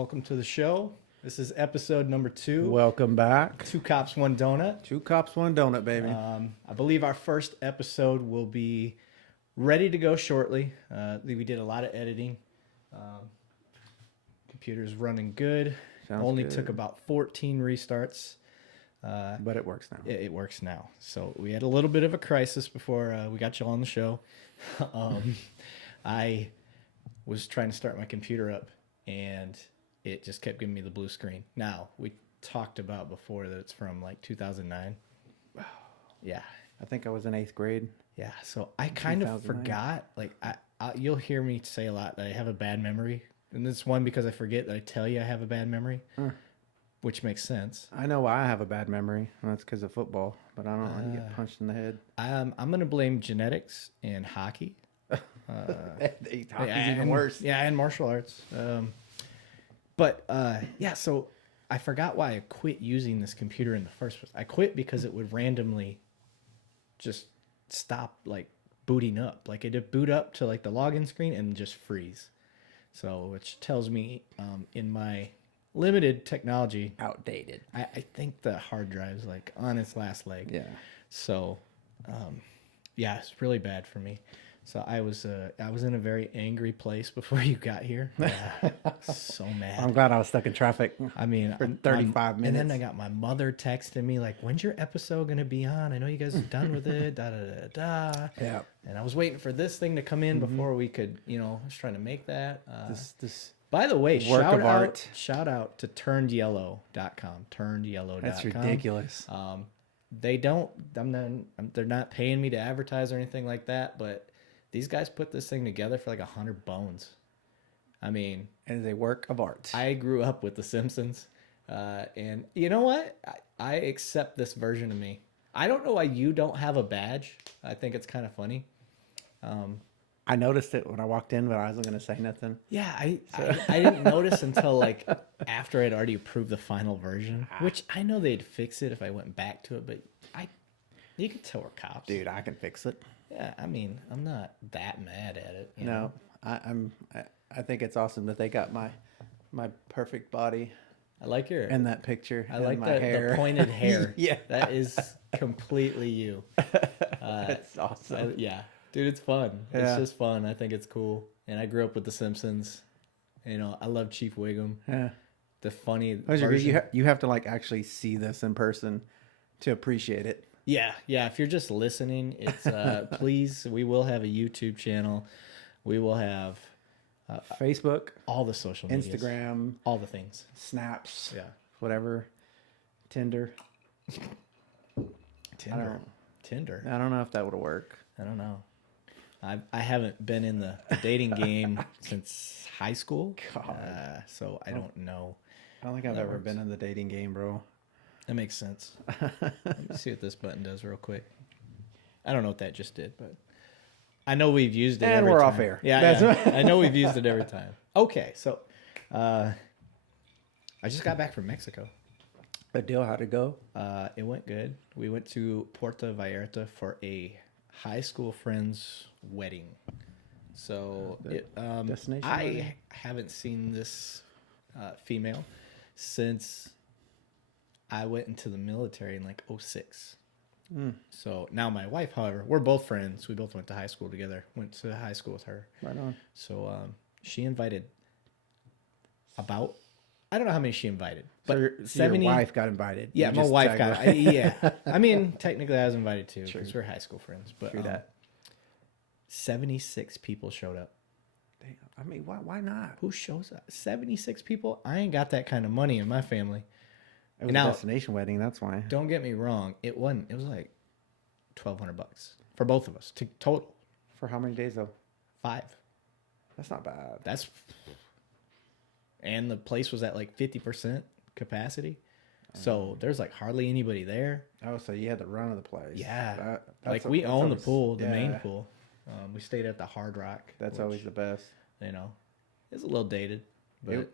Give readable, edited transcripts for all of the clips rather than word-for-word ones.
welcome to the show. This is episode number 2. Welcome back. 2 Cops, 1 Donut. 2 Cops, 1 Donut, baby. I believe our first episode will be ready to go shortly. We did a lot of editing. Computer's running good. Sounds Only good. took about 14 restarts. But it works now. It works now. So we had a little bit of a crisis before we got you on the show. I was trying to start my computer up, and it just kept giving me the blue screen. Now, we talked about before that it's from like 2009. Yeah. I think I was in 8th grade. Yeah. So I kind of 2009. forgot. Like, you'll hear me say a lot that I have a bad memory. And this one because I forget that I tell you I have a bad memory, which makes sense. I know why I have a bad memory. And that's because of football. But I don't know how you get punched in the head. I'm going to blame genetics and hockey. Hockey's Yeah, even worse. Yeah, and martial arts. Yeah, so I forgot why I quit using this computer in the first place. I quit because it would randomly just stop, like, booting up. Like, it'd boot up to, like, the login screen and just freeze. So, which tells me in my limited technology, Outdated. I think the hard drive's, like, on its last leg. Yeah. So, yeah, it's really bad for me. So I was in a very angry place before you got here. So mad. I'm glad I was stuck in traffic. I mean, for 35 minutes. And then I got my mother texting me like, "When's your episode gonna be on? I know you guys are done with it." Da da da da. Yeah. And I was waiting for this thing to come in before we could, I was trying to make that. This By the way, work shout of art. out to turnedyellow.com. Turnedyellow.com. That's ridiculous. They're not paying me to advertise or anything like that, but these guys put this thing together for like 100 bones. I mean, It is a work of art. I grew up with The Simpsons, and you know what? I accept this version of me. I don't know why you don't have a badge. I think it's kind of funny. I noticed it when I walked in, but I wasn't going to say nothing. Yeah, I didn't notice until like after I'd already approved the final version, which I know they'd fix it if I went back to it, but you could tell we're cops. Dude, I can fix it. Yeah, I mean, I'm not that mad at it. You No, know? I think it's awesome that they got my perfect body I like your in that picture. I and like my hair. the pointed hair. Yeah. That is completely you. That's awesome. Yeah, dude, it's fun. Yeah. It's just fun. I think it's cool. And I grew up with The Simpsons. I love Chief Wiggum. Yeah. The funny Those are good. version. You have to like actually see this in person to appreciate it. Yeah. If you're just listening, it's please. We will have a YouTube channel. We will have Facebook, all the social media, Instagram, all the things. Snaps, Yeah. whatever, Tinder. Tinder. I don't know if that would work. I don't know. I haven't been in the dating game since high school. God. So I don't know. I don't think I've ever been in the dating game, bro. That makes sense. Let me see what this button does real quick. I don't know what that just did, but I know we've used it And every we're time. off air. Yeah. I know we've used it every time. Okay, so I just got back from Mexico. Good deal. How'd it go? It went good. We went to Puerto Vallarta for a high school friend's wedding. So Destination I wedding? haven't seen this female since I went into the military in like 2006. So now my wife, however, we're both friends. We both went to high school together. Went to high school with her. Right on. So she invited about, I don't know how many she invited, but So 70. your wife got invited. Yeah, You my just wife tagged got. her. Yeah, I mean, technically, I was invited too True. because we're high school friends. But True that. 76 people showed up. Damn. I mean, why not? Who shows up? 76 people. I ain't got that kind of money in my family. It was Now- a destination wedding. That's why. Don't get me wrong. It wasn't. It was like $1,200 for both of us to total For how many days though? 5. That's not bad. That's. And the place was at like 50% capacity, so there's like hardly anybody there. Oh, so you had the run of the place. Yeah, That's we own the always- pool, the main yeah, pool. We stayed at the Hard Rock. That's which, always the best. It's a little dated, but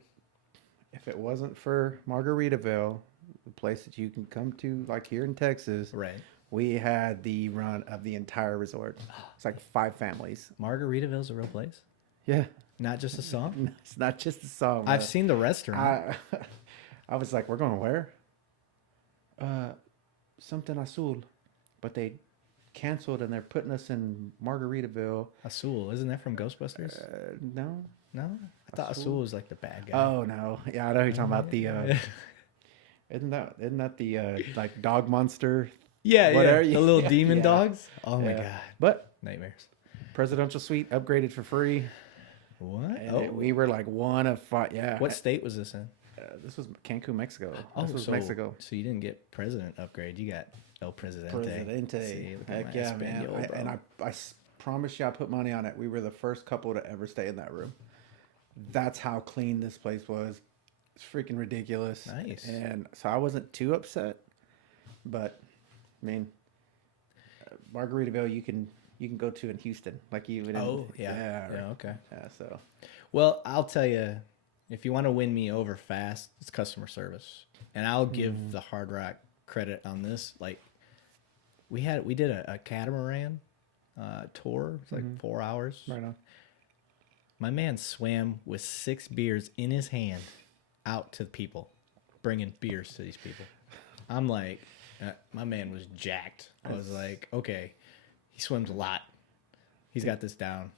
If it wasn't for Margaritaville, the place that you can come to, like here in Texas, right. we had the run of the entire resort. It's like 5 families. Margaritaville's a real place. Yeah. Not just a song. It's not just a song. I've seen the restaurant. I was like, we're going where? Something Azul, but they canceled and they're putting us in Margaritaville. Azul, isn't that from Ghostbusters? No. No, I thought Azul? Azul was like the bad guy. Oh no. Yeah, I know you're talking about the. Isn't that the like dog monster? yeah, whatever. the little Yeah, demon yeah. dogs. Oh my Yeah. god, But nightmares. presidential suite upgraded for free. What? And we were like one of five. Yeah. What state was this in? This was Cancun, Mexico. Oh, This was so, Mexico. So you didn't get president upgrade. You got El Presidente. Presidente. See, look at Heck my yeah, man. Espanol, bro. I promise you, I put money on it. We were the first couple to ever stay in that room. That's how clean this place was. It's freaking ridiculous. Nice. And so I wasn't too upset, but I mean, Margaritaville, you can go to in Houston, like you would. Yeah, okay. Yeah, so Well, I'll tell you, if you want to win me over fast, it's customer service, and I'll give the Hard Rock credit on this. Like, we did a catamaran tour. It's like 4 hours. right on. My man swam with 6 beers in his hand out to the people, bringing beers to these people. I'm like, my man was jacked. I was like, okay, he swims a lot. He's got this down.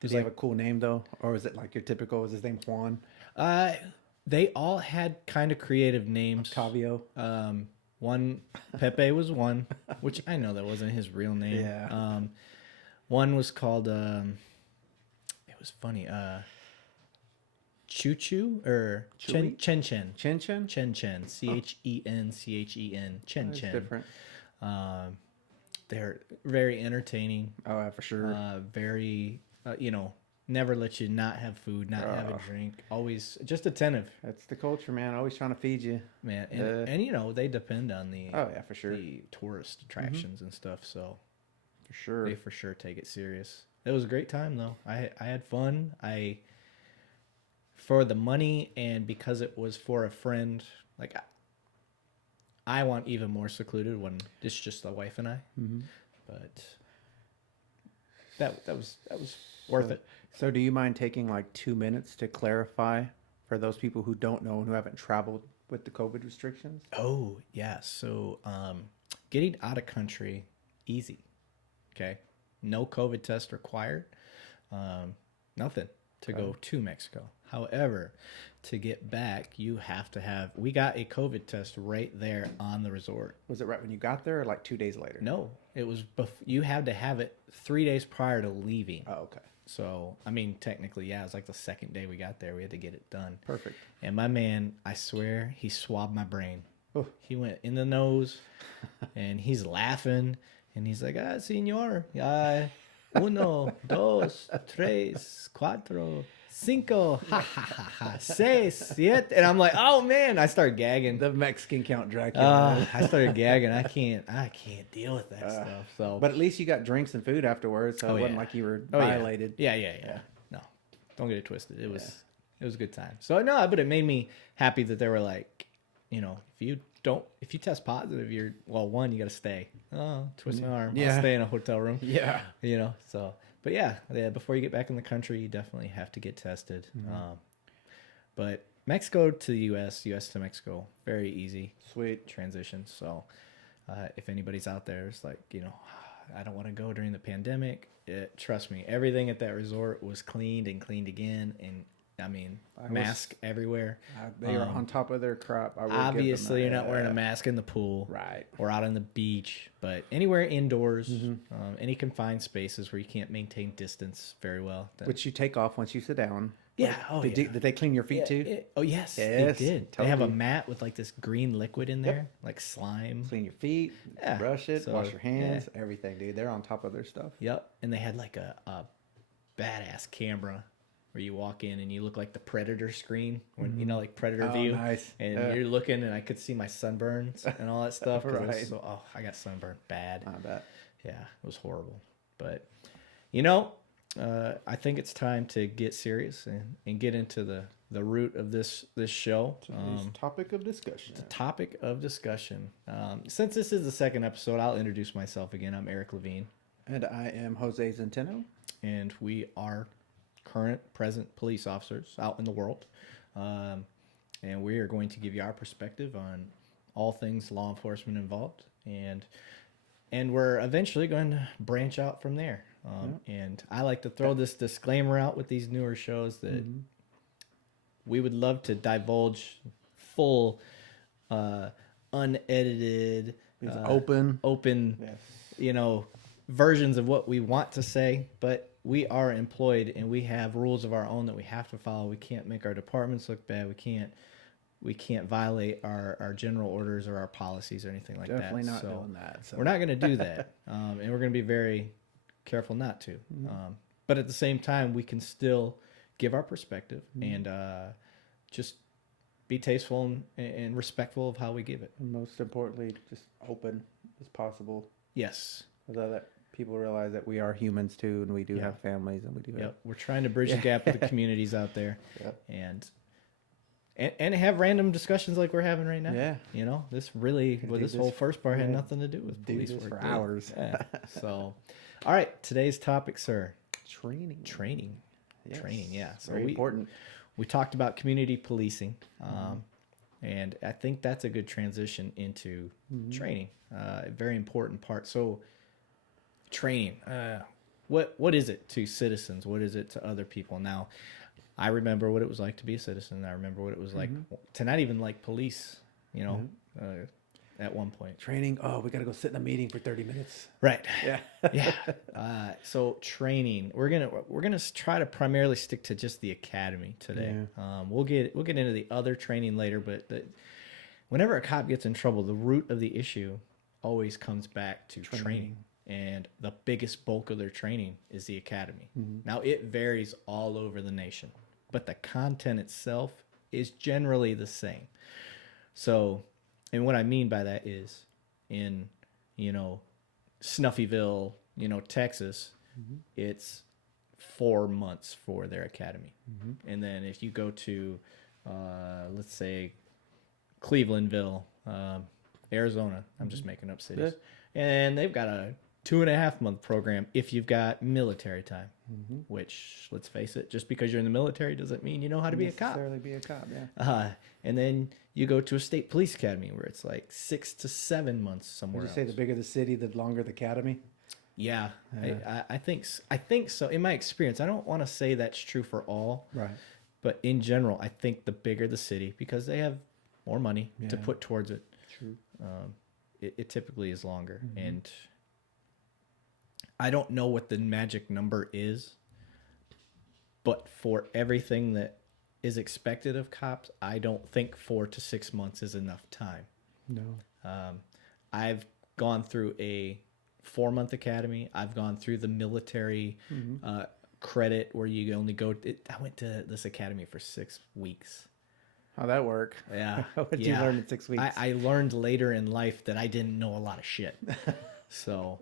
Did he have a cool name though, or was it like your typical? Was his name Juan? They all had kind of creative names. Octavio. One, Pepe was one, which I know that wasn't his real name. Yeah. One was called, it was funny, Choo Choo or Chen Chen. Chen? Chen Chen, Chen, Chen, Chen That's Chen. different. They're very entertaining. Oh, yeah, for sure. Very, never let you not have food, not have a drink. Always just attentive, That's the culture, man. Always trying to feed you. man. And they depend on the Oh yeah, for sure. the tourist attractions and stuff. So For sure. they for sure take it serious. It was a great time though. I had fun. For the money and because it was for a friend, like I want even more secluded when it's just the wife and I. But that was worth it. So do you mind taking like 2 minutes to clarify for those people who don't know and who haven't traveled with the COVID restrictions? Oh yeah. So getting out of country, easy. Okay. No COVID test required. Nothing to go to Mexico. However, to get back, you have to have. We got a COVID test right there on the resort. Was it right when you got there or like 2 days later? No, it was. You had to have it 3 days prior to leaving. Oh, okay. So I mean, technically, yeah, it was like the second day we got there. We had to get it done. Perfect. And my man, I swear, he swabbed my brain. Oh. He went in the nose, and he's laughing, and he's like, señor, uno, dos, tres, cuatro, cinco, ha ha ha ha, seis, siete, and I'm like, oh man, I started gagging. The Mexican Count Dracula. I started gagging. I can't deal with that stuff. So, But at least you got drinks and food afterwards, so it wasn't yeah. like you were Oh, yeah. violated. Yeah. No, don't get it twisted. It was a good time. So no, but it made me happy that they were like, if you test positive, you got to stay. Oh, twist my arm. Yeah. I'll stay in a hotel room. Yeah. So, but yeah, before you get back in the country, you definitely have to get tested. But Mexico to the U.S., U.S. to Mexico, very easy Sweet. transition. So, if anybody's out there, it's like, I don't want to go during the pandemic. Trust me, everything at that resort was cleaned and cleaned again. And I mean, mask everywhere. They are on top of their crop. I will give them Obviously, that. you're not wearing a mask in the pool. Right. Or out on the beach. But anywhere indoors, any confined spaces where you can't maintain distance very well. Which you take off once you sit down. Yeah. Did they clean your feet too? Yes, Yes, they did. They have a totally. mat with like this green liquid in there, like slime. Clean your feet, Yeah, brush it, so, wash your hands, everything, dude. They're on top of their stuff. Yep. And they had like a badass camera where you walk in and you look like the Predator screen when like Predator Oh, view. nice. And Yeah. you're looking and I could see my sunburns and all that stuff. 'Cause it was Right. so, I got sunburned bad. I bet. Yeah, it was horrible. But I think it's time to get serious and get into the root of this show. Topic of discussion. Topic of discussion. Since this is the second episode, I'll introduce myself again. I'm Eric Levine, And I am Jose Zenteno. and we are current, present police officers out in the world. And we are going to give you our perspective on all things law enforcement involved. And we're eventually going to branch out from there. And I like to throw this disclaimer out with these newer shows that we would love to divulge full, unedited, open, yes. Versions of what we want to say, but we are employed and we have rules of our own that we have to follow. We can't make our departments look bad. We can't violate our general orders or our policies or anything like Definitely that. not doing that. So. We're not going to do that. And we're going to be very careful not to. But at the same time, we can still give our perspective and just be tasteful and respectful of how we give it. And most importantly, just open as possible. Yes. So that people realize that we are humans too, and we do have families, and we do have... We're trying to bridge the gap with the communities out there. Yep. And have random discussions like we're having right now. Yeah. This really, this whole first part had nothing to do with police work. For hours. Yeah. So, all right. Today's topic, sir. Training. Yes. Training, yeah. So Very important. We talked about community policing. And I think that's a good transition into training. A very important part. So, training. What is it to citizens? What is it to other people? Now, I remember what it was like to be a citizen. I remember what it was like to not even like police, at one point. Training. Oh, we got to go sit in a meeting for 30 minutes. Right. Yeah. Yeah. So training, we're gonna try to primarily stick to just the academy today. Yeah. We'll get into the other training later, but whenever a cop gets in trouble, the root of the issue always comes back to training. And the biggest bulk of their training is the academy. Now, it varies all over the nation, but the content itself is generally the same. So, and what I mean by that is in, Snuffyville, Texas, it's 4 months for their academy. And then if you go to, let's say, Clevelandville, Arizona, I'm just making up cities, and they've got a 2.5-month program if you've got military time, which, let's face it, just because you're in the military doesn't mean you know how to be a cop. Necessarily be a cop, yeah. And then you go to a state police academy where it's like 6 to 7 months somewhere else. Would you say the bigger the city, the longer the academy? Yeah. I think so. In my experience, I don't want to say that's true for all, right? But in general, I think the bigger the city, because they have more money to put towards it. True. It typically is longer, and I don't know what the magic number is, but for everything that is expected of cops, I don't think 4 to 6 months is enough time. No. I've gone through a 4-month academy. I've gone through the military credit where you only go. I went to this academy for 6 weeks. How'd that work? Yeah. What did you learn in 6 weeks? I learned later in life that I didn't know a lot of shit. So...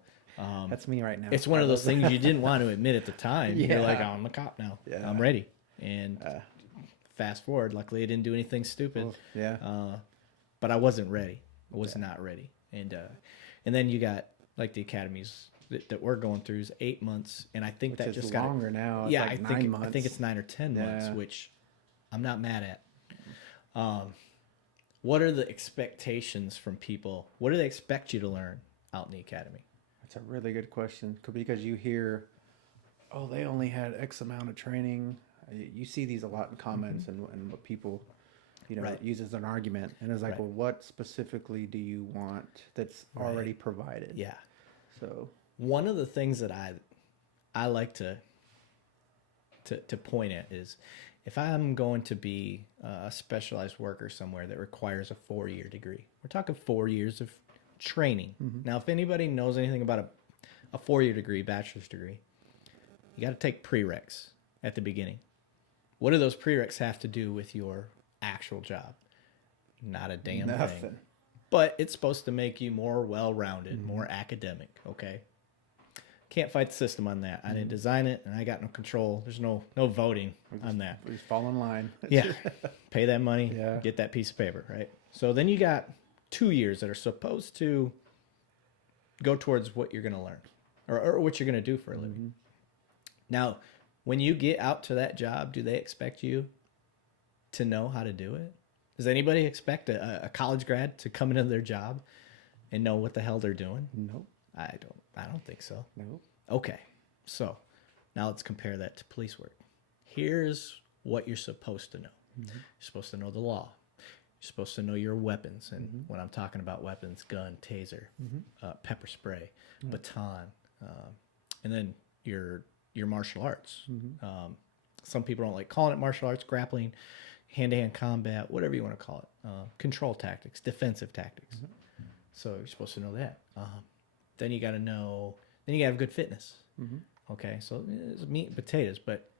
that's me right now. It's one of those things you didn't want to admit at the time. Yeah. You're like, oh, I'm a cop now. Yeah. I'm ready. And fast forward, luckily I didn't do anything stupid. But I wasn't ready. I was not ready. And then you got like the academies that we're going through is 8 months, and I think that just got longer now. It's like 9 months. I think it's 9 or 10 months, which I'm not mad at. What are the expectations from people? What do they expect you to learn out in the academy? That's a really good question, because you hear, oh, they only had X amount of training. You see these a lot in comments and what people, use as an argument. And it's like, well, what specifically do you want that's already provided? Yeah. So one of the things that I like to point at is if I'm going to be a specialized worker somewhere that requires a 4-year degree, we're talking 4 years of training. Now, if anybody knows anything about a 4-year degree, bachelor's degree, you got to take prereqs at the beginning. What do those prereqs have to do with your actual job? Not a damn thing. But it's supposed to make you more well-rounded, more academic, okay? Can't fight the system on that. I didn't design it, and I got no control. There's no voting on that. We just fall in line. Yeah. Pay that money, get that piece of paper, right? So then you got 2 years that are supposed to go towards what you're going to learn or what you're going to do for a living. Now, when you get out to that job, do they expect you to know how to do it? Does anybody expect a college grad to come into their job and know what the hell they're doing? Nope. I don't think so. Nope. Okay. So now let's compare that to police work. Here's what you're supposed to know. You're supposed to know the law. You're supposed to know your weapons. And when I'm talking about weapons, gun, taser, pepper spray, baton, and then your martial arts. Some people don't like calling it martial arts, grappling, hand-to-hand combat, whatever you want to call it. Control tactics, defensive tactics. So you're supposed to know that. Then you got to know, then you got to have good fitness. Okay, so it's meat and potatoes, but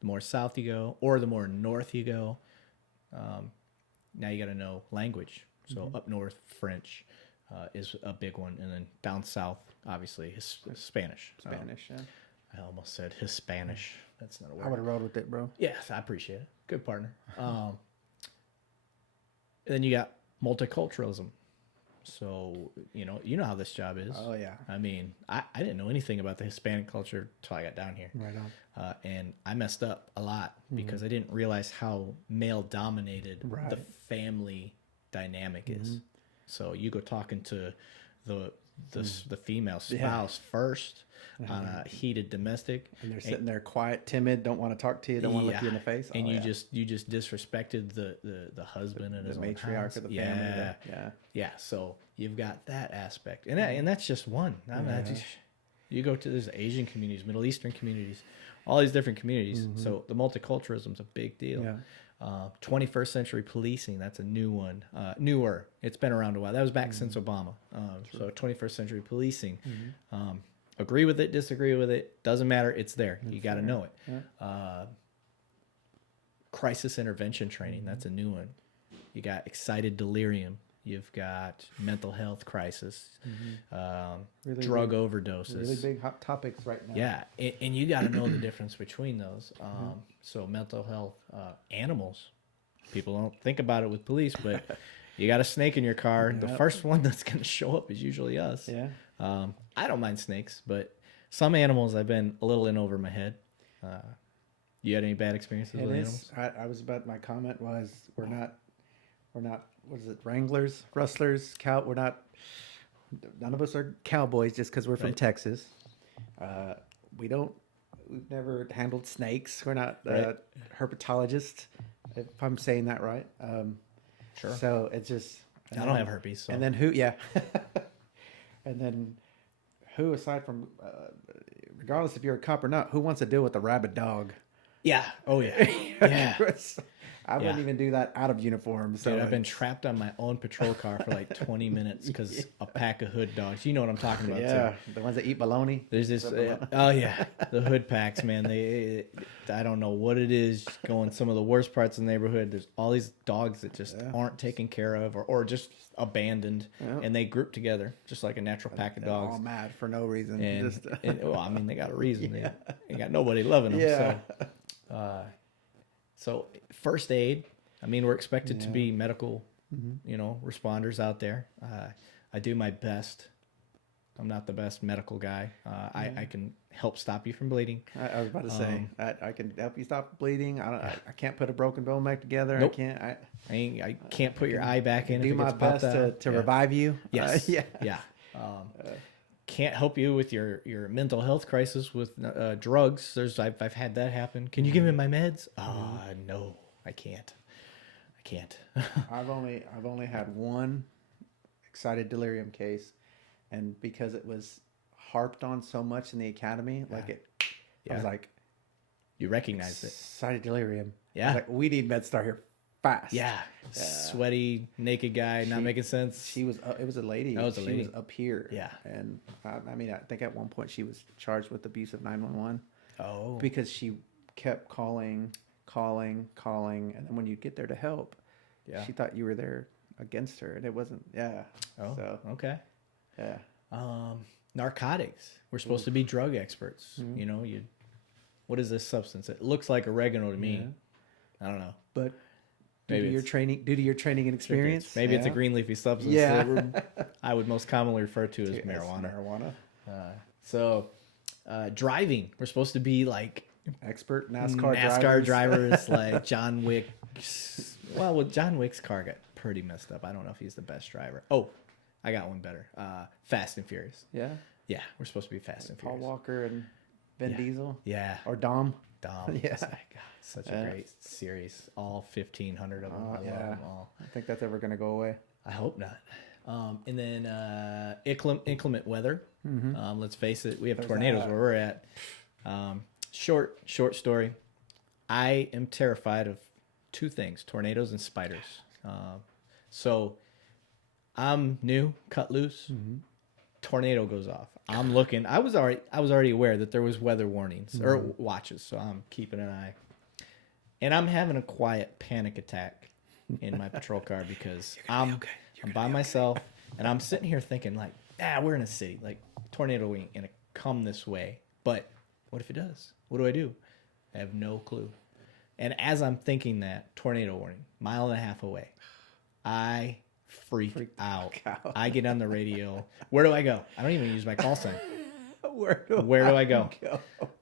the more south you go or the more north you go, now you got to know language. So up north, French is a big one. And then down south, obviously, Spanish. Spanish, yeah. I almost said Hispanish. That's not a word. I would have rolled with it, bro. Yes, I appreciate it. Good partner. And then you got multiculturalism. So, you know how this job is. Oh, yeah. I mean, I didn't know anything about the Hispanic culture until I got down here. Right on. And I messed up a lot because I didn't realize how male-dominated the family dynamic is. So you go talking to the female spouse first on a heated domestic, and they're sitting there quiet, timid, don't want to talk to you, don't want to look you in the face, and you just disrespected the husband and his matriarch of the family. Yeah. So you've got that aspect, and that's just one. I mean, you go to there's Asian communities, Middle Eastern communities, all these different communities. So the multiculturalism is a big deal. 21st century policing, that's a new one. Newer. It's been around a while. That was back since Obama. So 21st century policing. Agree with it, disagree with it, doesn't matter. It's there. You got to know it. Crisis intervention training, that's a new one. You got excited delirium. You've got mental health crisis, really drug big, overdoses. Really big hot topics right now. Yeah, and you got to know the difference between those. So mental health, animals. People don't think about it with police, but you got a snake in your car. The first one that's going to show up is usually us. Yeah. I don't mind snakes, but some animals I've been a little in over my head. You had any bad experiences with animals? My comment was we're not, what is it, wranglers, rustlers, none of us are cowboys just because we're from Texas. We've never handled snakes. We're not herpetologists, if I'm saying that right. Sure. So it's just... I don't have herpes. So. And then who, and then who, aside from, regardless if you're a cop or not, who wants to deal with a rabid dog? Yeah. Oh, yeah. Yeah. I wouldn't even do that out of uniform. So dude, I've been trapped on my own patrol car for like 20 minutes because a pack of hood dogs. You know what I'm talking about, yeah, too. The ones that eat bologna. There's this, the hood packs, man. I don't know what it is, going some of the worst parts of the neighborhood. There's all these dogs that just aren't taken care of or just abandoned, and they group together just like a natural pack of dogs. All mad for no reason. And well, I mean, they got a reason. They ain't got nobody loving them. So, so first aid, I mean, we're expected to be medical, responders out there. I do my best. I'm not the best medical guy. I can help stop you from bleeding. I was about to say I can help you stop bleeding. I can't put a broken bone back together. Nope. I can't put your eye back in. Do my best to revive you. Yes. Can't help you with your mental health crisis with drugs. I've had that happen. Can you give me my meds? No, I can't. I've only had one excited delirium case, and because it was harped on so much in the academy, I was like, you recognized it. Excited delirium. Yeah. I was like, we need MedStar here fast. Yeah. Sweaty, naked guy, not making sense. It was a lady. That was a lady. She was up here. Yeah. And I mean, I think at one point she was charged with abuse of 911. Oh. Because she kept calling, and then when you get there to help, she thought you were there against her, and it wasn't. Yeah. Oh. So, okay. Yeah. Narcotics. We're supposed to be drug experts. What is this substance? It looks like oregano to me. I don't know. But due to your training and experience, maybe it's a green leafy substance. That I would most commonly refer to as marijuana. Marijuana. So driving, we're supposed to be like expert NASCAR drivers like John Wick. Well, John Wick's car got pretty messed up. I don't know if he's the best driver. Oh, I got one better. Fast and Furious. Yeah. Yeah, we're supposed to be Fast and Paul Furious. Walker and Vin Diesel. Yeah. Or Dom. Yeah. God, such a great series. All 1,500 of them. I love them all. I think that's ever going to go away. I hope not. And then inclement weather. Let's face it, we have tornadoes where we're at. Short story. I am terrified of two things: tornadoes and spiders. So I'm new, cut loose. Tornado goes off. I'm looking. I was already aware that there was weather warnings or watches, so I'm keeping an eye. And I'm having a quiet panic attack in my patrol car because I'm by myself, and I'm sitting here thinking like, we're in a city. Like, tornado ain't gonna come this way. But what if it does? What do I do? I have no clue. And as I'm thinking that, tornado warning, 1.5 miles away, I freak out. I get on the radio. Where do I go? I don't even use my call sign. Where do I go?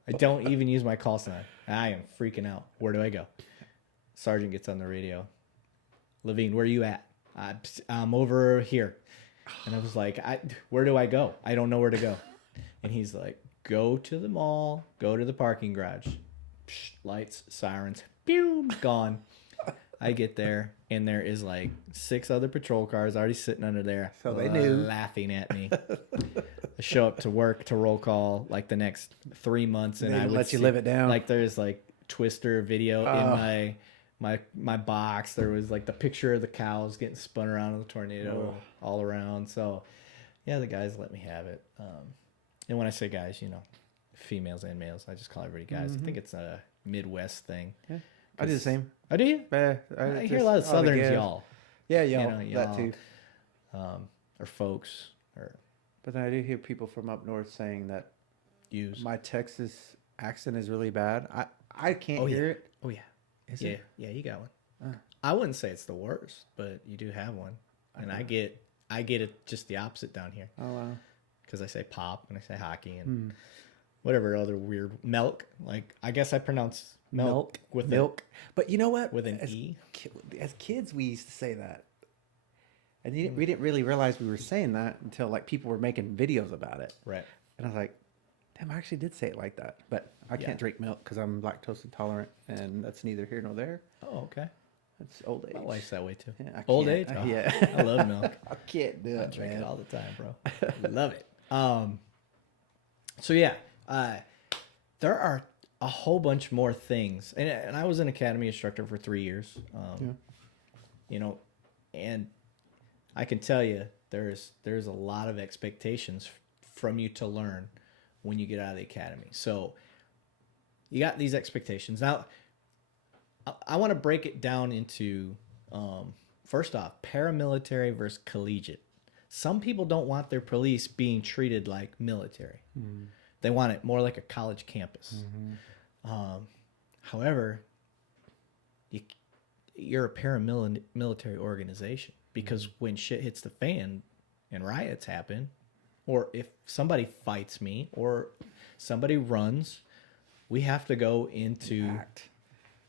I don't even use my call sign. I am freaking out. Where do I go? Sergeant gets on the radio. Levine, where are you at? I'm over here. And I was like, where do I go? I don't know where to go. And he's like, go to the mall, go to the parking garage. Psh, lights, sirens, pew, gone. I get there, and there is like 6 other patrol cars already sitting under there. So they knew. Laughing at me. I show up to work to roll call like the next 3 months, and They I would let you live it down. Like there's like Twister video in my box. There was like the picture of the cows getting spun around in the tornado all around. So yeah, the guys let me have it. And when I say guys, females and males, I just call everybody guys. I think it's a Midwest thing. Yeah. I do the same. Oh, do you? I hear a lot of Southerns, y'all. Yeah, y'all. That too. Or folks. But then I do hear people from up north saying that my Texas accent is really bad. I can't hear it. Oh, yeah. Is it? Yeah, you got one. I wouldn't say it's the worst, but you do have one. And I get it just the opposite down here. Oh, wow. Because I say pop and I say hockey and whatever other weird milk. Like, I guess I pronounce milk with milk. But you know what? With an E. As kids, we used to say that. And we didn't really realize we were saying that until like people were making videos about it. Right. And I was like, damn, I actually did say it like that. But I can't drink milk because I'm lactose intolerant, and that's neither here nor there. Oh, okay. That's old age. My wife's that way too. Yeah, old age? Oh, yeah. I love milk. I can't do it, I drink man. it all the time, bro. Love it. So yeah, there are a whole bunch more things, and I was an academy instructor for 3 years. And I can tell you there's a lot of expectations from you to learn when you get out of the academy. So you got these expectations. Now, I want to break it down into, first off, paramilitary versus collegiate. Some people don't want their police being treated like military. They want it more like a college campus. However, you're a paramilitary organization because when shit hits the fan and riots happen, or if somebody fights me or somebody runs, we have to go into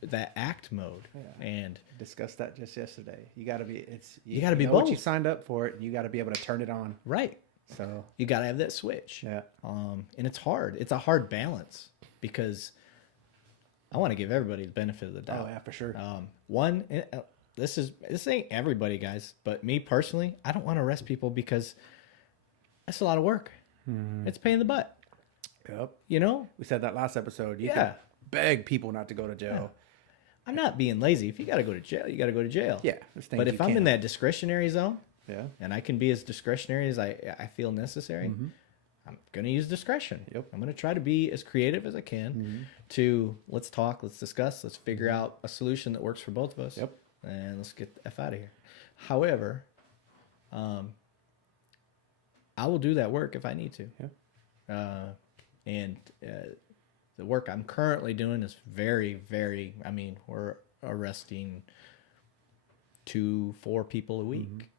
that act mode. And discussed that just yesterday. You got to be you got to be know both. what you signed up for it, and you got to be able to turn it on. Right. So you got to have that switch. Yeah. And it's hard. It's a hard balance because I want to give everybody the benefit of the doubt. Oh yeah, for sure. This ain't everybody, guys, but me personally, I don't want to arrest people because that's a lot of work. It's a pain in the butt. Yep. We said that last episode. You can beg people not to go to jail. I'm not being lazy. If you got to go to jail, you got to go to jail. Yeah. But if I'm in that discretionary zone, yeah, and I can be as discretionary as I feel necessary, I'm going to use discretion. Yep. I'm going to try to be as creative as I can to let's talk, let's discuss, let's figure out a solution that works for both of us. Yep. And let's get the F out of here. However, I will do that work if I need to. Yeah. The work I'm currently doing is very, very, we're arresting 2-4 people a week.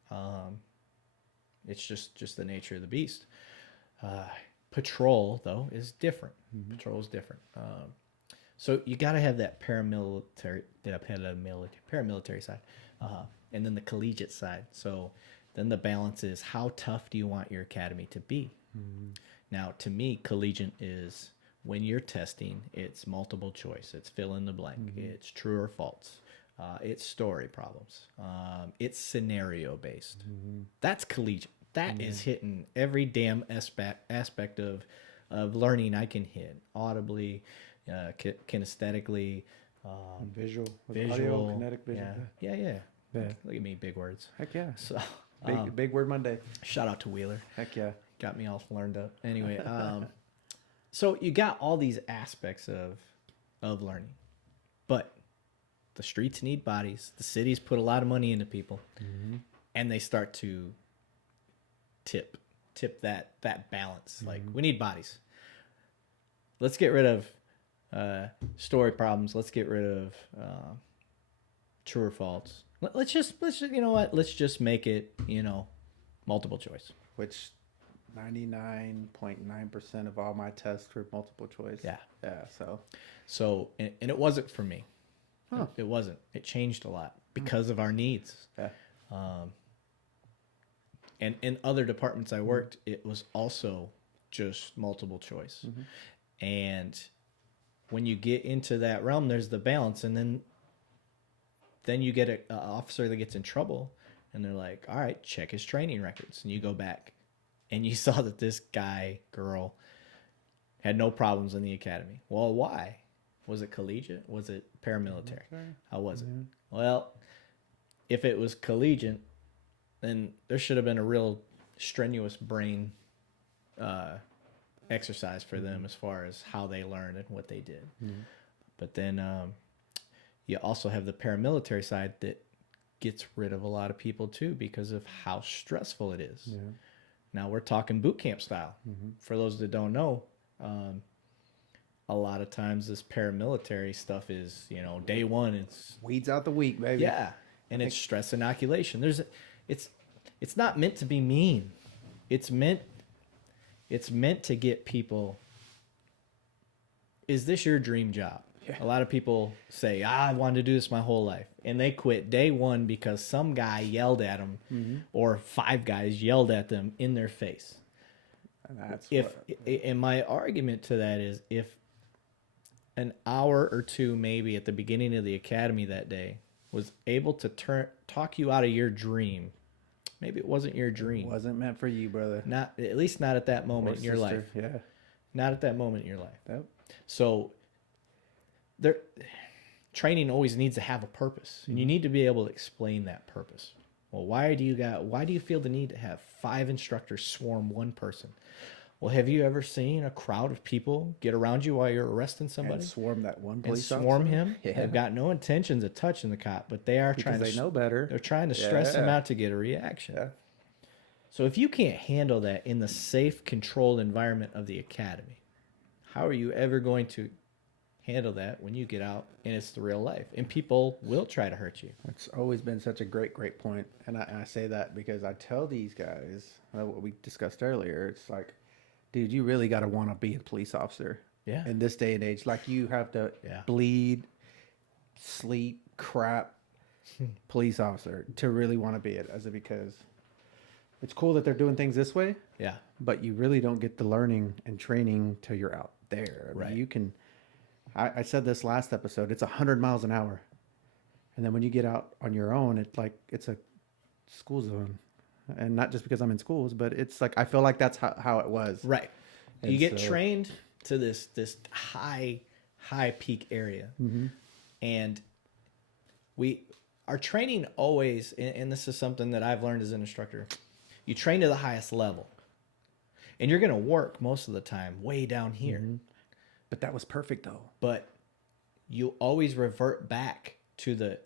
It's just the nature of the beast. Patrol, though, is different. Patrol is different. So you got to have that paramilitary side, and then the collegiate side. So then the balance is how tough do you want your academy to be? Now, to me, collegiate is when you're testing, it's multiple choice, it's fill in the blank, it's true or false, it's story problems, it's scenario based. That's collegiate. That is hitting every damn aspect of learning I can hit audibly, kinesthetically, Visual, visual, audio, kinetic vision. yeah. Yeah. Look at me, big words. Heck yeah. So, Big word Monday. shout out to Wheeler. Heck yeah. Got me all learned up. Anyway, so you got all these aspects of learning, but the streets need bodies. The cities put a lot of money into people, and they start to tip that balance. Like, we need bodies. Let's get rid of story problems. Let's get rid of true or false. Let's just you know what? Let's just make it multiple choice. Which 99.9% of all my tests were multiple choice. Yeah. Yeah. So and it wasn't for me. Huh. It wasn't. It changed a lot because of our needs. Yeah. And in other departments I worked, it was also just multiple choice. And when you get into that realm, there's the balance, and then you get an officer that gets in trouble, and they're like, all right, check his training records. And you go back, and you saw that this guy, girl, had no problems in the academy. Well, why? Was it collegiate? Was it paramilitary? How was it? Well, if it was collegiate, then there should have been a real strenuous brain exercise for them as far as how they learned and what they did. But then you also have the paramilitary side that gets rid of a lot of people too because of how stressful it is. Now we're talking boot camp style. For those that don't know, a lot of times this paramilitary stuff is, day one, it's Weeds out the week, baby. yeah, and it's stress inoculation. It's not meant to be mean. It's meant to get people. Is this your dream job? Yeah. A lot of people say, I wanted to do this my whole life, and they quit day one because some guy yelled at them, or 5 guys yelled at them in their face. And my argument to that is, if an hour or two maybe at the beginning of the academy that day was able to talk you out of your dream, maybe it wasn't your dream. It wasn't meant for you, brother. Not at least not at that moment in your life. Yeah. Not at that moment in your life. Yep. So training always needs to have a purpose, and you need to be able to explain that purpose. Well, why do you feel the need to have 5 instructors swarm one person? Well, have you ever seen a crowd of people get around you while you're arresting somebody? And swarm that one And police swarm officer? him? Yeah. They've got no intentions of touching the cop, but they are Because trying to. they know better. They're trying to stress him out to get a reaction. Yeah. So if you can't handle that in the safe, controlled environment of the academy, how are you ever going to handle that when you get out and it's the real life? And people will try to hurt you. It's always been such a great point. And I say that because I tell these guys, what we discussed earlier, it's like, dude, you really got to want to be a police officer. Yeah. In this day and age, like, you have to bleed, sleep, crap police officer to really want to be it, because it's cool that they're doing things this way. Yeah. But you really don't get the learning and training till you're out there. I mean, Right. you can. I said this last episode. It's 100 miles an hour, and then when you get out on your own, it's a school zone, and not just because I'm in schools, but it's like I feel like that's how it was. Right. And you get so- trained to this high peak area, and our training always, and this is something that I've learned as an instructor, you train to the highest level, and you're going to work most of the time way down here. But that was perfect though. But you always revert back to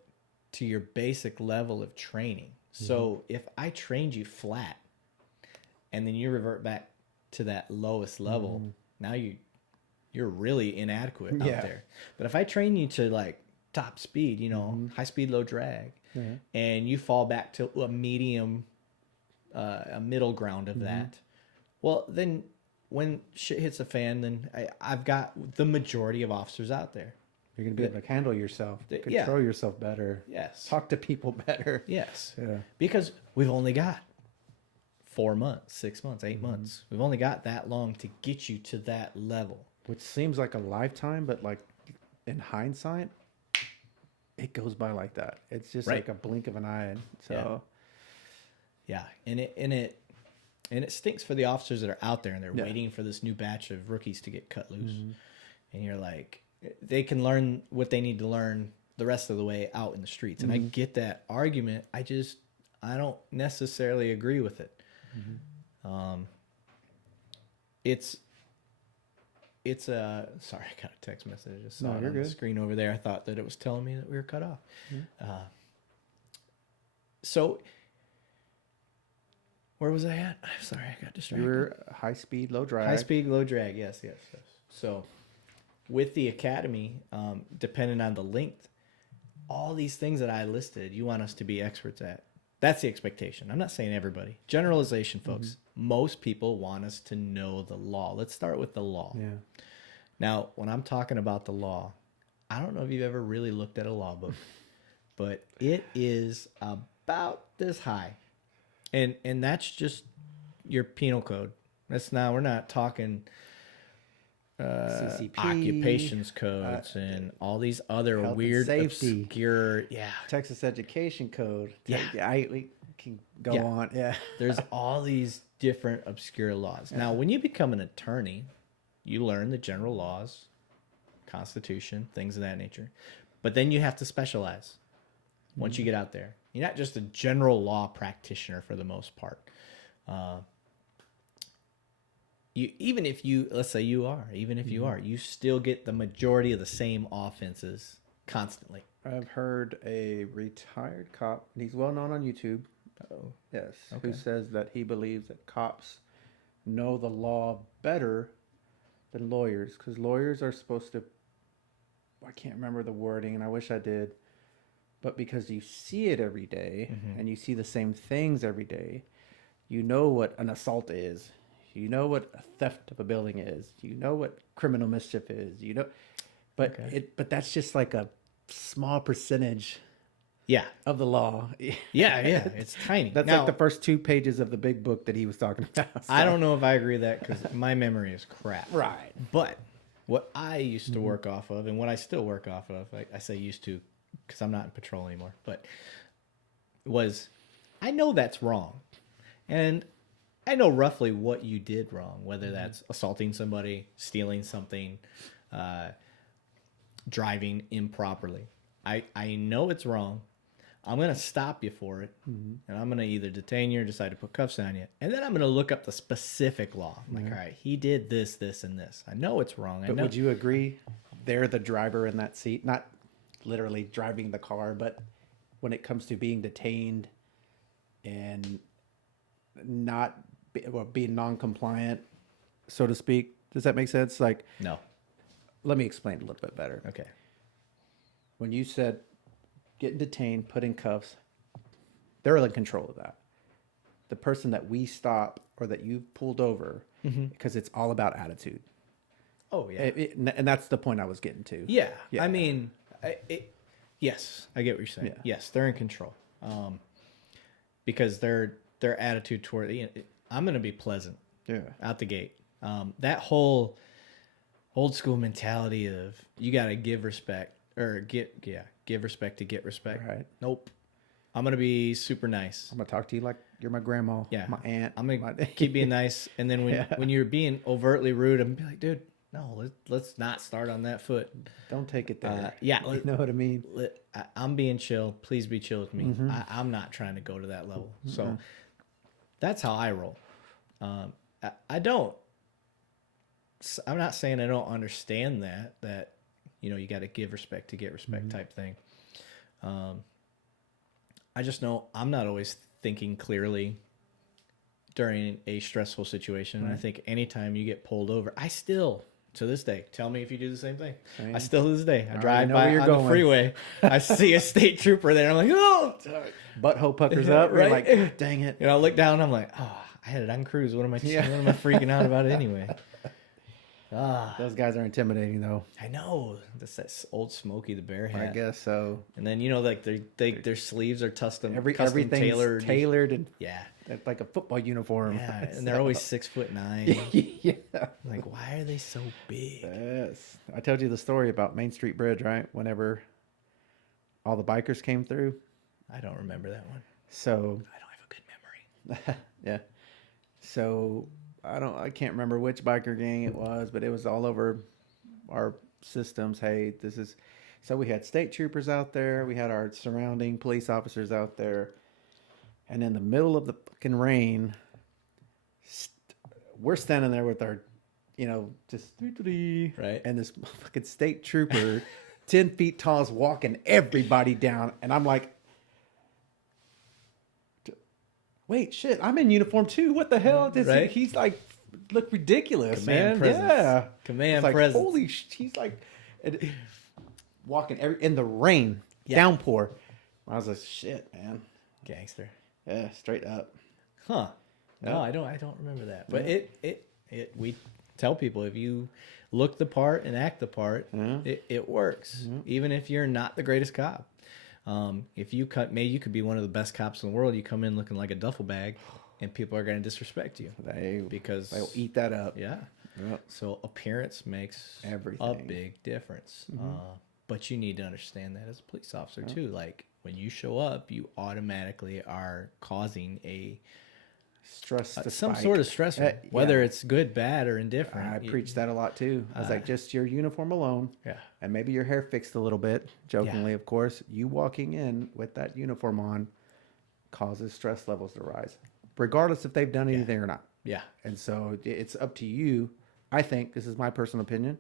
your basic level of training. So if I trained you flat, and then you revert back to that lowest level, now you're really inadequate out there. But if I train you to like top speed, high speed, low drag, and you fall back to a medium, a middle ground of that, well, then when shit hits the fan, then I've got the majority of officers out there. You're going to be able to handle yourself, control yourself better. Yes. Talk to people better. Yes. Yeah. Because we've only got 4 months, 6 months, 8 months. We've only got that long to get you to that level. Which seems like a lifetime, but like in hindsight, it goes by like that. It's just like a blink of an eye. So yeah. And it stinks for the officers that are out there and they're waiting for this new batch of rookies to get cut loose. And you're like, they can learn what they need to learn the rest of the way out in the streets. And I get that argument. I don't necessarily agree with it. It's a, sorry, I got a text message. I just saw it on the screen over there. I thought that it was telling me that we were cut off. So where was I at? I'm sorry, I got distracted. You were high speed, low drag. High speed, low drag. Yes. So with the academy, depending on the length, all these things that I listed, you want us to be experts at. That's the expectation. I'm not saying everybody. Generalization, folks. Most people want us to know the law. Let's start with the law. Yeah. Now, when I'm talking about the law, I don't know if you've ever really looked at a law book, but it is about this high. And that's just your penal code. We're not talking CCP, occupations codes and all these other weird, obscure, Texas Education Code. Yeah. We can go on. Yeah. There's all these different obscure laws. Now, when you become an attorney, you learn the general laws, Constitution, things of that nature. But then you have to specialize once you get out there. You're not just a general law practitioner for the most part. Even if you are, you still get the majority of the same offenses constantly. I've heard a retired cop, and he's well known on YouTube. Yes. Okay. Who says that he believes that cops know the law better than lawyers, because lawyers are supposed to, I can't remember the wording and I wish I did, but because you see it every day and you see the same things every day, you know what an assault is. You know what a theft of a building is. You know what criminal mischief is. You know, but that's just like a small percentage. Of the law. It's tiny. That's like the first 2 pages of the big book that he was talking about. So. I don't know if I agree with that because my memory is crap. Right. But what I used to work off of, and what I still work off of, I say used to because I'm not in patrol anymore, but was I know that's wrong, and I know roughly what you did wrong, whether that's assaulting somebody, stealing something, driving improperly. I know it's wrong. I'm going to stop you for it, and I'm going to either detain you or decide to put cuffs on you. And then I'm going to look up the specific law. I'm like, all right, he did this, this, and this. I know it's wrong. But would you agree they're the driver in that seat? Not literally driving the car, but when it comes to being detained and not being non-compliant, so to speak. Does that make sense? Like, no. Let me explain a little bit better. Okay. When you said getting detained, put in cuffs, they're in control of that. The person that we stop or that you pulled over, because it's all about attitude. Oh, yeah. And that's the point I was getting to. Yeah. I mean, yes, I get what you're saying. Yeah. Yes, they're in control. Because their attitude toward I'm going to be pleasant. Yeah. Out the gate. That whole old school mentality of you got to give respect or give respect to get respect. Right. Nope. I'm going to be super nice. I'm going to talk to you like you're my grandma, my aunt. I'm going to keep being nice. And then when you're being overtly rude, I'm going to be like, dude, no, let's not start on that foot. Don't take it there. You know what I mean? I'm being chill. Please be chill with me. I'm not trying to go to that level. So that's how I roll. I'm not saying I don't understand that, you got to give respect to get respect type thing. I just know I'm not always thinking clearly during a stressful situation. And I think anytime you get pulled over, I still, to this day, tell me if you do the same thing. I still, to this day, I drive by on the freeway. I see a state trooper there. I'm like, oh, butthole puckers up. Right? You're like, dang it. I look down. I'm like, oh, I had it on cruise. What am I freaking out about anyway? Those guys are intimidating, though. I know. That's that old Smokey the Bear hat. I guess so. And then, like their sleeves are custom Everything's tailored and yeah, like a football uniform. yeah. And they're always 6'9". Yeah. Like, why are they so big? Yes. I told you the story about Main Street Bridge, right? Whenever all the bikers came through. I don't remember that one. So I don't have a good memory. yeah. So I can't remember which biker gang it was, but it was all over our systems. Hey, so we had state troopers out there, we had our surrounding police officers out there, and in the middle of the fucking rain, we're standing there with our, just right, and this fucking state trooper, 10 feet tall, is walking everybody down, and I'm like, wait, shit, I'm in uniform too. What the hell? Right? He's like, look ridiculous, Command man. presence. Yeah. Command like, presence. Holy he's like walking in the rain, downpour. I was like, shit, man. Gangster. Yeah, straight up. Huh. No, Yeah. I don't remember that. But we tell people, if you look the part and act the part, it works. Even if you're not the greatest cop. If you could be one of the best cops in the world, you come in looking like a duffel bag, and people are going to disrespect you because they'll eat that up. Yeah. Yep. So appearance makes Everything. a big difference. But you need to understand that as a police officer too. Like, when you show up, you automatically are causing a Stress to some spike. sort of stressor, whether it's good, bad, or indifferent. I preach that a lot too. I was like, just your uniform alone, and maybe your hair fixed a little bit, jokingly, of course. You walking in with that uniform on causes stress levels to rise, regardless if they've done anything or not. Yeah. And so it's up to you. I think, this is my personal opinion,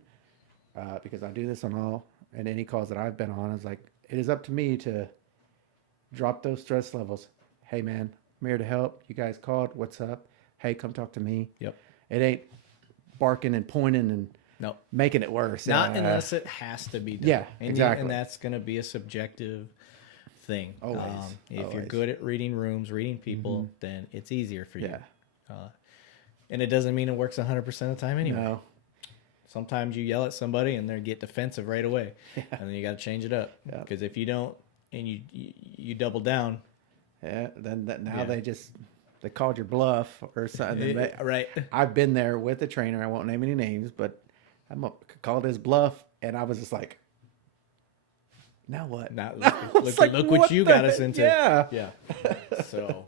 because I do this on all and any calls that I've been on. It's like, it is up to me to drop those stress levels. Hey, man, I'm here to help. You guys called. What's up? Hey, come talk to me. Yep. It ain't barking and pointing and making it worse. Not unless it has to be done. Yeah, and exactly. And that's going to be a subjective thing. Always. If you're good at reading rooms, reading people, then it's easier for you. Yeah. And it doesn't mean it works 100% of the time anyway. No. Sometimes you yell at somebody and they get defensive right away. And then you got to change it up. Because if you don't and you double down. Yeah, then they called your bluff or something. Right. I've been there with a trainer. I won't name any names, but I called his bluff, and I was just like, now what? Not look what you got us into. Yeah. Yeah. So,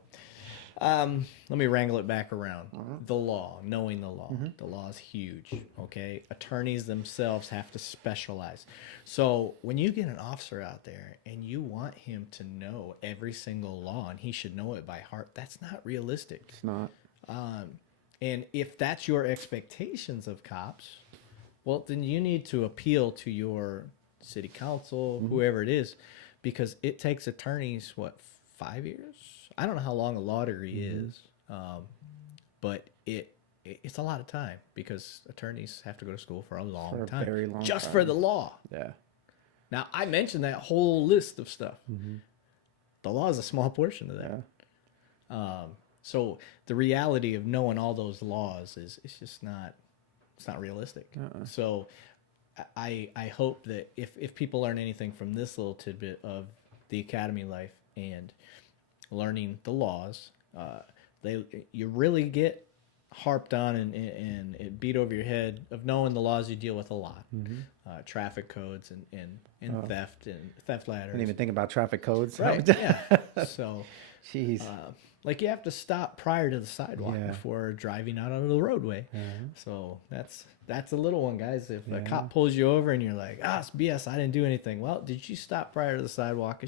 let me wrangle it back around. The law, knowing the law. The law is huge. Okay. Attorneys themselves have to specialize. So when you get an officer out there and you want him to know every single law and he should know it by heart, that's not realistic. It's not. And if that's your expectations of cops, well, then you need to appeal to your city council, whoever it is, because it takes attorneys, 5 years? I don't know how long a law degree is, but it's a lot of time because attorneys have to go to school for a long time. Very long just time. for the law. Yeah. Now, I mentioned that whole list of stuff. The law is a small portion of that. Yeah. So the reality of knowing all those laws it's just not, it's not realistic. So I hope that if people learn anything from this little tidbit of the academy life and learning the laws, you really get harped on and it beat over your head of knowing the laws you deal with a lot. Traffic codes and theft ladders. I didn't even think about traffic codes. Right. Yeah. So, jeez. Like, you have to stop prior to the sidewalk before driving out onto the roadway. So that's a little one, guys. If a cop pulls you over and you're like, it's BS, I didn't do anything. Well, did you stop prior to the sidewalk?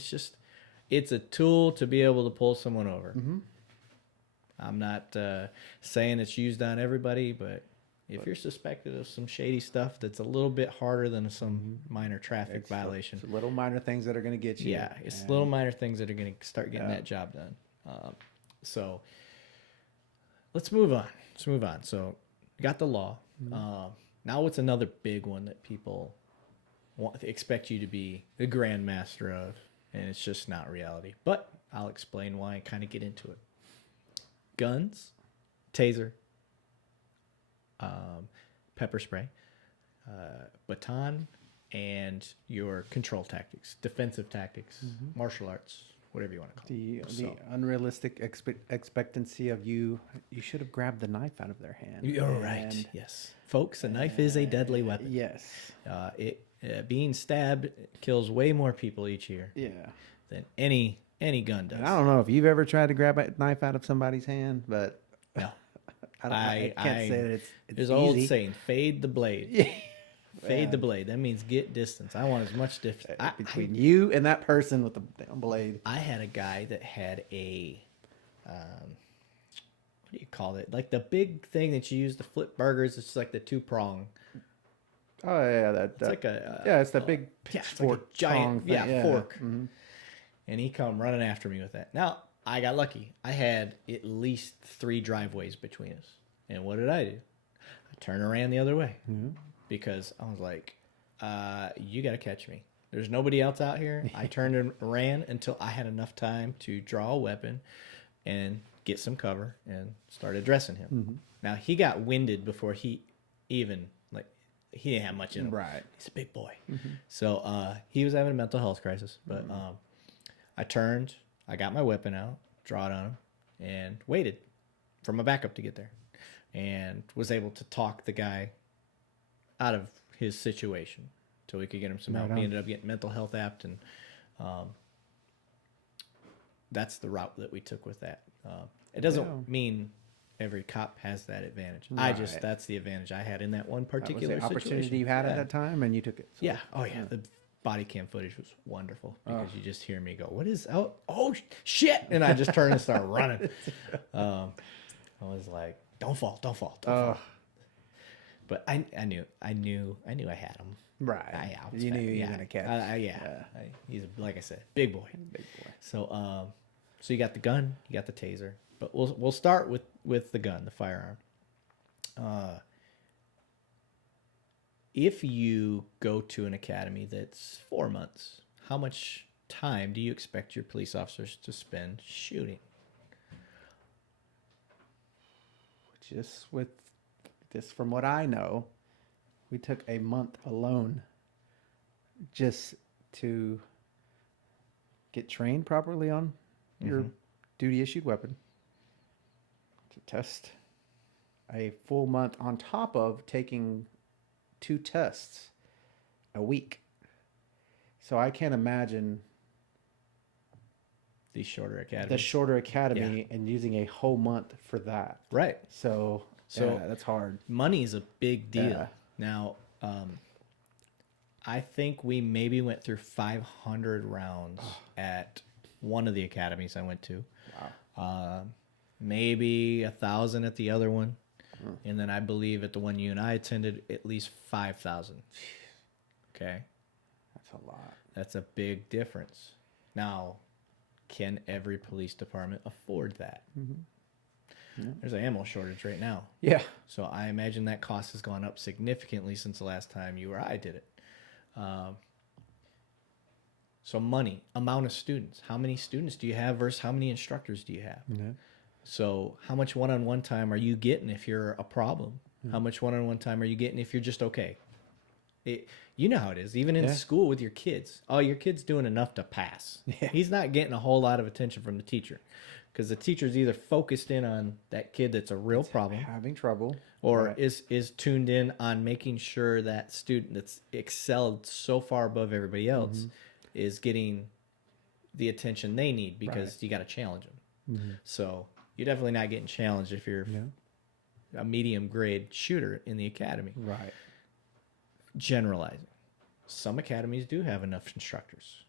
It's a tool to be able to pull someone over. I'm not saying it's used on everybody, but if you're suspected of some shady stuff that's a little bit harder than some minor traffic violation. It's little minor things that are going to get you. Yeah, it's little minor things that are going to start getting that job done. So let's move on. So we got the law. Now what's another big one that people expect you to be the grandmaster of, and it's just not reality. But I'll explain why and kind of get into it. Guns, taser, pepper spray, baton and your control tactics, defensive tactics, martial arts, whatever you want to call it. The unrealistic expectancy of you should have grabbed the knife out of their hand. You're right. Yes, folks, a knife is a deadly weapon. Yes. Being stabbed kills way more people each year. Yeah. Than any gun does. And I don't know if you've ever tried to grab a knife out of somebody's hand, but no, I can't say that it's there's easy. an old saying: "Fade the blade." Fade the blade. That means get distance. I want as much distance between you and that person with the damn blade. I had a guy that had a, what do you call it? Like the big thing that you use to flip burgers. It's like the 2-prong. Oh yeah, It's like a it's that big it's like a giant thing. fork. Mm-hmm. And he come running after me with that. Now I got lucky. I had at least 3 driveways between us. And what did I do? I turned and ran the other way. Mm-hmm. Because I was like, you got to catch me. There's nobody else out here. I turned and ran until I had enough time to draw a weapon and get some cover and start addressing him. Mm-hmm. Now, he got winded before he even, he didn't have much in him. Right. He's a big boy. Mm-hmm. So he was having a mental health crisis. But I turned, I got my weapon out, draw it on him, and waited for my backup to get there. And was able to talk the guy out of his situation till we could get him some help. He ended up getting mental health apt, and that's the route that we took with that. It doesn't mean every cop has that advantage. Right. That's the advantage I had in that one particular that was the opportunity situation. You had at that time, and you took it. So. Yeah. Oh yeah. The body cam footage was wonderful because you just hear me go, "What is? Oh shit!" And I just turn and start running. I was like, "Don't fall! Don't fall! Don't fall!" But I knew I had him. Right. You knew you were gonna catch. He's like I said, big boy. Big boy. So so you got the gun, you got the taser, but we'll start with the gun, the firearm. If you go to an academy that's 4 months, how much time do you expect your police officers to spend shooting? Just from what I know, we took a month alone just to get trained properly on your duty issued weapon, to test a full month on top of taking 2 tests a week. So I can't imagine the shorter academy and using a whole month for that. Right. So that's hard. Money's a big deal. Yeah. Now, I think we maybe went through 500 rounds at one of the academies I went to. Wow. Maybe 1,000 at the other one. And then I believe at the one you and I attended, at least 5,000. Okay. That's a lot. That's a big difference. Now, can every police department afford that? Mm-hmm. Yeah. There's an ammo shortage right now. Yeah. So I imagine that cost has gone up significantly since the last time you or I did it. So money, amount of students. How many students do you have versus how many instructors do you have? Mm-hmm. So how much one-on-one time are you getting if you're a problem? Mm-hmm. How much one-on-one time are you getting if you're just okay? You know how it is, even in school with your kids. Oh, your kid's doing enough to pass. Yeah. He's not getting a whole lot of attention from the teacher because the teacher's either focused in on that kid that's a real problem, having trouble, or is tuned in on making sure that student that's excelled so far above everybody else is getting the attention they need because you got to challenge them. Mm-hmm. So you're definitely not getting challenged if you're a medium grade shooter in the academy. Right. Generalizing. Some academies do have enough instructors.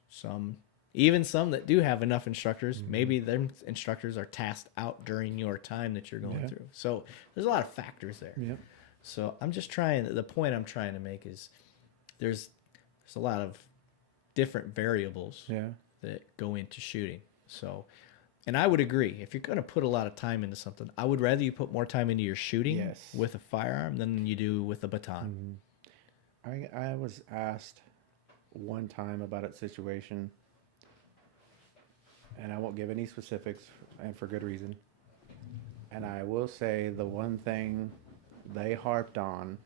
Even some that do have enough instructors, maybe their instructors are tasked out during your time that you're going through. So there's a lot of factors there. Yeah. So the point I'm trying to make is there's a lot of different variables that go into shooting. So, and I would agree, if you're going to put a lot of time into something, I would rather you put more time into your shooting with a firearm than you do with a baton. Mm-hmm. I was asked one time about a situation, and I won't give any specifics, and for good reason. And I will say the one thing they harped on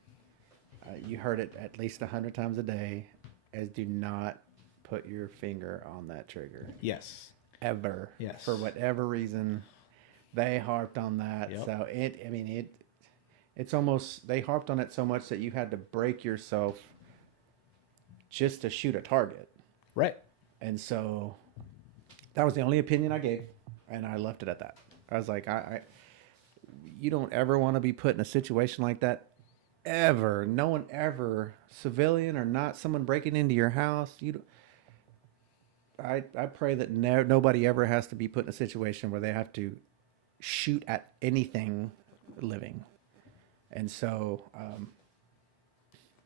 you heard it at least 100 times a day, is do not put your finger on that trigger. Yes. Ever. Yes. For whatever reason, they harped on that. Yep. So it's almost, they harped on it so much that you had to break yourself just to shoot a target. Right. And so that was the only opinion I gave, and I left it at that. I was like, you don't ever want to be put in a situation like that, ever. No one ever, civilian or not, someone breaking into your house. I pray that nobody ever has to be put in a situation where they have to shoot at anything living. And so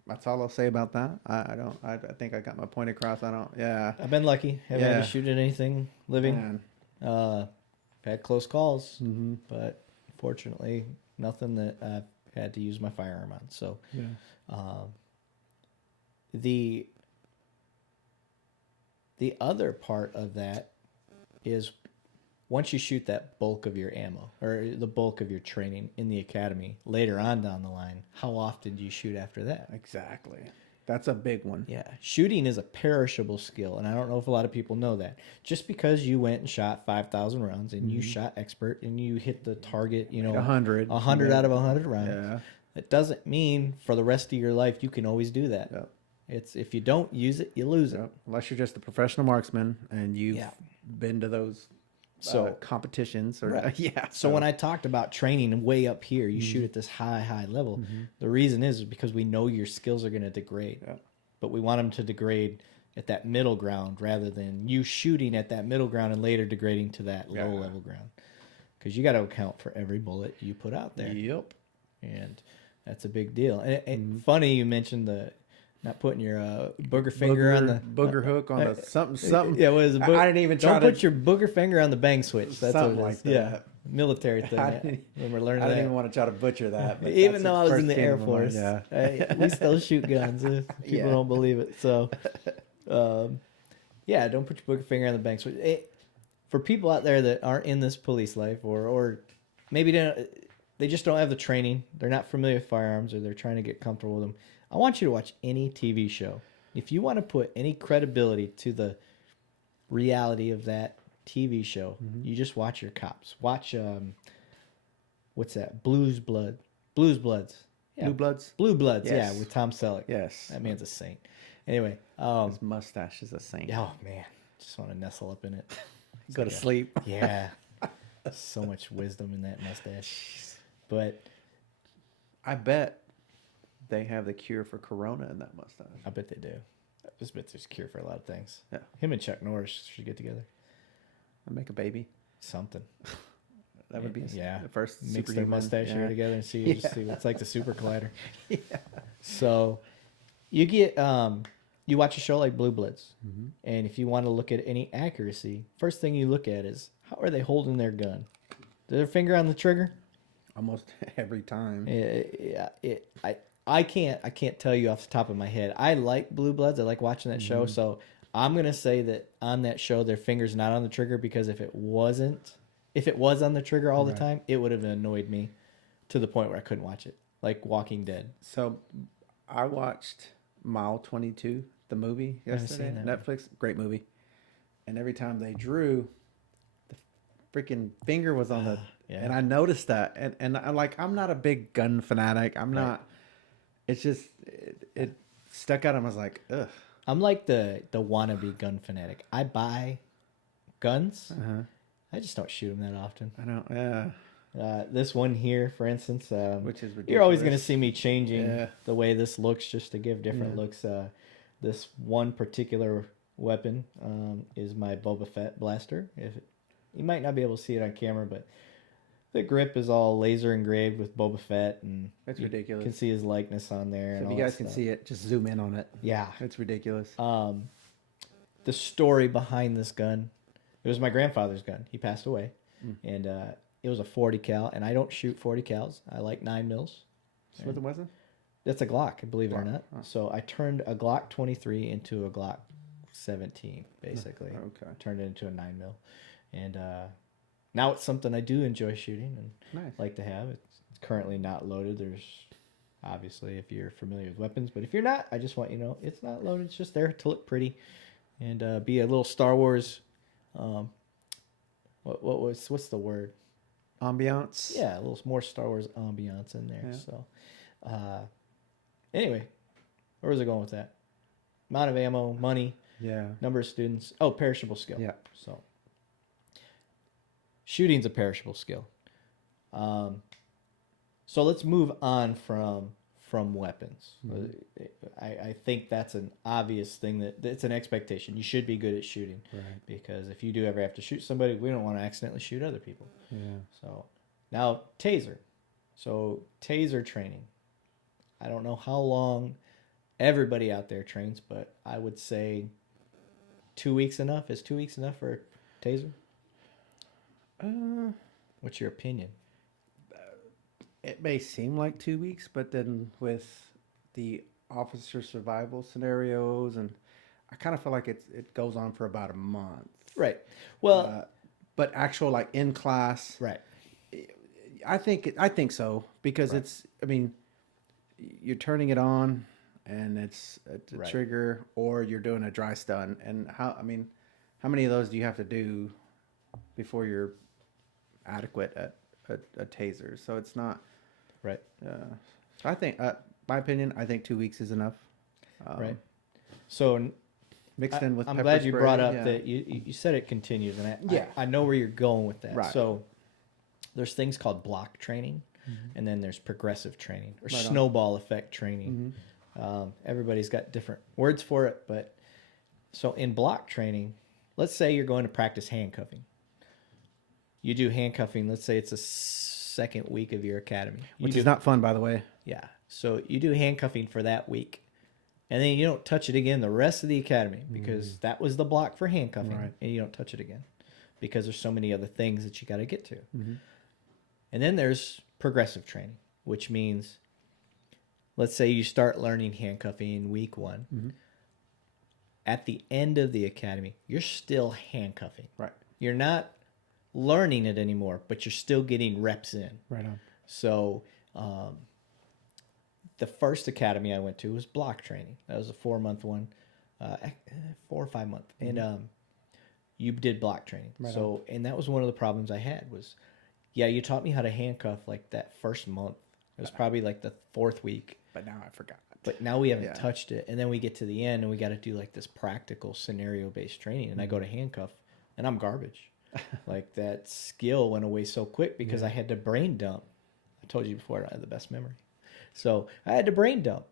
that's all I'll say about that. I think I got my point across. I've been lucky. Haven't had to shoot at anything living. Had close calls, but fortunately, nothing that I've had to use my firearm on. So, the other part of that is once you shoot that bulk of your ammo or the bulk of your training in the academy later on down the line, how often do you shoot after that? Exactly. That's a big one. Yeah. Shooting is a perishable skill, and I don't know if a lot of people know that. Just because you went and shot 5,000 rounds and you shot expert and you hit the target, 100 out of 100 rounds, it doesn't mean for the rest of your life you can always do that. Yep. It's if you don't use it, you lose it. Unless you're just a professional marksman and you've been to those competitions. Or, So when I talked about training way up here, you shoot at this high level. The reason is because we know your skills are going to degrade, but we want them to degrade at that middle ground rather than you shooting at that middle ground and later degrading to that low level ground. Because you got to account for every bullet you put out there. Yep. And that's a big deal. And funny you mentioned the not putting your booger finger on the booger hook on the something. Yeah, what is it? I didn't even try don't put your booger finger on the bang switch. That's something what it like is. that. Yeah, military thing. When we're learning I didn't that. even want to try to butcher that. But Even though I was first in the came Air to my Force, mind. we still shoot guns. People don't believe it. So, don't put your booger finger on the bang switch. For people out there that aren't in this police life, or maybe they just don't have the training, they're not familiar with firearms, or they're trying to get comfortable with them. I want you to watch any TV show. If you want to put any credibility to the reality of that TV show, you just watch your cops. Watch, what's that? Blues Bloods. Yeah. Blue Bloods? Blue Bloods, Yes. yeah, with Tom Selleck. Yes. That man's a saint. Anyway. His mustache is a saint. Oh, man. Just want to nestle up in it. Go to sleep. Yeah. So much wisdom in that mustache. But I bet they have the cure for corona in that mustache. I bet they do. I just bet there's a cure for a lot of things. Yeah. Him and Chuck Norris should get together. And make a baby. Something. That would be the first mix their superhuman. mustache hair together and see it's like the super collider. Yeah. So you get you watch a show like Blue Bloods, and if you want to look at any accuracy, first thing you look at is how are they holding their gun? Is their finger on the trigger? Almost every time. I can't tell you off the top of my head. I like Blue Bloods. I like watching that show. So I'm gonna say that on that show, their finger's not on the trigger, because if it was on the trigger all the time, it would have annoyed me to the point where I couldn't watch it, like Walking Dead. So I watched Mile 22, the movie yesterday. Netflix, great movie. And every time they drew, the freaking finger was on the. And I noticed that, and I'm not a big gun fanatic. I'm not. It's just it stuck out. I was like, ugh. I'm like the wannabe gun fanatic. I buy guns. I just don't shoot them that often. I don't. Yeah. This one here, for instance, which is ridiculous. You're always going to see me changing the way this looks, just to give different looks. This one particular weapon is my Boba Fett blaster. You might not be able to see it on camera, but the grip is all laser engraved with Boba Fett, and it's ridiculous. You can see his likeness on there. So if you guys can see it, just zoom in on it. Yeah, it's ridiculous. The story behind this gun, it was my grandfather's gun. He passed away, and it was a 40 cal, and I don't shoot 40 cals. I like 9 mils. Smith & Wesson? That's a Glock, believe it or not. So I turned a Glock 23 into a Glock 17, basically. Okay. Turned it into a 9 mil, and now it's something I do enjoy shooting and like to have. It's currently not loaded. obviously, if you're familiar with weapons. But if you're not, I just want you to know it's not loaded. It's just there to look pretty and be a little Star Wars. What's the word? Ambiance. Yeah, a little more Star Wars ambiance in there. Yeah. So, anyway, where was I going with that? Amount of ammo, money, Yeah. number of students. Oh, perishable skill. Yeah. So, shooting's a perishable skill. So let's move on from weapons. I think that's an obvious thing that it's an expectation. You should be good at shooting, Right. because if you do ever have to shoot somebody, we don't want to accidentally shoot other people. Yeah. So now taser. So taser training. I don't know how long everybody out there trains, but I would say 2 weeks enough. Is 2 weeks enough for a taser? What's your opinion? It may seem like 2 weeks, but then with the officer survival scenarios, and I kind of feel like it goes on for about a month. Right. Well, but actual like in class, right. I think so, because Right. it's, I mean, you're turning it on and it's a Right. trigger, or you're doing a dry stun, and how many of those do you have to do before you're adequate at a taser? So it's not Right. I think, my opinion, I think 2 weeks is enough. Right. So Mixed in with I'm pepper glad you spray, brought up yeah. that you said it continues, and Yeah. I know where you're going with that. Right. So there's things called block training, and then there's progressive training or Right on. snowball effect training. Everybody's got different words for it, but so in block training, let's say you're going to practice handcuffing. You do handcuffing. Let's say it's a second week of your academy, Which is not fun, by the way. Yeah. So you do handcuffing for that week. And then you don't touch it again the rest of the academy, because that was the block for handcuffing. Right. And you don't touch it again because there's so many other things that you got to get to. And then there's progressive training, which means, let's say you start learning handcuffing in week 1. At the end of the academy, you're still handcuffing. Right. You're not learning it anymore, but you're still getting reps in. Right on. So the first academy I went to was block training. That was a 4-month one, 4 or 5 month, and you did block training. Right So and that was one of the problems I had was, yeah, you taught me how to handcuff like that first month. It was probably like the 4th week. But now I forgot. But now we haven't Yeah. touched it, and then we get to the end and we got to do like this practical scenario based training, and I go to handcuff, and I'm garbage. Like that skill went away so quick because I had to brain dump. I told you before I don't have the best memory, so I had to brain dump.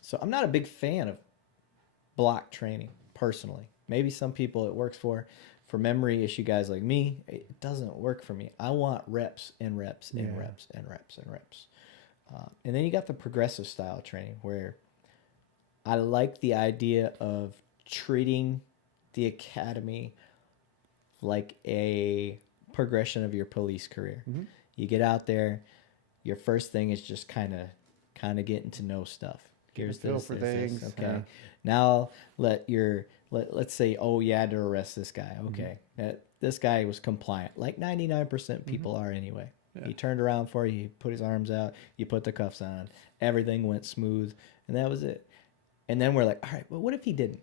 So I'm not a big fan of block training personally. Maybe some people it works for memory issue guys like me. It doesn't work for me. I want reps and reps and Yeah. reps and reps and reps. And then you got the progressive style training where I like the idea of treating the academy like a progression of your police career. You get out there, your first thing is just kind of getting to know stuff. Here's feel this, for this, things, okay. yeah. Now let's say, oh, you had to arrest this guy. Okay, this guy was compliant, like 99% people are anyway. Yeah. He turned around for you, he put his arms out, you put the cuffs on, everything went smooth, and that was it. And then we're like, all right, well, what if he didn't?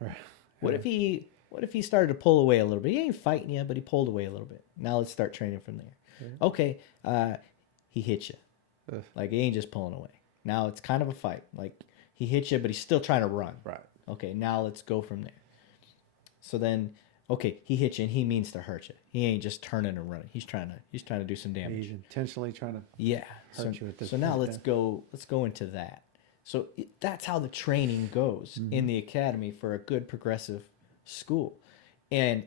Right. What if he started to pull away a little bit? He ain't fighting you, but he pulled away a little bit. Now let's start training from there. Okay, he hit you. Ugh. Like he ain't just pulling away. Now it's kind of a fight. Like he hit you, but he's still trying to run. Right. Okay, now let's go from there. So then, okay, he hit you and he means to hurt you. He ain't just turning and running. He's trying to do some damage. He's intentionally trying to. Yeah. Hurt you at this so now point, let's go into that. So that's how the training goes in the academy for a good progressive school. And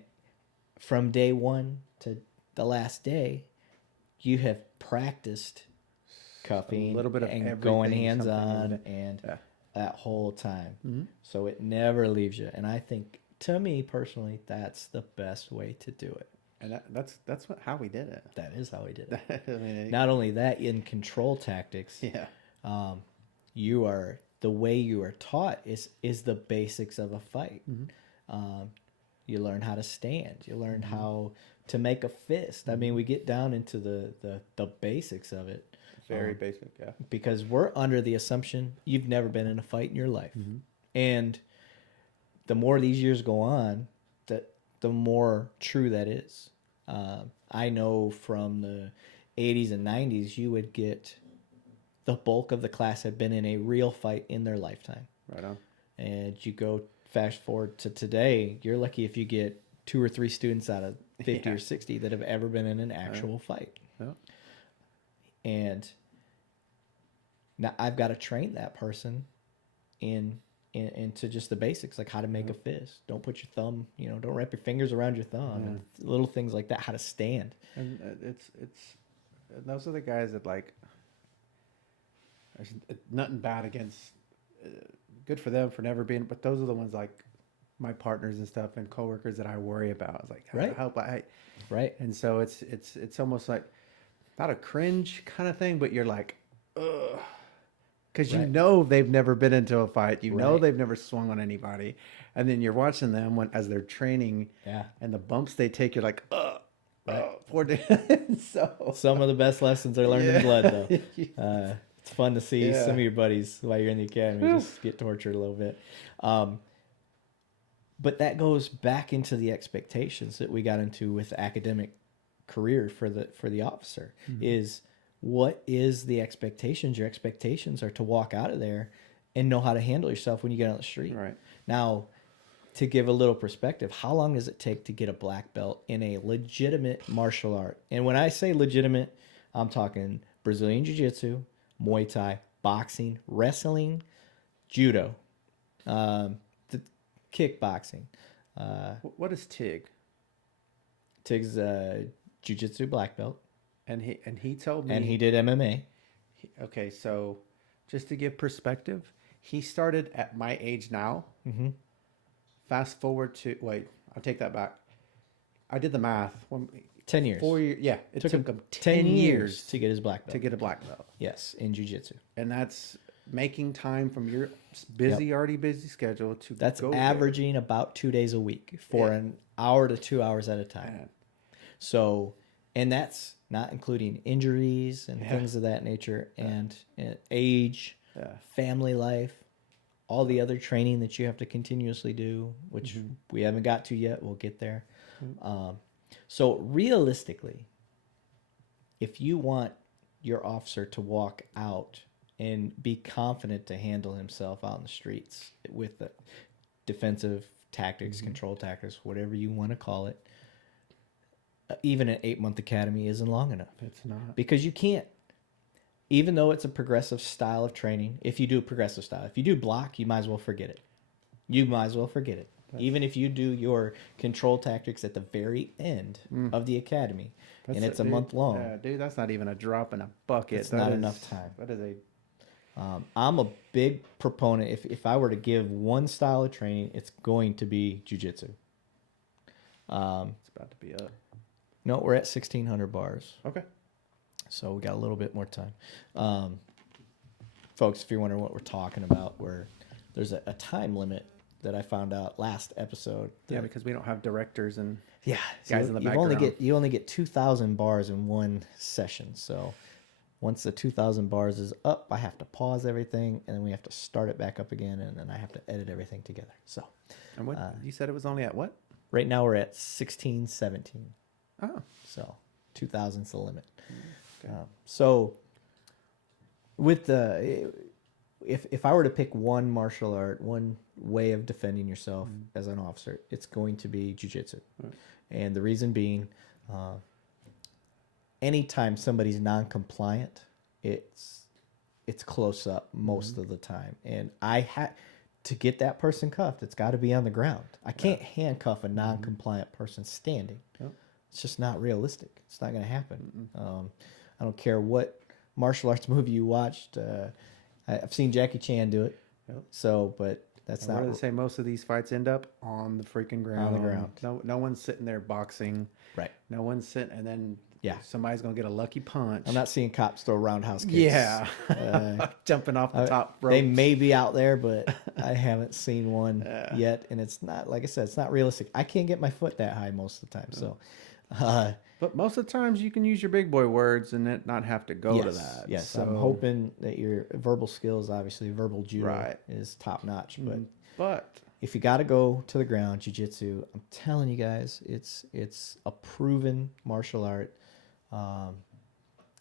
from day 1 to the last day, you have practiced cuffing, A little bit of and everything, going hands something on with it. and Yeah. that whole time. So it never leaves you. And I think, to me personally, that's the best way to do it. And that's how we did it. That is how we did it. I mean, Not only that, in control tactics, yeah. the way you are taught is the basics of a fight. You learn how to stand. You learn how to make a fist. I mean, we get down into the basics of it. Very basic, yeah. Because we're under the assumption you've never been in a fight in your life. And the more these years go on, the more true that is. I know from the 80s and 90s, you would get the bulk of the class had been in a real fight in their lifetime. Right on. And you go fast forward to today, you're lucky if you get 2 or 3 students out of 50 or 60 that have ever been in an actual fight. Yeah. And now I've got to train that person into just the basics, like how to make a fist. Don't put your thumb, don't wrap your fingers around your thumb. And little things like that, how to stand. And those are the guys that like, there's nothing bad against, good for them for never being, but those are the ones like my partners and stuff and coworkers that I worry about. It's like, right. Help. Right. And so it's almost like not a cringe kind of thing, but you're like, ugh. Because you know they've never been into a fight. You know they've never swung on anybody. And then you're watching them as they're training. Yeah. And the bumps they take, you're like, poor dude. So some of the best lessons are learned in blood, though. It's fun to see some of your buddies while you're in the academy just get tortured a little bit. But that goes back into the expectations that we got into with academic career for the officer is what is the expectations? Your expectations are to walk out of there and know how to handle yourself when you get on the street. Right. Now, to give a little perspective, how long does it take to get a black belt in a legitimate martial art? And when I say legitimate, I'm talking Brazilian Jiu-Jitsu, Muay Thai, boxing, wrestling, judo, the kickboxing. What is TIG? TIG's Jiu-Jitsu black belt. And he told me... And he did MMA. Okay, so just to give perspective, he started at my age now. Mm-hmm. Fast forward to... Wait, I'll take that back. I did the math. 10 years. 4 years. Yeah, it took him 10 years to get his black belt. To get a black belt. Yes, in jiu-jitsu. And that's making time from your already busy schedule to That's averaging about 2 days a week for an hour to 2 hours at a time. Man. So, and that's not including injuries and things of that nature and age, family life, all the other training that you have to continuously do, which we haven't got to yet. We'll get there. So realistically, if you want your officer to walk out and be confident to handle himself out in the streets with the defensive tactics, control tactics, whatever you want to call it, even an 8-month academy isn't long enough. It's not. Because you can't, even though it's a progressive style of training, if you do a progressive style, if you do block, you might as well forget it. Even if you do your control tactics at the very end of the academy, and it's a month long. Yeah, dude, that's not even a drop in a bucket. It's not enough time. That is a... I'm a big proponent. If I were to give one style of training, it's going to be jiu-jitsu. It's about to be up. No, we're at 1,600 bars. Okay. So we got a little bit more time. Folks, if you're wondering what we're talking about, there's a time limit that I found out last episode. Yeah, because we don't have directors and guys in the background. You only get 2,000 bars in one session. So once the 2,000 bars is up, I have to pause everything, and then we have to start it back up again, and then I have to edit everything together. So, and what you said it was only at what? Right now we're at 16, 17. Oh, so 2,000's the limit. Okay. So with if I were to pick one martial art, one way of defending yourself as an officer, it's going to be jiu-jitsu. Right. And the reason being, anytime somebody's non-compliant, it's close up most of the time. And to get that person cuffed, it's got to be on the ground. I can't handcuff a non-compliant person standing. Yep. It's just not realistic. It's not going to happen. I don't care what martial arts movie you watched. I've seen Jackie Chan do it. Yep. So, but that's not. What do they say? Most of these fights end up on the freaking ground. On the ground. No one's sitting there boxing. Right. No one's sitting, and then somebody's gonna get a lucky punch. I'm not seeing cops throw roundhouse kicks. Yeah. Jumping off the top rope. They may be out there, but I haven't seen one yet, and it's not, like I said, it's not realistic. I can't get my foot that high most of the time. So But most of the times you can use your big boy words and it not have to go yes, to that. yes. So, I'm hoping that your verbal skills, obviously, verbal judo Right. is top notch. But but if you got to go to the ground, jiu-jitsu, I'm telling you guys, it's a proven martial art.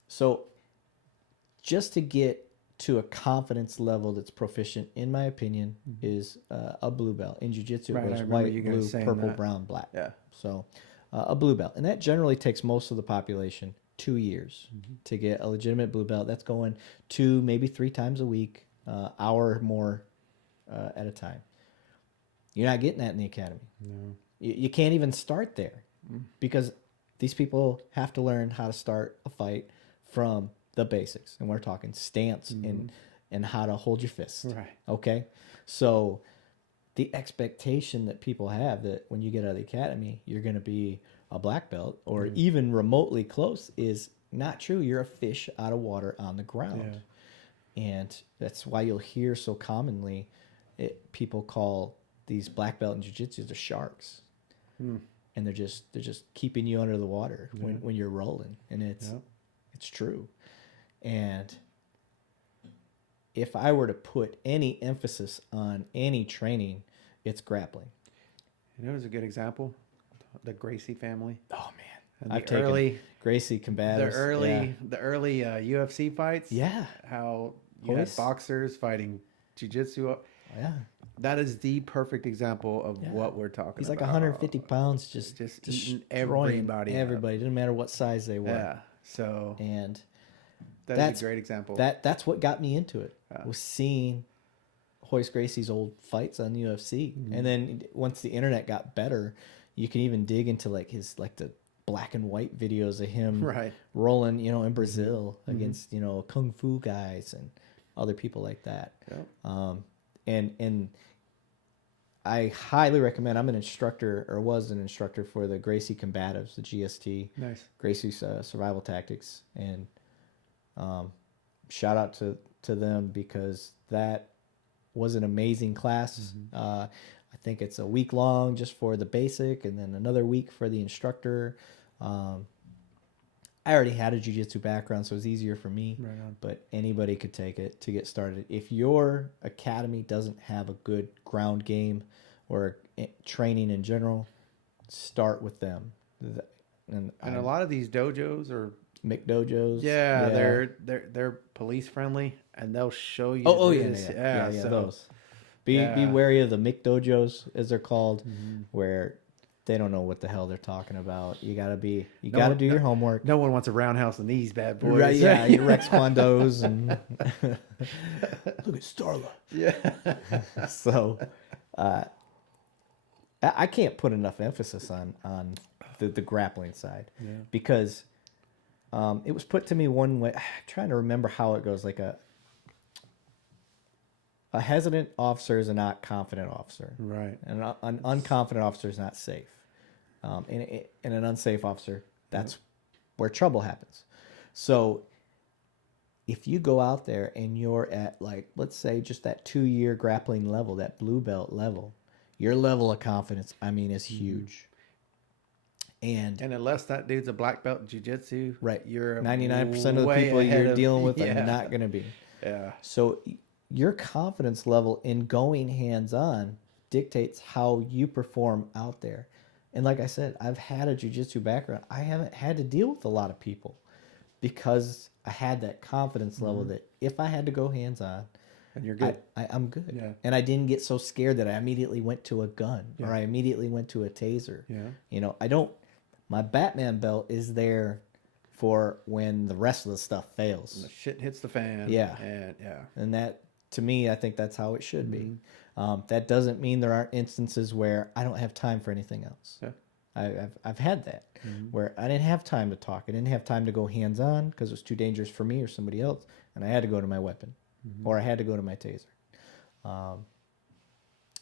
So just to get to a confidence level that's proficient, in my opinion, is a blue belt. In jiu-jitsu, Right, it I goes remember white, you guys blue, saying purple, that. brown, black. Yeah. So a blue belt. And that generally takes most of the population 2 years to get a legitimate blue belt. That's going 2, maybe 3 times a week, hour or more at a time. You're not getting that in the academy. No. You can't even start there because these people have to learn how to start a fight from the basics. And we're talking stance and how to hold your fist. Right. Okay? So the expectation that people have that when you get out of the academy, you're going to be a black belt or even remotely close is not true. You're a fish out of water on the ground. Yeah. And that's why you'll hear so commonly people call these black belt in jiu-jitsu the sharks. And they're just keeping you under the water when you're rolling. And it's true. And if I were to put any emphasis on any training, it's grappling. You know, it was a good example. The Gracie family. Oh man, And I've the early Gracie combatives. the early UFC fights. Yeah. How you had boxers fighting jiu-jitsu. Yeah. That is the perfect example of what we're talking about. He's like 150 pounds, just eating destroying everybody. Everybody. Didn't matter what size they were. Yeah. So and that's a great example. That's what got me into it. Was seeing Hoist Gracie's old fights on UFC. And then once the internet got better, you can even dig into like the black and white videos of him rolling, in Brazil against, kung fu guys and other people like that. Yep. And I highly recommend. I'm an instructor, or was an instructor for the Gracie Combatives, the GST. Nice. Gracie's Survival Tactics, and shout out to them because that was an amazing class. I think it's a week long just for the basic, and then another week for the instructor. I already had a jiu-jitsu background, so it was easier for me. Right on. But anybody could take it to get started. If your academy doesn't have a good ground game or training in general, start with them. And a lot of these dojos are McDojos. Yeah, they're police friendly, and they'll show you. Yeah, those. Be wary of the McDojos, as they're called, where they don't know what the hell they're talking about. You gotta do your homework. No one wants a roundhouse in these bad boys. Right? Yeah, your Rex Kwandos and look at Starla. Yeah. So, I can't put enough emphasis on the grappling side because it was put to me one way. I'm trying to remember how it goes. Like a hesitant officer is a not confident officer. Right. And an unconfident officer is not safe. And an unsafe officer, that's where trouble happens. So if you go out there and you're at, like, let's say just that 2-year grappling level, that blue belt level, your level of confidence, is huge. And unless that dude's a black belt in jiu-jitsu, right, you're 99% of the people you're dealing with are not going to be. Yeah. So your confidence level in going hands-on dictates how you perform out there. And like I said, I've had a jiu-jitsu background. I haven't had to deal with a lot of people because I had that confidence level that if I had to go hands-on, and you're good. I'm good. Yeah. And I didn't get so scared that I immediately went to a gun or I immediately went to a taser. Yeah. My Batman belt is there for when the rest of the stuff fails. When the shit hits the fan. Yeah. And that, to me, I think that's how it should be. That doesn't mean there aren't instances where I don't have time for anything else. Yeah. I've had that where I didn't have time to talk. I didn't have time to go hands-on because it was too dangerous for me or somebody else. And I had to go to my weapon or I had to go to my taser.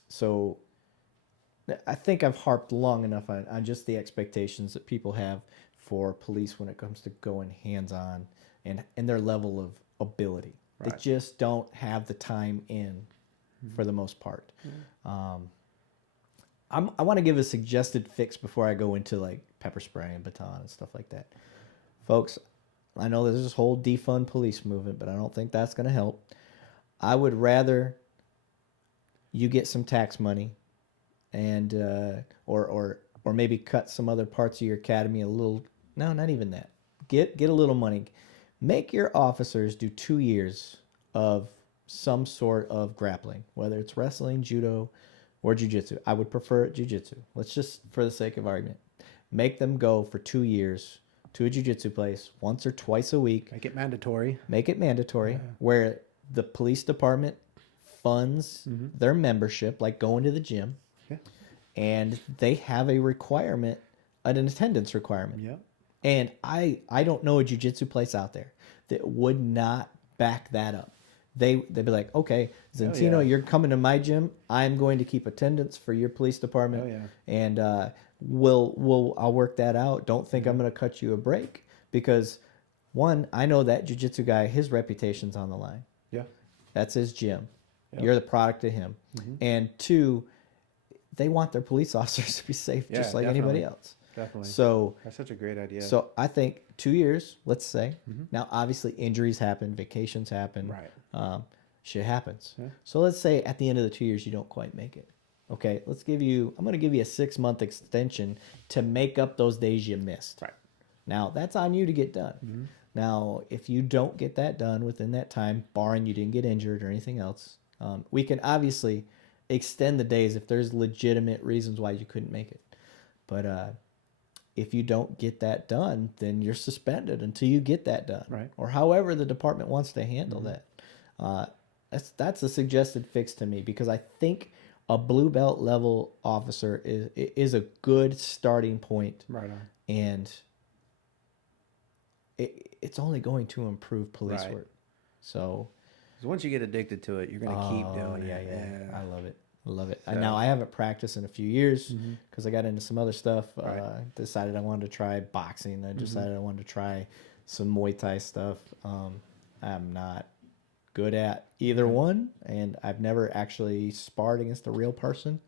So I think I've harped long enough on just the expectations that people have for police when it comes to going hands-on and their level of ability. Right. They just don't have the time in for the most part. I want to give a suggested fix before I go into like pepper spray and baton and stuff like that. Folks, I know there's this whole defund police movement, but I don't think that's going to help. I would rather you get some tax money and or maybe cut some other parts of your academy a little. No, not even that. Get a little money. Make your officers do 2 years of some sort of grappling, whether it's wrestling, judo, or jiu-jitsu. I would prefer jiu-jitsu. Let's just, for the sake of argument, make them go for 2 years to a jiu-jitsu place once or twice a week. Make it mandatory. Make it mandatory, where the police department funds their membership, like going to the gym, and they have a requirement, an attendance requirement. Yep. And I don't know a jiu-jitsu place out there that would not back that up. They'd be like, okay, Zentino, you're coming to my gym. I'm going to keep attendance for your police department, and I'll work that out. Don't think I'm going to cut you a break, because one, I know that jiu-jitsu guy, his reputation's on the line. Yeah, that's his gym. Yep. You're the product of him. And two, they want their police officers to be safe, just like anybody else. Definitely. So that's such a great idea. So I think 2 years, let's say. Now, obviously, injuries happen, vacations happen. Right. Shit happens. Yeah. So let's say at the end of the 2 years, you don't quite make it. Okay, I'm going to give you a 6-month extension to make up those days you missed. Right. Now, that's on you to get done. Now, if you don't get that done within that time, barring you didn't get injured or anything else, we can obviously extend the days if there's legitimate reasons why you couldn't make it. But if you don't get that done, then you're suspended until you get that done. Right. Or however the department wants to handle that. That's a suggested fix to me, because I think a blue belt level officer is a good starting point. Right on. And it's only going to improve police work. So once you get addicted to it, you're going to keep doing it. Yeah. I love it. I love it. So, now, I haven't practiced in a few years because I got into some other stuff. Decided I wanted to try boxing. I decided I wanted to try some Muay Thai stuff. I'm not good at either one, and I've never actually sparred against a real person.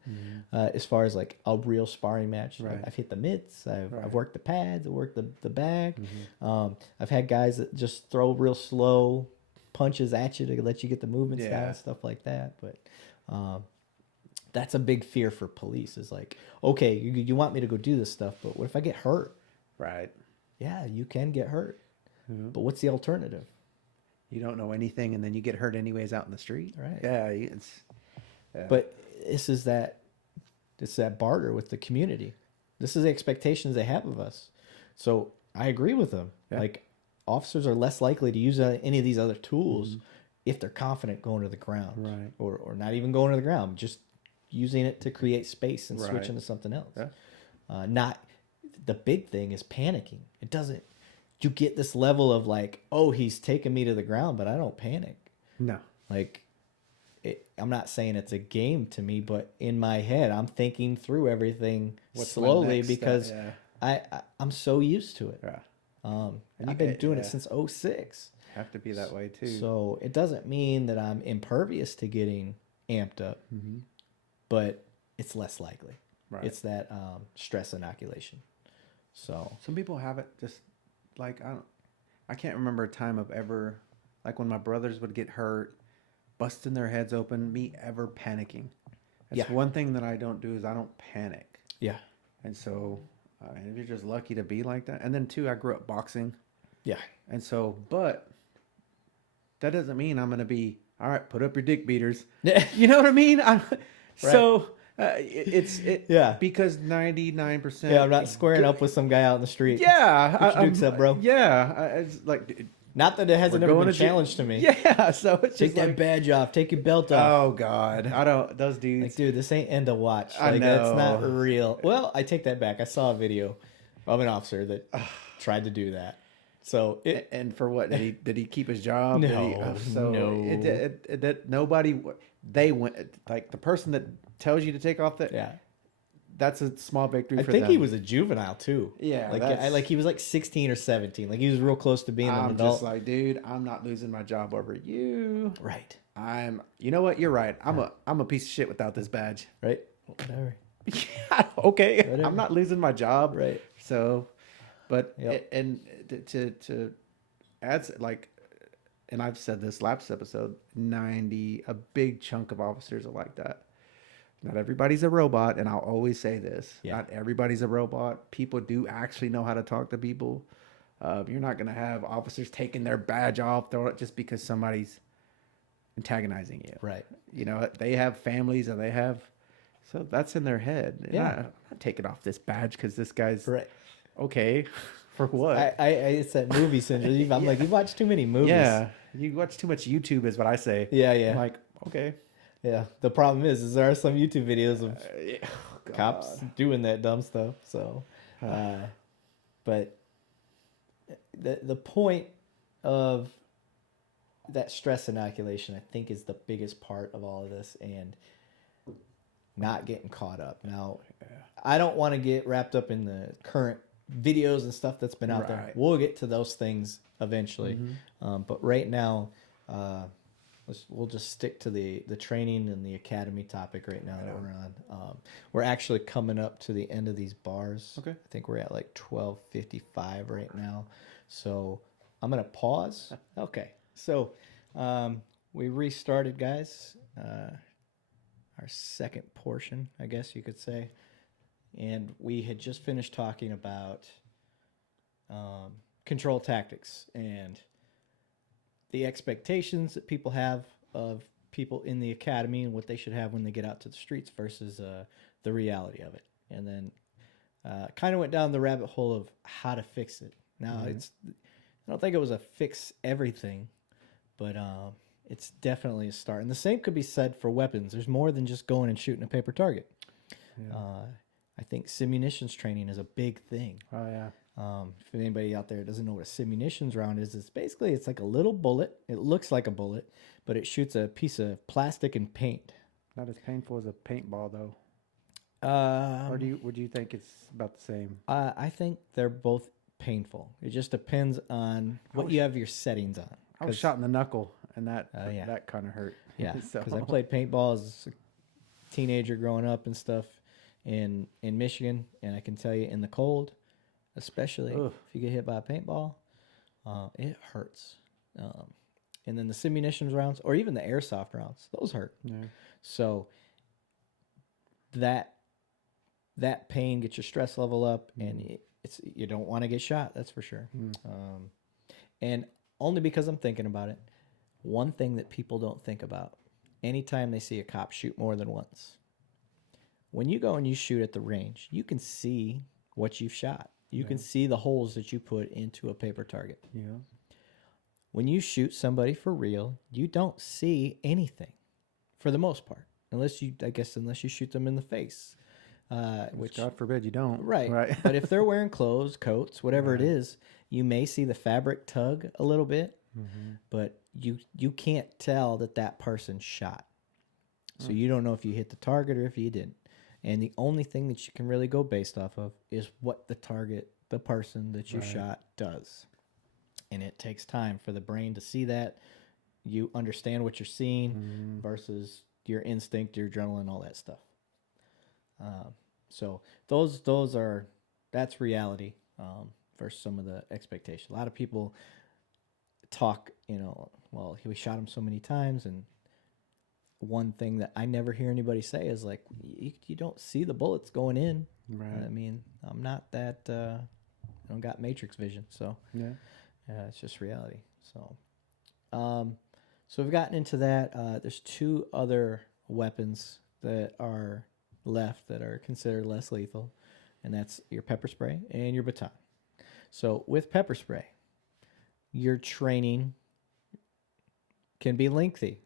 As far as like a real sparring match, I've hit the mitts, I've worked the pads, I've worked the bag. I've had guys that just throw real slow punches at you to let you get the movements down and stuff like that. But that's a big fear for police, is like, okay, you want me to go do this stuff, but what if I get hurt? Right. Yeah, you can get hurt. But what's the alternative? You don't know anything, and then you get hurt anyways out in the street. Right. Yeah. But it's that barter with the community. This is the expectations they have of us. So I agree with them. Yeah. Like, officers are less likely to use any of these other tools if they're confident going to the ground. Right. Or not even going to the ground, just using it to create space and switch into something else. Yeah. Not the big thing is panicking. It doesn't. You get this level of like, oh, he's taking me to the ground, but I don't panic. No. Like, I'm not saying it's a game to me, but in my head, I'm thinking through everything slowly because I'm so used to it. Yeah. I've been doing it since 2006. Have to be that way too. So it doesn't mean that I'm impervious to getting amped up, but it's less likely. Right. It's that stress inoculation. So some people have it just. Like, I can't remember a time of ever, like when my brothers would get hurt, busting their heads open, me ever panicking. That's one thing that I don't do, is I don't panic. Yeah. And so, if you're just lucky to be like that. And then two, I grew up boxing. Yeah. And so, but that doesn't mean I'm going to be, all right, put up your dick beaters. You know what I mean? So... because 99%. Yeah, I'm not squaring up with some guy out in the street. Yeah, put your dukes up, bro. Yeah, it's like, not that it hasn't ever been challenged to me. Yeah, so it's take just that badge off, take your belt off. Oh God, I don't. Those dudes, like, dude, this ain't end of watch. Like, I know. That's not real. Well, I take that back. I saw a video of an officer that tried to do that. So and for what did he keep his job? No, nobody. They went, like, the person that tells you to take off that. Yeah, that's a small victory. I think he was a juvenile too. Yeah, like he was like 16 or 17. Like, he was real close to being an adult. I'm just like, dude, I'm not losing my job over you. Right. You know what? You're right. I'm a piece of shit without this badge. Right. Whatever. Yeah, okay. Whatever. I'm not losing my job. Right. So, but, Yep. and to add, like, and I've said this last episode, a big chunk of officers are like that. Not everybody's a robot, and I'll always say this. Yeah. Not everybody's a robot. People do actually know how to talk to people. You're not going to have officers taking their badge off, throw it just because somebody's antagonizing you. Right. You know, they have families and they have, so that's in their head. And Yeah. I'm not taking off this badge because this guy's Right. okay. For what? It's that movie syndrome. I'm like, you watch too many movies. Yeah. You watch too much YouTube is what I say. Yeah, yeah. I'm like, okay. Yeah. The problem is there are some YouTube videos of Yeah. Oh, cops doing that dumb stuff. So, but the point of that stress inoculation, I think, is the biggest part of all of this, and not getting caught up. Now, I don't want to get wrapped up in the current videos and stuff that's been out there. Right. We'll get to those things eventually, but right now, we'll just stick to the training and the academy topic right now that we're on. We're actually coming up to the end of these bars. Okay. I think we're at like 12:55 right now, so I'm gonna pause. Okay, so we restarted, guys. Our second portion, I guess you could say. And we had just finished talking about control tactics and the expectations that people have of people in the academy and what they should have when they get out to the streets versus the reality of it. And then kind of went down the rabbit hole of how to fix it. Now, I don't think it was a fix everything, but it's definitely a start. And the same could be said for weapons. There's more than just going and shooting a paper target. Yeah. I think simunitions training is a big thing. Oh, yeah. If anybody out there doesn't know what a simunitions round is, it's like a little bullet. It looks like a bullet, but it shoots a piece of plastic and paint. Not as painful as a paintball, though. Or would you think it's about the same? I think they're both painful. It just depends on what you have your settings on. I was shot in the knuckle, and that kind of hurt. Yeah, because I played paintball as a teenager growing up and stuff in Michigan, and I can tell you in the cold, especially if you get hit by a paintball, it hurts. And then the simunitions rounds, or even the airsoft rounds, those hurt. Yeah. So that pain gets your stress level up, and you don't want to get shot. That's for sure. And only because I'm thinking about it, one thing that people don't think about anytime they see a cop shoot more than once, when you go and you shoot at the range, you can see what you've shot. You can see the holes that you put into a paper target. Yeah. When you shoot somebody for real, you don't see anything for the most part, unless you shoot them in the face. Which God forbid you don't. Right. But if they're wearing clothes, coats, whatever it is, you may see the fabric tug a little bit, but you can't tell that person shot. So you don't know if you hit the target or if you didn't. And the only thing that you can really go based off of is what the person that you shot does. And it takes time for the brain to see that. You understand what you're seeing versus your instinct, your adrenaline, all that stuff. So that's reality versus some of the expectation. A lot of people talk, well, we shot him so many times, and one thing that I never hear anybody say is like, you don't see the bullets going in. Right. I mean, I'm not that, I don't got matrix vision, so it's just reality. So we've gotten into that. There's two other weapons that are left that are considered less lethal, and that's your pepper spray and your baton. So with pepper spray, your training can be lengthy.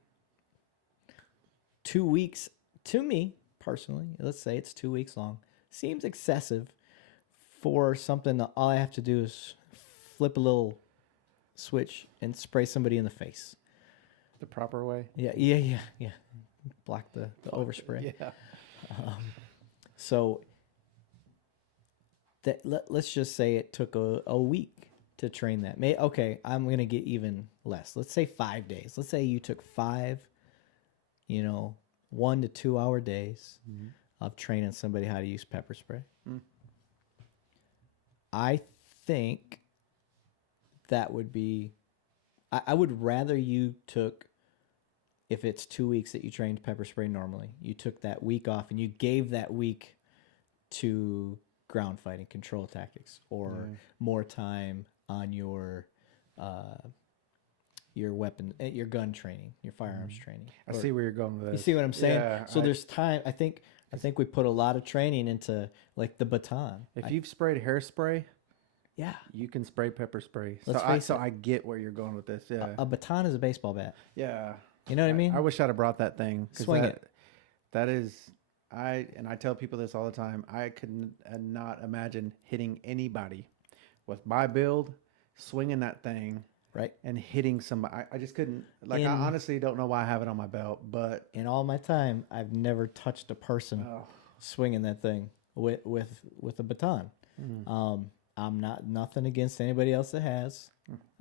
2 weeks, to me personally, let's say it's 2 weeks long, seems excessive for something that all I have to do is flip a little switch and spray somebody in the face. The proper way? Yeah. Block the overspray. Yeah. So let's just say it took a week to train that. I'm going to get even less. Let's say 5 days. Let's say you took 5, 1 to 2 hour days of training somebody how to use pepper spray. Mm. I think that would be, I would rather you took, if it's 2 weeks that you trained pepper spray normally, you took that week off and you gave that week to ground fighting, control tactics, or more time on your weapon, your gun training, your firearms training. I see where you're going with this. You see what I'm saying? Yeah, So there's time. I think we put a lot of training into like the baton. If you've sprayed hairspray, yeah, you can spray pepper spray. Let's So face it. I get where you're going with this. Yeah. a baton is a baseball bat. Yeah. You know what I mean? I wish I'd have brought that thing. Swing it. That is, I tell people this all the time. I could not imagine hitting anybody with my build, swinging that thing, Right. and hitting somebody. I just couldn't. Like, I honestly don't know why I have it on my belt, but In all my time, I've never touched a person swinging that thing with a baton. I'm nothing against anybody else that has.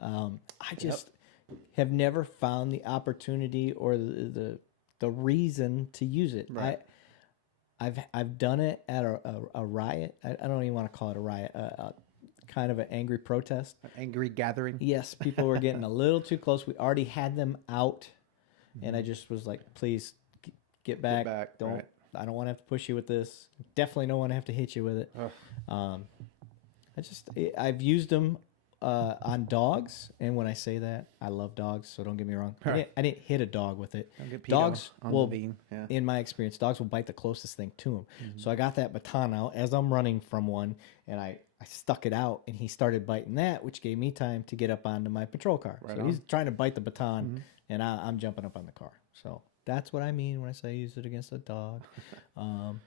I just have never found the opportunity or the reason to use it. Right. I've done it at a riot. I don't even want to call it a riot. Kind of an angry protest. an angry gathering. Yes, people were getting a little too close. We already had them out, and I just was like, "Please get back. Don't. Right. I don't want to have to push you with this. Definitely don't want to have to hit you with it." I've used them on dogs, and when I say that, I love dogs, so don't get me wrong. I didn't hit a dog with it. Don't get peed Dogs on will, the beam. Yeah. in my experience, dogs will bite the closest thing to them. So I got that baton out as I'm running from one, and I stuck it out, and he started biting that, which gave me time to get up onto my patrol car. Right so on. he's trying to bite the baton, and I'm jumping up on the car. So that's what I mean when I say I use it against a dog. And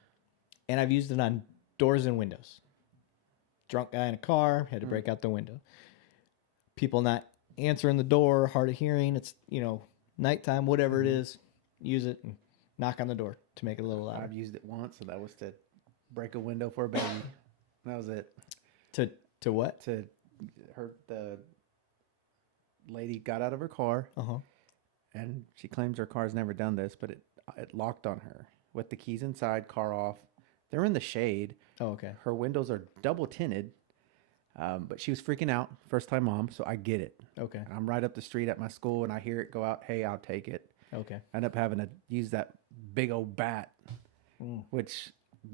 I've used it on doors and windows. Drunk guy in a car, had to break out the window. People not answering the door, hard of hearing, it's, nighttime, whatever it is, use it and knock on the door to make it a little louder. I've used it once, and that was to break a window for a baby. That was it. To what? The lady got out of her car, and she claims her car's never done this, but it locked on her with the keys inside, car off. They're in the shade. Oh, okay. Her windows are double tinted, but she was freaking out. First time mom, so I get it. Okay. And I'm right up the street at my school, and I hear it go out. Hey, I'll take it. Okay. I end up having to use that big old bat, which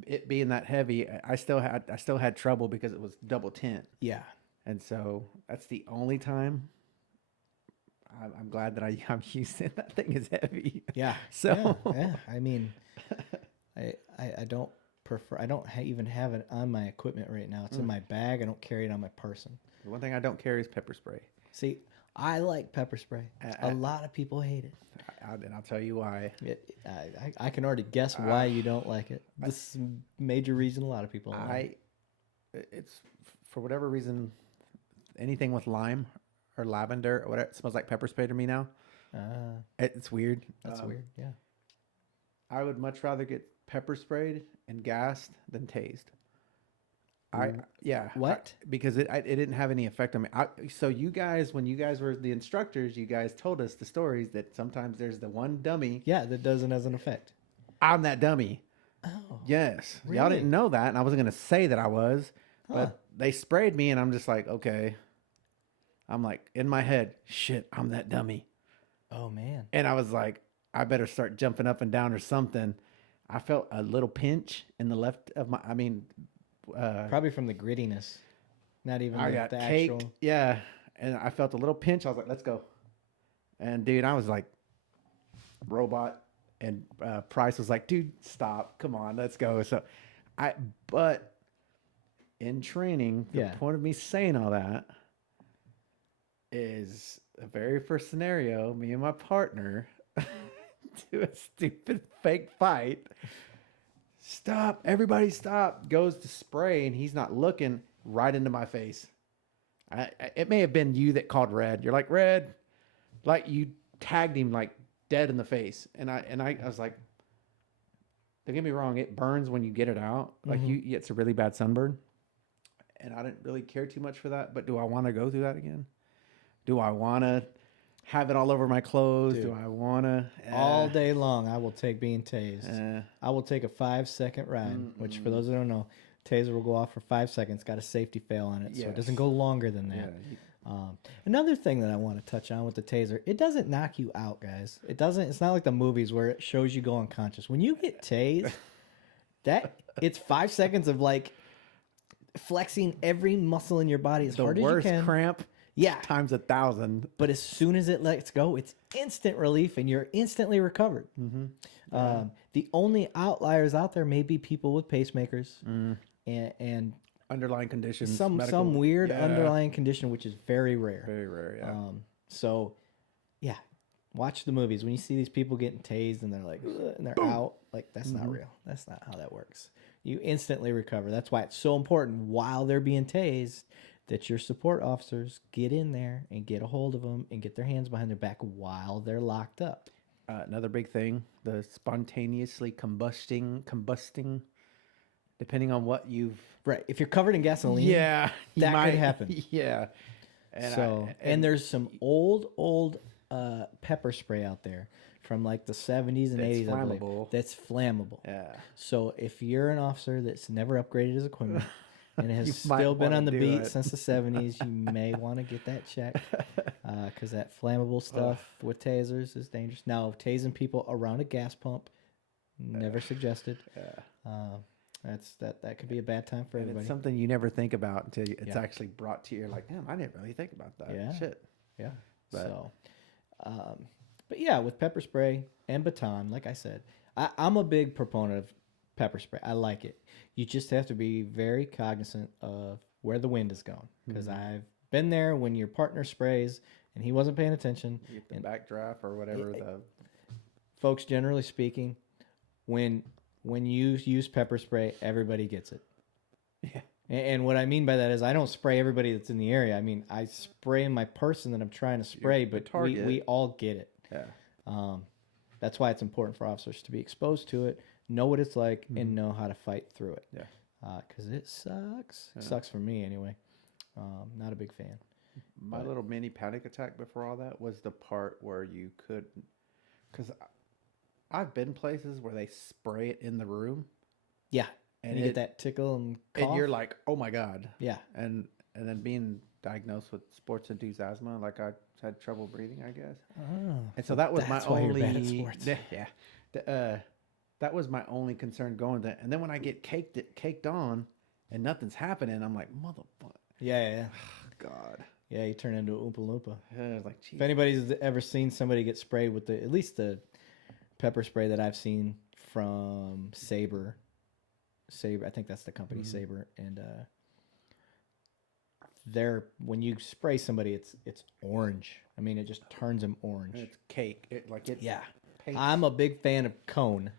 it being that heavy, I still had trouble because it was double tint. Yeah. And so that's the only time. I'm glad that I'm using it. That thing is heavy. Yeah. So yeah. I mean, I don't prefer. I don't even have it on my equipment right now. It's in my bag. I don't carry it on my person. The one thing I don't carry is pepper spray. See, I like pepper spray. A lot of people hate it. And I'll tell you why. I can already guess why you don't like it. This is a major reason a lot of people don't like it. It's for whatever reason, anything with lime or lavender or whatever, it smells like pepper spray to me now. It's weird. That's weird. Yeah. I would much rather get pepper sprayed and gassed than tased. What? Because it didn't have any effect on me. So you guys, when you guys were the instructors, you guys told us the stories that sometimes there's the one dummy. Yeah, that doesn't has an effect. I'm that dummy. Oh. Yes. Really? Y'all didn't know that, and I wasn't gonna say that I was, but they sprayed me, and I'm just like, okay. I'm like in my head, shit, I'm that dummy. Oh man. And I was like, I better start jumping up and down or something. I felt a little pinch in the left of my. Probably from the grittiness, not even I got the caked. actual. Yeah, and I felt a little pinch. I was like, let's go. And dude, I was like, robot. And Price was like, dude, stop. Come on, let's go. So but in training, the point of me saying all that is the very first scenario, me and my partner do a stupid fake fight. Stop, everybody stop. Goes to spray, and he's not looking, right into my face. It may have been you that called red. You're like, red. Like you tagged him like dead in the face. And I was like, don't get me wrong, it burns when you get it out. Like it's a really bad sunburn. And I didn't really care too much for that. But do I want to go through that again? Do I want to have it all over my clothes? Dude. Do I want to? All day long, I will take being tased. I will take a 5-second ride, which for those that don't know, taser will go off for 5 seconds. Got a safety fail on it, so it doesn't go longer than that. Another thing that I want to touch on with the taser, it doesn't knock you out, guys. It doesn't. It's not like the movies where it shows you go unconscious. When you get tased, it's 5 seconds of like flexing every muscle in your body as hard as you can. Cramp. Yeah. Times 1,000. But as soon as it lets go, it's instant relief and you're instantly recovered. The only outliers out there may be people with pacemakers and underlying conditions. Some weird underlying condition, which is very rare. Very rare, yeah. So, yeah, watch the movies. When you see these people getting tased and they're like, ugh, and they're out, like, that's not real. That's not how that works. You instantly recover. That's why it's so important while they're being tased that your support officers get in there and get a hold of them and get their hands behind their back while they're locked up. Another big thing, the spontaneously combusting, depending on what you've... Right. If you're covered in gasoline, that could happen. Yeah. And there's some old pepper spray out there from like the 70s and 80s, I believe, that's flammable. Yeah. So if you're an officer that's never upgraded his equipment and has still been on the beat since the 70s, you may want to get that checked because that flammable stuff with tasers is dangerous. Now, tasing people around a gas pump, never suggested. That could be a bad time for everybody. It's something you never think about until it's actually brought to you. You're like, damn, I didn't really think about that. Yeah. Shit. Yeah. But yeah, with pepper spray and baton, like I said, I'm a big proponent of pepper spray. I like it. You just have to be very cognizant of where the wind is going because I've been there when your partner sprays and he wasn't paying attention. You get the backdraft or whatever. Folks, generally speaking, when you use pepper spray, everybody gets it. Yeah. And what I mean by that is I don't spray everybody that's in the area. I mean, I spray in my person that I'm trying to spray, but we all get it. Yeah. That's why it's important for officers to be exposed to it, know what it's like, and know how to fight through it. Yeah. Because it sucks. It sucks for me anyway. Not a big fan. My little mini panic attack before all that was the part where you could, because I've been places where they spray it in the room. Yeah. And you get that tickle and cough. And you're like, oh my God. Yeah. And then being diagnosed with sports-induced asthma, like I had trouble breathing, I guess. Oh. And so that was my only... You're bad at sports. Yeah. That was my only concern going there. And then when I get caked on and nothing's happening, I'm like, motherfucker. Yeah. God. Yeah, you turn into an Oompa Loompa. Like, geez. If anybody's ever seen somebody get sprayed with at least the pepper spray that I've seen from Sabre, I think that's the company, Sabre, and when you spray somebody, it's orange. I mean, it just turns them orange. It's cake. Yeah. Paints. I'm a big fan of cone.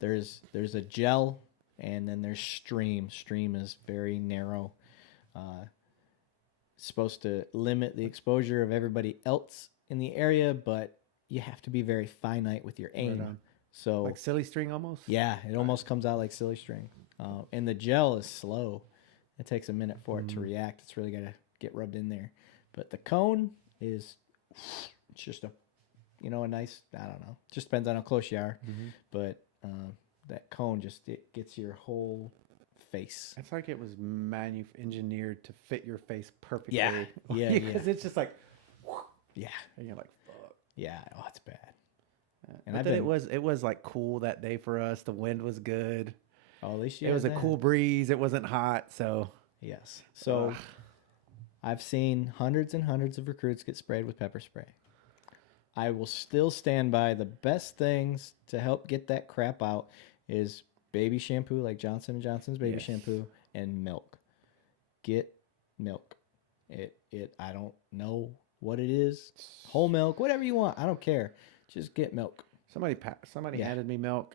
There's a gel, and then there's stream. Stream is very narrow. Supposed to limit the exposure of everybody else in the area, but you have to be very finite with your aim. Right on. So like silly string almost? Yeah, it almost comes out like silly string. And the gel is slow. It takes a minute for it to react. It's really got to get rubbed in there. But the cone it's just a nice, I don't know. Just depends on how close you are. But that cone it gets your whole face. It's like it was engineered to fit your face perfectly. Yeah. Because it's just like, yeah. And you're like, fuck. Yeah. Oh, it's bad. And it was like cool that day for us. The wind was good. Oh, at least it was a cool breeze. It wasn't hot, so yes. So I've seen hundreds and hundreds of recruits get sprayed with pepper spray. I will still stand by the best things to help get that crap out is baby shampoo, like Johnson & Johnson's baby shampoo, and milk. Get milk. I don't know what it is. Whole milk, whatever you want. I don't care. Just get milk. Somebody handed me milk.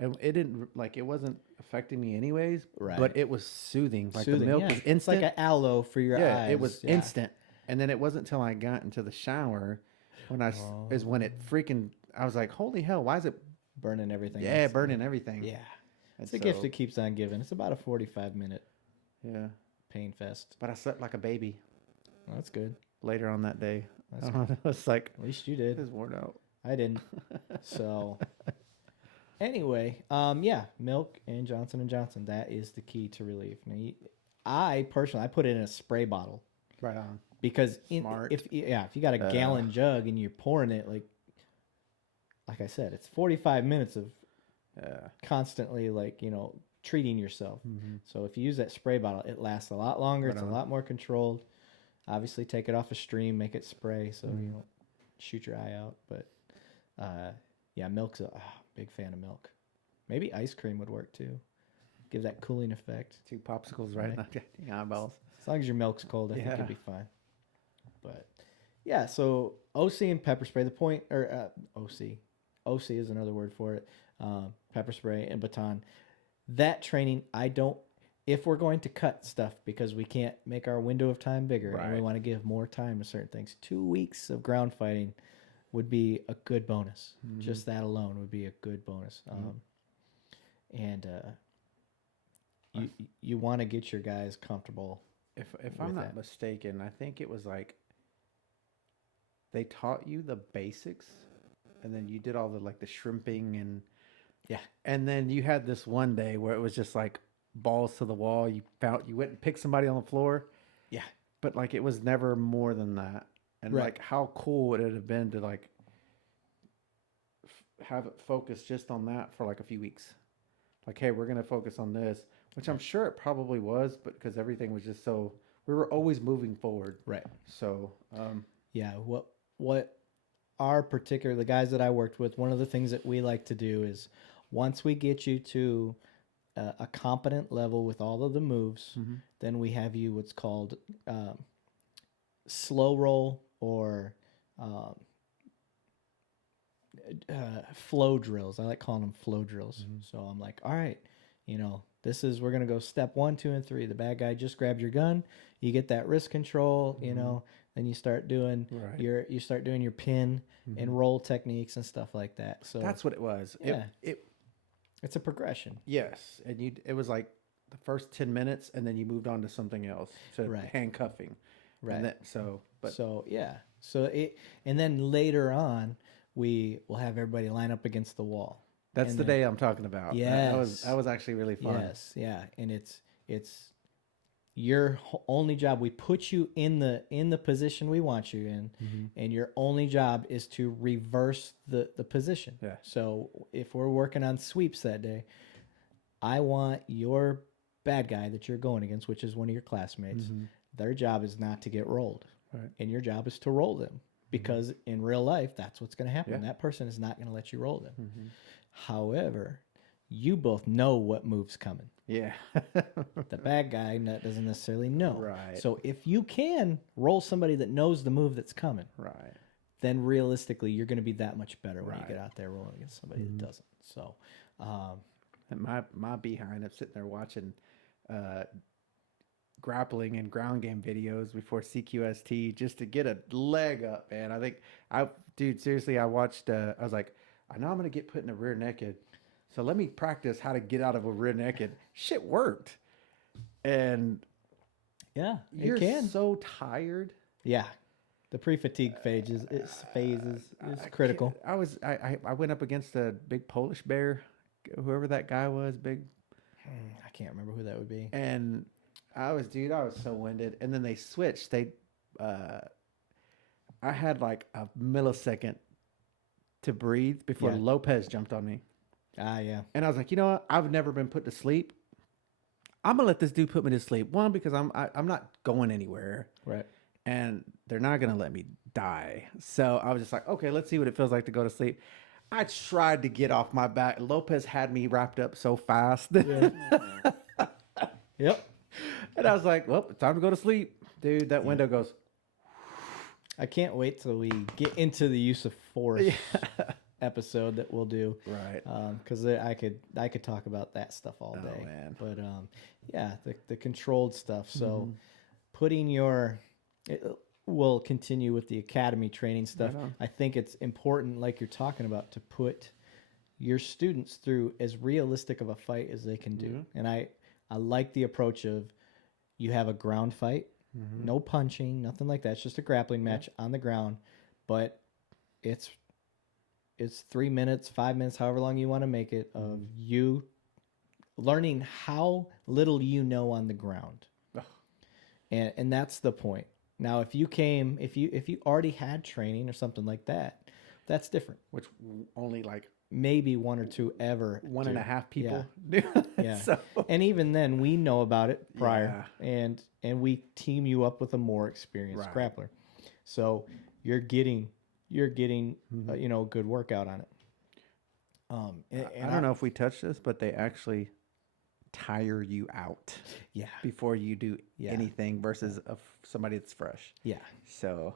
And it wasn't affecting me anyways, but it was soothing. Like the milk was instant. It's like an aloe for your eyes. Yeah, it was instant. And then it wasn't until I got into the shower when I was like, holy hell, why is it burning everything? Yeah, burning everything. Yeah. It's a gift that keeps on giving. It's about a 45-minute pain fest. But I slept like a baby. Well, that's good. Later on that day. It's like, At least you did. it's worn out. I didn't. So anyway, yeah, milk and Johnson and Johnson. That is the key to relief. Now, I personally, I put it in a spray bottle Right on. because Smart. if you got a gallon jug and you're pouring it like I said, it's 45 minutes of constantly treating yourself. So if you use that spray bottle, it lasts a lot longer. It's a lot more controlled. Obviously, take it off a stream, make it spray so you don't shoot your eye out. But yeah, milk's a big fan of milk. Maybe ice cream would work too. Give that cooling effect. 2 popsicles right in the eyeballs. As long as your milk's cold, I think it'll be fine. But yeah, so OC and pepper spray. The point, or OC is another word for it. Pepper spray and baton. That training, if we're going to cut stuff because we can't make our window of time bigger and we want to give more time to certain things, 2 weeks of ground fighting would be a good bonus. Just that alone would be a good bonus. And you want to get your guys comfortable. If I'm not mistaken, I think it was like they taught you the basics, and then you did all the shrimping and then you had this one day where it was just like balls to the wall. You went and picked somebody on the floor. Yeah, but it was never more than that. And how cool would it have been to have it focus just on that for a few weeks? Hey, we're gonna focus on this, which I'm sure it probably was, but because everything was just so, we were always moving forward. Right. So yeah, what the guys that I worked with, one of the things that we like to do is once we get you to a competent level with all of the moves, then we have you what's called slow roll or flow drills. I like calling them flow drills. So I'm like, all right, we're going to go step 1, 2, and 3. The bad guy just grabbed your gun. You get that wrist control, then you start doing your pin and roll techniques and stuff like that. So that's what it was. Yeah. It's a progression. Yes. And it was the first 10 minutes, and then you moved on to something else, to handcuffing. Right. And then later on, we will have everybody line up against the wall. That's the day I'm talking about. Yes. That was actually really fun. Yes. Yeah. And it's your only job. We put you in the position we want you in, and your only job is to reverse the position. Yeah. So if we're working on sweeps that day, I want your bad guy that you're going against, which is one of your classmates, their job is not to get rolled. Right. And your job is to roll them, because in real life, that's what's going to happen. Yeah. That person is not going to let you roll them. However, you both know what move's coming. Yeah. The bad guy doesn't necessarily know. Right. So if you can roll somebody that knows the move that's coming, right, then realistically, you're going to be that much better when you get out there rolling against somebody that doesn't. So, and my behind, I'm sitting there watching grappling and ground game videos before CQST just to get a leg up, man. Seriously, I watched, I was like, I know I'm going to get put in a rear naked, so let me practice how to get out of a rear naked. Shit worked. And yeah, you're so tired. Yeah. The pre-fatigue phase is critical. I went up against a big Polish bear, whoever that guy was, big. I can't remember who that would be. And I was so winded. And then they switched. I had a millisecond to breathe before Lopez jumped on me. Yeah. And I was like, you know what? I've never been put to sleep. I'm gonna let this dude put me to sleep. One, because I'm not going anywhere. Right. And they're not gonna let me die. So I was just like, okay, let's see what it feels like to go to sleep. I tried to get off my back. Lopez had me wrapped up so fast. Yeah. Yep. And I was like, well, it's time to go to sleep. Dude, that window goes. I can't wait till we get into the use of force episode that we'll do. Right. Because I could talk about that stuff all day. Man. But yeah, the controlled stuff. So we'll continue with the academy training stuff. Right on. I think it's important, like you're talking about, to put your students through as realistic of a fight as they can do. And I like the approach of, you have a ground fight, no punching, nothing like that. It's just a grappling match on the ground, but it's 3 minutes, 5 minutes, however long you want to make it, of you learning how little you know on the ground. Ugh. And that's the point. Now, if you already had training or something like that, that's different. Which only like Maybe one or two ever. one and a half people Yeah. do. Yeah. So, And even then, we know about it prior, and we team you up with a more experienced grappler. So you're getting a good workout on it. I don't know if we touched this, but they actually tire you out before you do anything versus somebody that's fresh. Yeah. So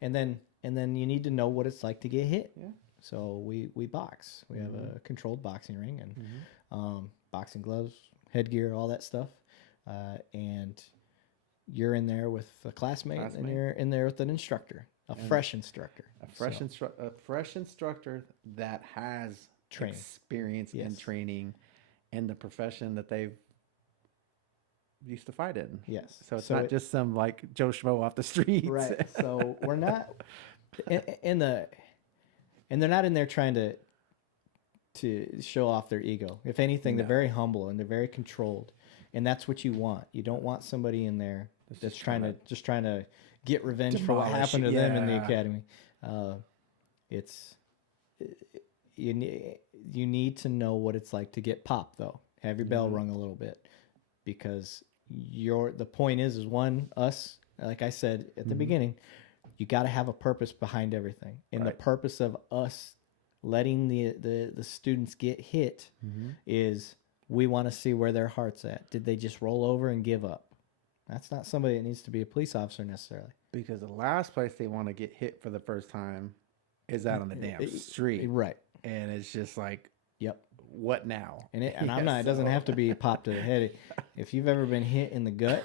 and then you need to know what it's like to get hit. Yeah. So we box. We have a controlled boxing ring and boxing gloves, headgear, all that stuff. And you're in there with a classmate, and you're in there with an instructor, a fresh instructor. A fresh instructor that has experience and training in the profession that they've used to fight in. Yes. So it's not just some like Joe Schmo off the streets. Right. So we're not and they're not in there trying to show off their ego. If anything, they're very humble and they're very controlled. And that's what you want. You don't want somebody in there that's trying to get revenge for what happened to them in the academy. You need to know what it's like to get popped, though. Have your bell rung a little bit, because the point is one, us, like I said at the beginning, you got to have a purpose behind everything. And the purpose of us letting the students get hit is we want to see where their heart's at. Did they just roll over and give up? That's not somebody that needs to be a police officer necessarily. Because the last place they want to get hit for the first time is out on the damn street. Right. And it's just like, yep. What now? And it doesn't have to be popped to the head. If you've ever been hit in the gut,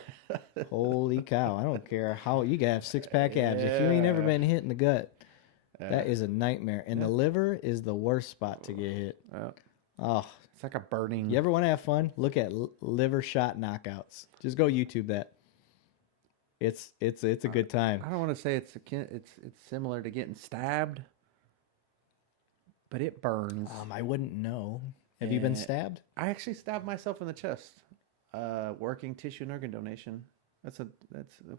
holy cow, I don't care how you gotta have 6-pack abs. If you ain't ever been hit in the gut, that is a nightmare. And the liver is the worst spot to get hit. Oh, it's like a burning. You ever want to have fun? Look at liver shot knockouts. Just go YouTube that. It's a good time. I don't want to say it's similar to getting stabbed, but it burns. I wouldn't know. Have you been stabbed? I actually stabbed myself in the chest, working tissue and organ donation.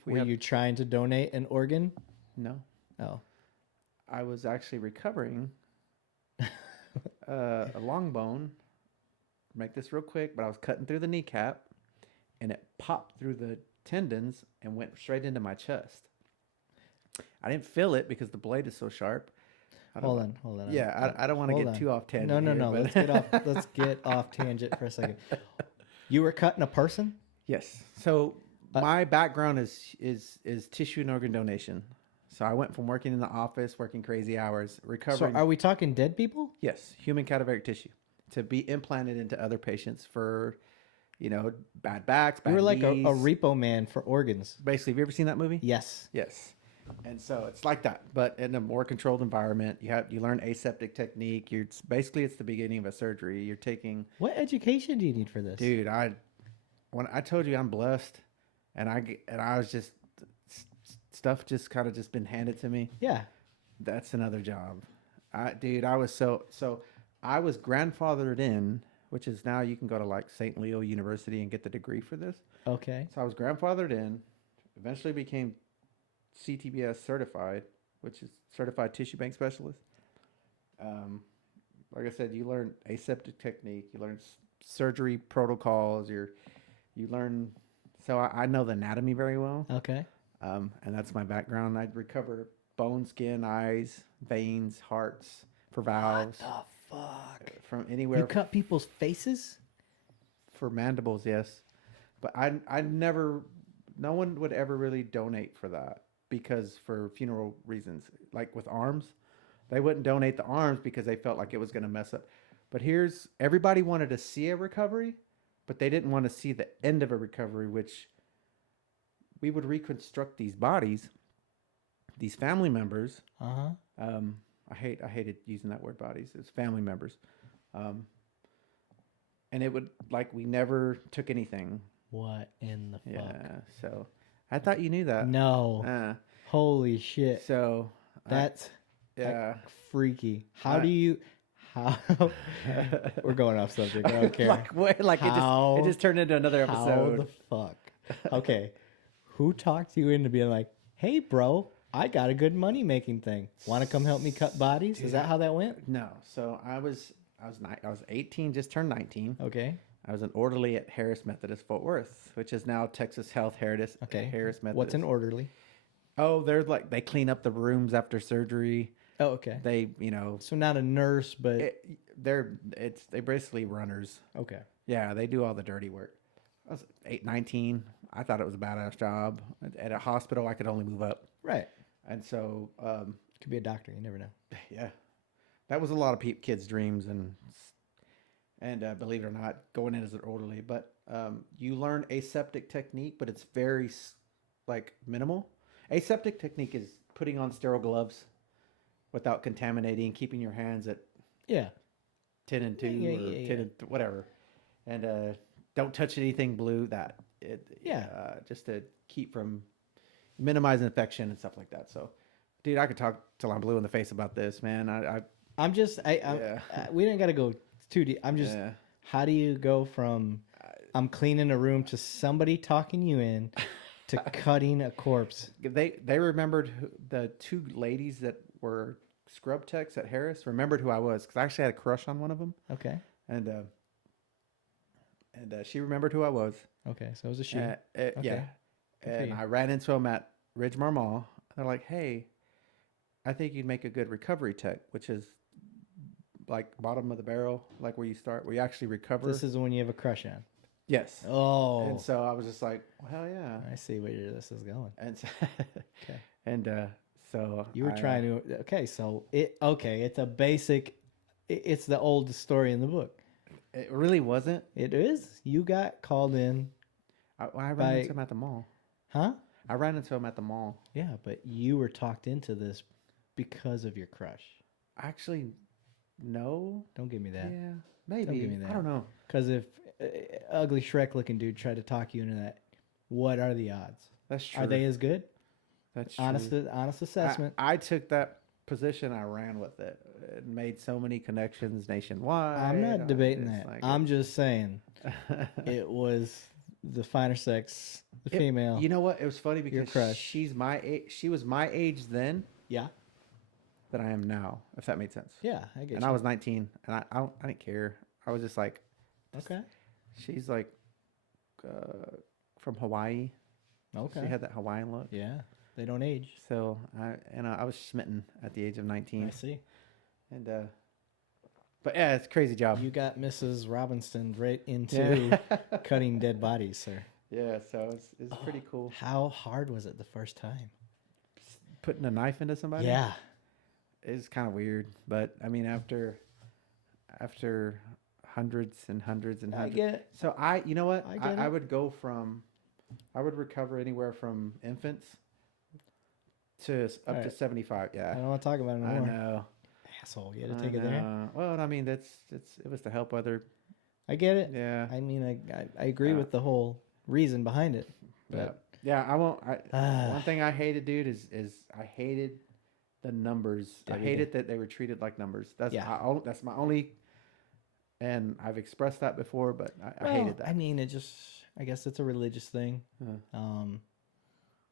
Were you trying to donate an organ? No. Oh. I was actually recovering a long bone. Make this real quick, but I was cutting through the kneecap, and it popped through the tendons and went straight into my chest. I didn't feel it because the blade is so sharp. Hold on. Yeah, I don't want to get too off tangent. No. Let's get off tangent for a second. You were cutting a person? Yes. So my background is tissue and organ donation. So I went from working in the office, working crazy hours, recovering. So are we talking dead people? Yes, human cadaveric tissue to be implanted into other patients for, bad backs, bad knees. You were like a repo man for organs. Basically, have you ever seen that movie? Yes. Yes. And so it's like that, but in a more controlled environment. You learn aseptic technique. It's the beginning of a surgery. You're taking. What education do you need for this, dude? When I told you I'm blessed, and I was just stuff just kind of just been handed to me. Yeah, that's another job. I was I was grandfathered in, which is now you can go to like St. Leo University and get the degree for this. Okay. So I was grandfathered in, eventually became CTBS certified, which is certified tissue bank specialist. Like I said, you learn aseptic technique, you learn surgery protocols, you learn. So I know the anatomy very well. Okay. And that's my background. I'd recover bone, skin, eyes, veins, hearts for valves. What the fuck? From anywhere. You cut people's faces? For mandibles, yes. But I never, no one would ever really donate for that because for funeral reasons. Like with arms, they wouldn't donate the arms because they felt like it was going to mess up. But everybody wanted to see a recovery, but they didn't want to see the end of a recovery, which we would reconstruct these bodies, these family members. I hated using that word bodies. It's family members. And it would, like, we never took anything. What in the fuck? Yeah. So I thought you knew that. No. Holy shit. So That's yeah. freaky. How do you? How? We're going off subject. I don't care. It just turned into another episode. How the fuck? Okay. Who talked you into being like, hey, bro, I got a good money making thing. Want to come help me cut bodies? Is that how that went? No. So I was 18, just turned 19. Okay. I was an orderly at Harris Methodist Fort Worth, which is now Texas Health Harris. Okay. Harris Methodist. What's an orderly? Oh, they're like they clean up the rooms after surgery. Oh, okay. They, So not a nurse, but they're basically runners. okay. Yeah, they do all the dirty work. I was 19. I thought it was a badass job. At a hospital, I could only move up. Right. And so, Could be a doctor. You never know. yeah, that was a lot of kids' dreams, and believe it or not, going in as an orderly. But you learn aseptic technique, but it's very like minimal. Aseptic technique is putting on sterile gloves without contaminating, keeping your hands at 10 and 2 or 10 and whatever, and don't touch anything blue. Just to keep from minimizing infection and stuff like that. So, dude, I could talk till I'm blue in the face about this, man. We didn't got to go too deep. I'm just, how do you go from I'm cleaning a room to somebody talking you in to cutting a corpse? They remembered the two ladies that were scrub techs at Harris remembered who I was, because I actually had a crush on one of them. Okay. And she remembered who I was. Okay, so it was a she. Okay. Yeah. And I ran into them at Ridgemar Mall. They're like, hey, I think you'd make a good recovery tech, which is like bottom of the barrel, like where you actually recover. This is the one you have a crush on. Yes. Oh. And so I was just like, well, hell yeah. I see where this is going. And so, okay. And so you were trying to. Okay, so it's a basic. It's the oldest story in the book. It really wasn't. It is. You got called in. I ran into him at the mall. Huh? I ran into him at the mall. Yeah, but you were talked into this because of your crush. Actually, no. Don't give me that. Yeah, maybe. Don't give me that. I don't know. Because if ugly Shrek-looking dude tried to talk you into that, what are the odds? That's true. Are they as good? That's true. Honest assessment. I took that position. I ran with it. It made so many connections nationwide. I'm not debating that. I'm just saying it was the finer sex, the female. You know what? It was funny because she's my age. She was my age then. Yeah. That I am now, if that made sense. Yeah, I get And I was 19, and I didn't care. I was just like, okay. She's like from Hawaii. Okay. She had that Hawaiian look. Yeah, they don't age. So I was smitten at the age of 19. I see. And but yeah, it's a crazy job. You got Mrs. Robinson right into cutting dead bodies, sir. Yeah, so it's pretty cool. How hard was it the first time? Putting a knife into somebody? Yeah. It's kind of weird, but I mean, after hundreds and hundreds and hundreds. I get it. So you know what? I would recover anywhere from infants to up to 75. Yeah. I don't want to talk about it anymore. I know. Asshole, you had to take it there. Well, I mean, it was to help other. I get it. Yeah. I mean, I agree with the whole reason behind it. But yeah, I won't. One thing I hated, dude, is I hated the numbers. I hated that they were treated like numbers. That's my only. And I've expressed that before, but I hated that. I mean, I guess it's a religious thing.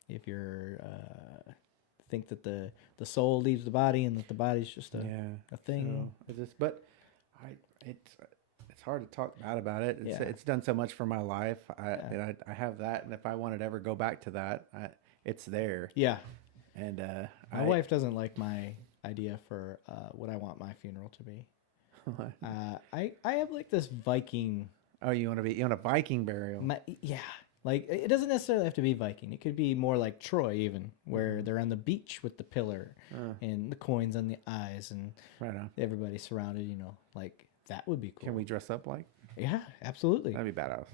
If you're think that the soul leaves the body and that the body's just a thing. So it's hard to talk bad about it. It's done so much for my life. I have that, and if I wanted to ever go back to that, it's there. Yeah. And my wife doesn't like my idea for what I want my funeral to be. I have like this Viking. Oh, you want a Viking burial? Yeah. Like, it doesn't necessarily have to be Viking. It could be more like Troy, even, where they're on the beach with the pillar and the coins on the eyes and everybody surrounded, like, that would be cool. Can we dress up like? Yeah, absolutely. That'd be badass.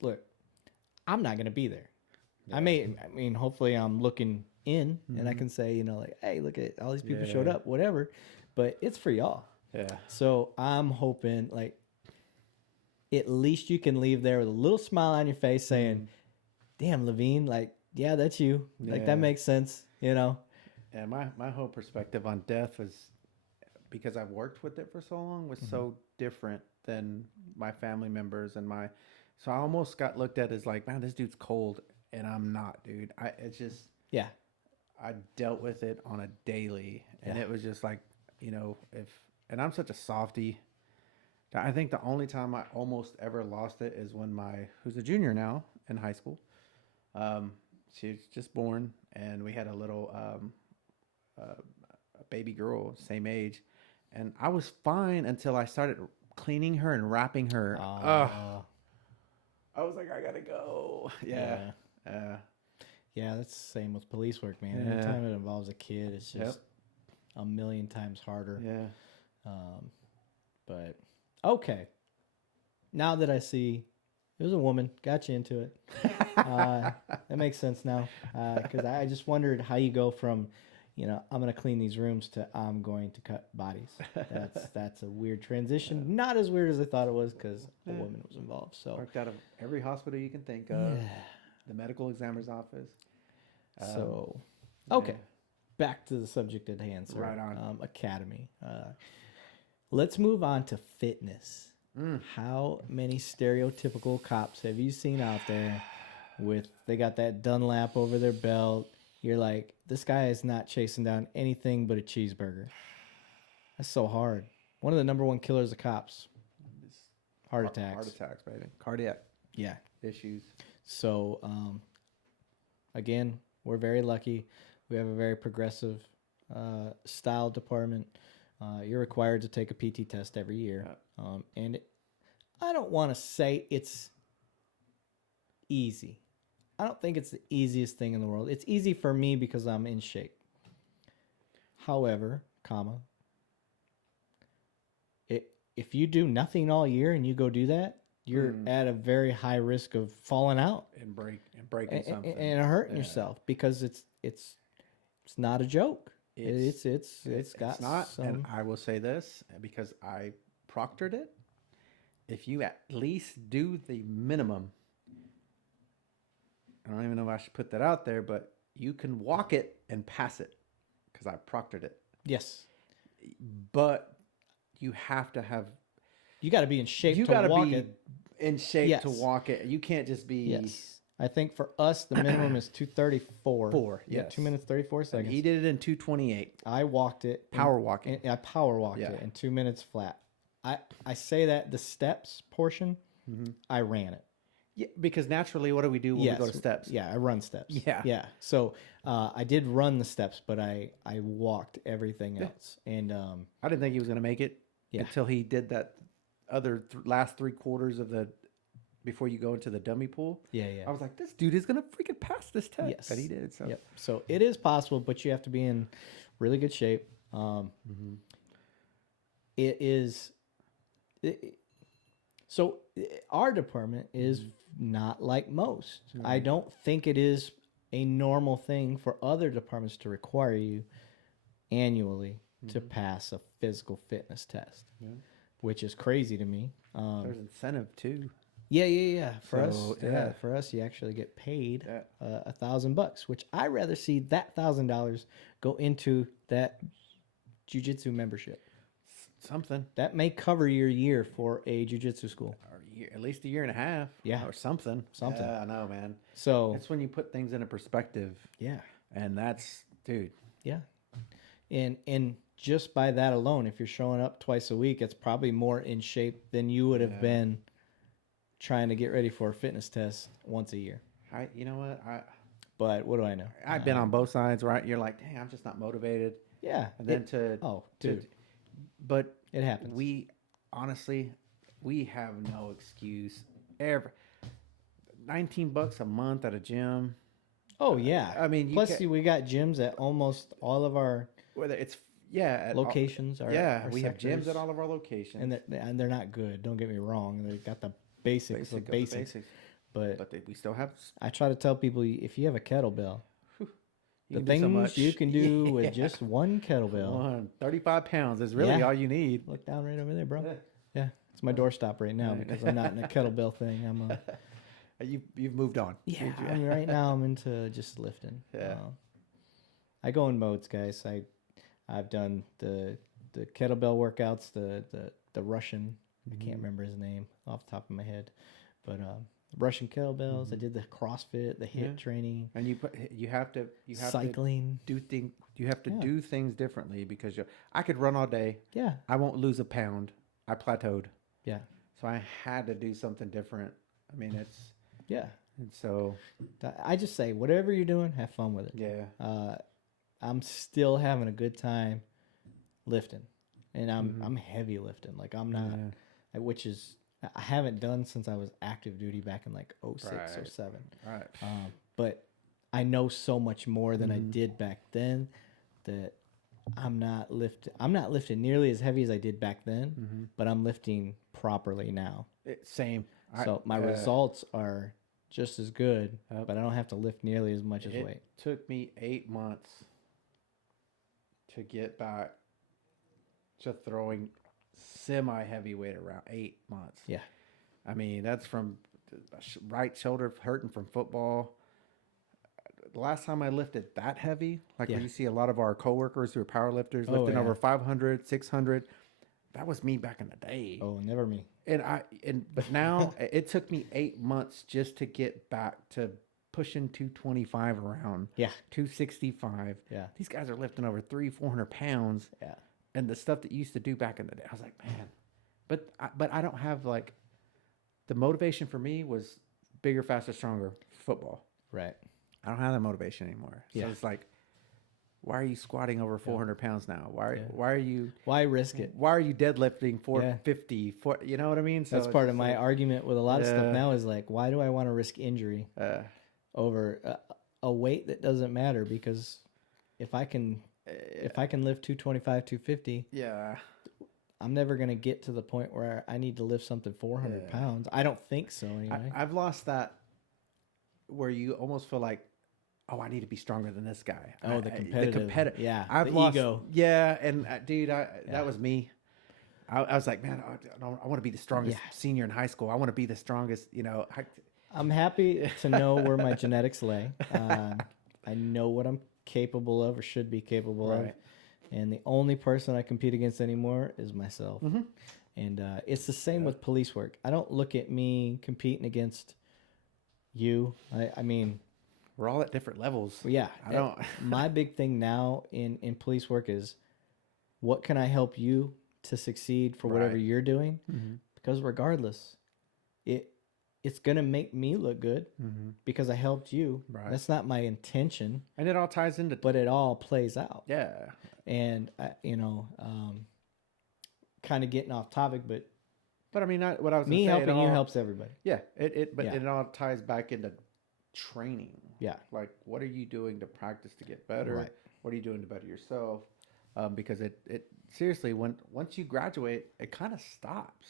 Look, I'm not going to be there. Yeah. I mean, hopefully I'm looking in and I can say, like, hey, look at all these people showed up, whatever. But it's for y'all. Yeah. So I'm hoping, like, at least you can leave there with a little smile on your face saying, damn, Levine, like, yeah, that's you. Like, that makes sense, you know? And my whole perspective on death is, because I've worked with it for so long, was so different than my family members and so I almost got looked at as like, man, this dude's cold, and I'm not, dude. It's just, Yeah. I dealt with it on a daily, and it was just like, and I'm such a softie. I think the only time I almost ever lost it is when who's a junior now in high school, she was just born, and we had a little a baby girl, same age, and I was fine until I started cleaning her and wrapping her. I was like, I gotta go. Yeah. Yeah, that's the same with police work, man. Yeah. Anytime it involves a kid, it's just a million times harder. Yeah. But okay, now that I see it was a woman, got you into it. That makes sense now, because I just wondered how you go from, I'm going to clean these rooms to I'm going to cut bodies. That's a weird transition. Not as weird as I thought it was, because a woman was involved. So worked out of every hospital you can think of. Yeah. The medical examiner's office. So, okay, back to the subject at hand, sir. Right on. Academy. Let's move on to fitness. How many stereotypical cops have you seen out there they got that Dunlap over their belt? You're like, this guy is not chasing down anything but a cheeseburger. That's so hard. One of the number one killers of cops. Heart attacks. Heart attacks, baby. Cardiac issues. So, again, we're very lucky. We have a very progressive style department. You're required to take a PT test every year. And I don't want to say it's easy. I don't think it's the easiest thing in the world. It's easy for me because I'm in shape. However, if you do nothing all year and you go do that, you're at a very high risk of falling out and breaking something and hurting yourself, because it's not a joke. It's not. Some... And I will say this, because I proctored it. If you at least do the minimum, I don't even know if I should put that out there, but you can walk it and pass it, because I proctored it. Yes. But you have to have... You got to be in shape to walk it. In shape to walk it. You can't just be... Yes. I think for us, the minimum is 2:34. Yeah, 2 minutes, 34 seconds. And he did it in 2:28. I walked it. Power walking. I power walked it in 2 minutes flat. I say that the steps portion, I ran it. Yeah, because naturally, what do we do when we go to steps? Yeah, I run steps. Yeah. Yeah. So I did run the steps, but I walked everything else. And I didn't think he was going to make it until he did that other last 3 quarters of the... before you go into the dummy pool. Yeah. I was like, this dude is going to freaking pass this test. Yes. But he did. So. Yep. So it is possible, but you have to be in really good shape. It is... So our department is not like most. I don't think it is a normal thing for other departments to require you annually to pass a physical fitness test, which is crazy to me. There's incentive too. Yeah. For us, you actually get paid $1,000, which I rather see that $1,000 go into that jiu-jitsu membership. Something that may cover your year for a jiu-jitsu school, or at least a year and a half. Yeah, or something. Yeah, I know, man. So that's when you put things into perspective. Yeah, and that's, dude. Yeah, and just by that alone, if you're showing up twice a week, it's probably more in shape than you would have been trying to get ready for a fitness test once a year. You know what? But what do I know? I've been on both sides, right? You're like, dang, I'm just not motivated. Yeah, and then but it happens. We honestly, we have no excuse ever. $19 a month at a gym. Oh yeah, I mean, plus we got gyms at almost all of our whether it's locations. We have gyms at all of our locations, and they're not good. Don't get me wrong. They got the basics. But we still have. I try to tell people, if you have a kettlebell, the things you can do with just one kettlebell. 35 pounds is really all you need. Look down right over there, bro. Yeah. It's my doorstop right now because I'm not in a kettlebell thing. I'm You've moved on. yeah. I mean, right now I'm into just lifting. Yeah. I go in modes, guys. I've done the kettlebell workouts, the Russian. I can't remember his name off the top of my head, but Russian kettlebells. I did the CrossFit, the HIIT training, And you have to cycling. You have to do things differently because I could run all day. Yeah. I won't lose a pound. I plateaued. Yeah. So I had to do something different. I mean, Yeah. and so I just say whatever you're doing, have fun with it. yeah. I'm still having a good time lifting, and I'm heavy lifting. Like I'm not, which is I haven't done since I was active duty back in like 06, 07. Right. But I know so much more than I did back then that I'm not lifting nearly as heavy as I did back then, but I'm lifting properly now. Same. So my results are just as good, but I don't have to lift nearly as much as weight. It took me 8 months to get back to throwing semi-heavy weight around. 8 months. Yeah. I mean, that's from right shoulder hurting from football. The last time I lifted that heavy, like when you see a lot of our coworkers who are power lifters lifting over 500, 600, that was me back in the day. Oh, never me. But now it took me 8 months just to get back to pushing 225 around. Yeah. 265. Yeah. These guys are lifting over 400 pounds. Yeah. And the stuff that you used to do back in the day, I was like, man, but I don't have like, the motivation for me was bigger, faster, stronger football. Right. I don't have that motivation anymore. So it's like, why are you squatting over 400 pounds now? Why risk it? Why are you deadlifting 450? You know what I mean? So that's part of my argument with a lot of stuff now is like, why do I want to risk injury over a weight that doesn't matter? Because if I can lift 225, 250, I'm never going to get to the point where I need to lift something 400 pounds. I don't think so anyway. I've lost that where you almost feel like, oh, I need to be stronger than this guy. Oh, the competitive. Yeah. I've the lost ego. Yeah. And dude, that was me. I was like, man, I want to be the strongest senior in high school. I want to be the strongest, I'm happy to know where my genetics lay. I know what I'm capable of or should be capable of. And the only person I compete against anymore is myself. And it's the same with police work. I don't look at me competing against you. I mean, we're all at different levels. Yeah. My big thing now in police work is, what can I help you to succeed for whatever you're doing? Because regardless, it's going to make me look good because I helped you. That's not my intention. And it all ties into... But it all plays out. Yeah. And, kind of getting off topic, but I mean, what I was me helping you helps everybody. Yeah. It all ties back into training. Yeah. Like, what are you doing to practice to get better? Right. What are you doing to better yourself? Because it seriously, once you graduate, it kind of stops.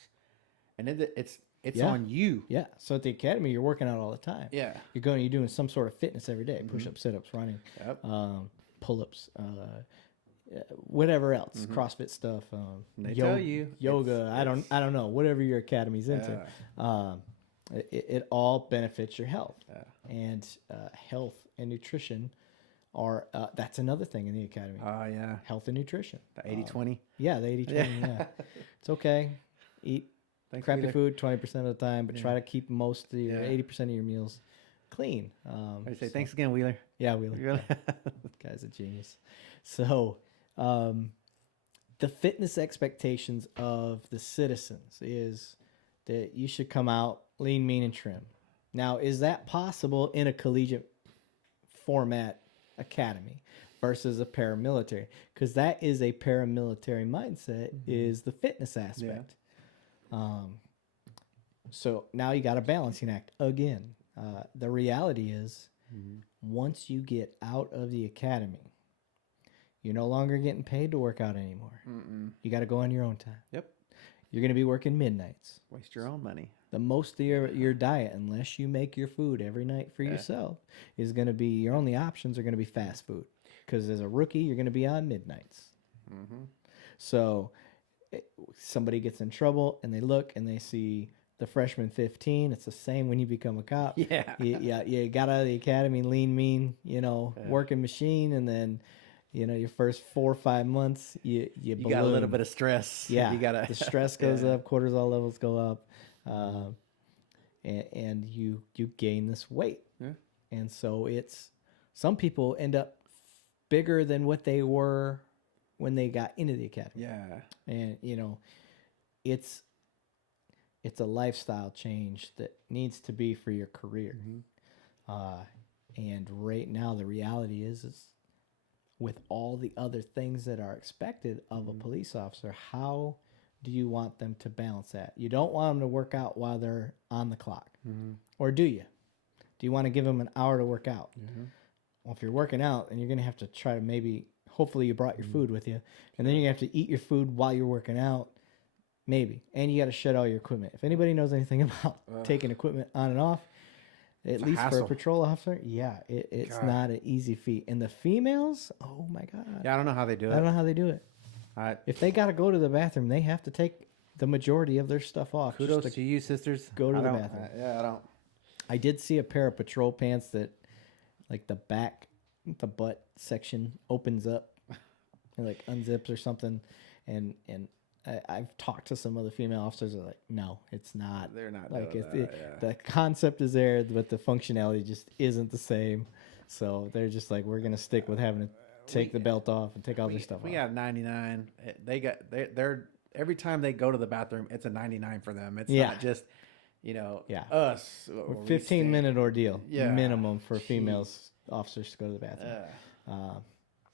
And it's on you. Yeah. So at the academy, you're working out all the time. Yeah. You're doing some sort of fitness every day, push-ups, sit-ups, running, pull-ups, whatever else, CrossFit stuff, tell you yoga. I don't know, whatever your academy's into. It all benefits your health, and health and nutrition are that's another thing in the academy. Yeah. Health and nutrition. The 80-20. Yeah, the 80-20. Yeah. It's okay. Eat crappy food 20% of the time, but try to keep most of your 80% of your meals clean. I say thanks again, Wheeler. Yeah, Wheeler. Guy's a genius. So, the fitness expectations of the citizens is that you should come out lean, mean, and trim. Now, is that possible in a collegiate format academy versus a paramilitary? Because that is a paramilitary mindset, is the fitness aspect. So now you got a balancing act again. The reality is, once you get out of the academy, you're no longer getting paid to work out anymore. You got to go on your own time. Yep. You're going to be working midnights. Waste your own money. The most of your diet, unless you make your food every night for yourself, is going to be, your only options are going to be fast food. Because as a rookie, you're going to be on midnights. So somebody gets in trouble and they look and they see the freshman 15. It's the same when you become a cop. Yeah. You got out of the academy, lean, mean, working machine, and then, your first 4 or 5 months, you got a little bit of stress. Yeah, you gotta, the stress goes up, cortisol levels go up, and you gain this weight. Yeah. And so some people end up bigger than what they were when they got into the academy. Yeah. And it's a lifestyle change that needs to be for your career. And right now the reality is with all the other things that are expected of a police officer, how do you want them to balance that? You don't want them to work out while they're on the clock. Or do you? Do you want to give them an hour to work out? Well, if you're working out, then you're going to have to try to hopefully you brought your food with you, and then you're going to have to eat your food while you're working out, maybe. And you got to shed all your equipment. If anybody knows anything about taking equipment on and off, at least for a patrol officer, it's not an easy feat. And the females, oh my God. Yeah, I don't know how they do it. I don't know how they do it. If they got to go to the bathroom, they have to take the majority of their stuff off. Kudos to you, sisters. Go to the bathroom. I don't. I did see a pair of patrol pants that, like the butt section opens up, and like unzips or something, and I've talked to some other female officers that are like, no, it's not. They're not like doing the concept is there, but the functionality just isn't the same. So they're just like, we're gonna stick with having to take the belt off and take all their stuff off. We got 99. They're every time they go to the bathroom, it's a 99 for them. It's not just us. 15-minute ordeal minimum for females officers to go to the bathroom.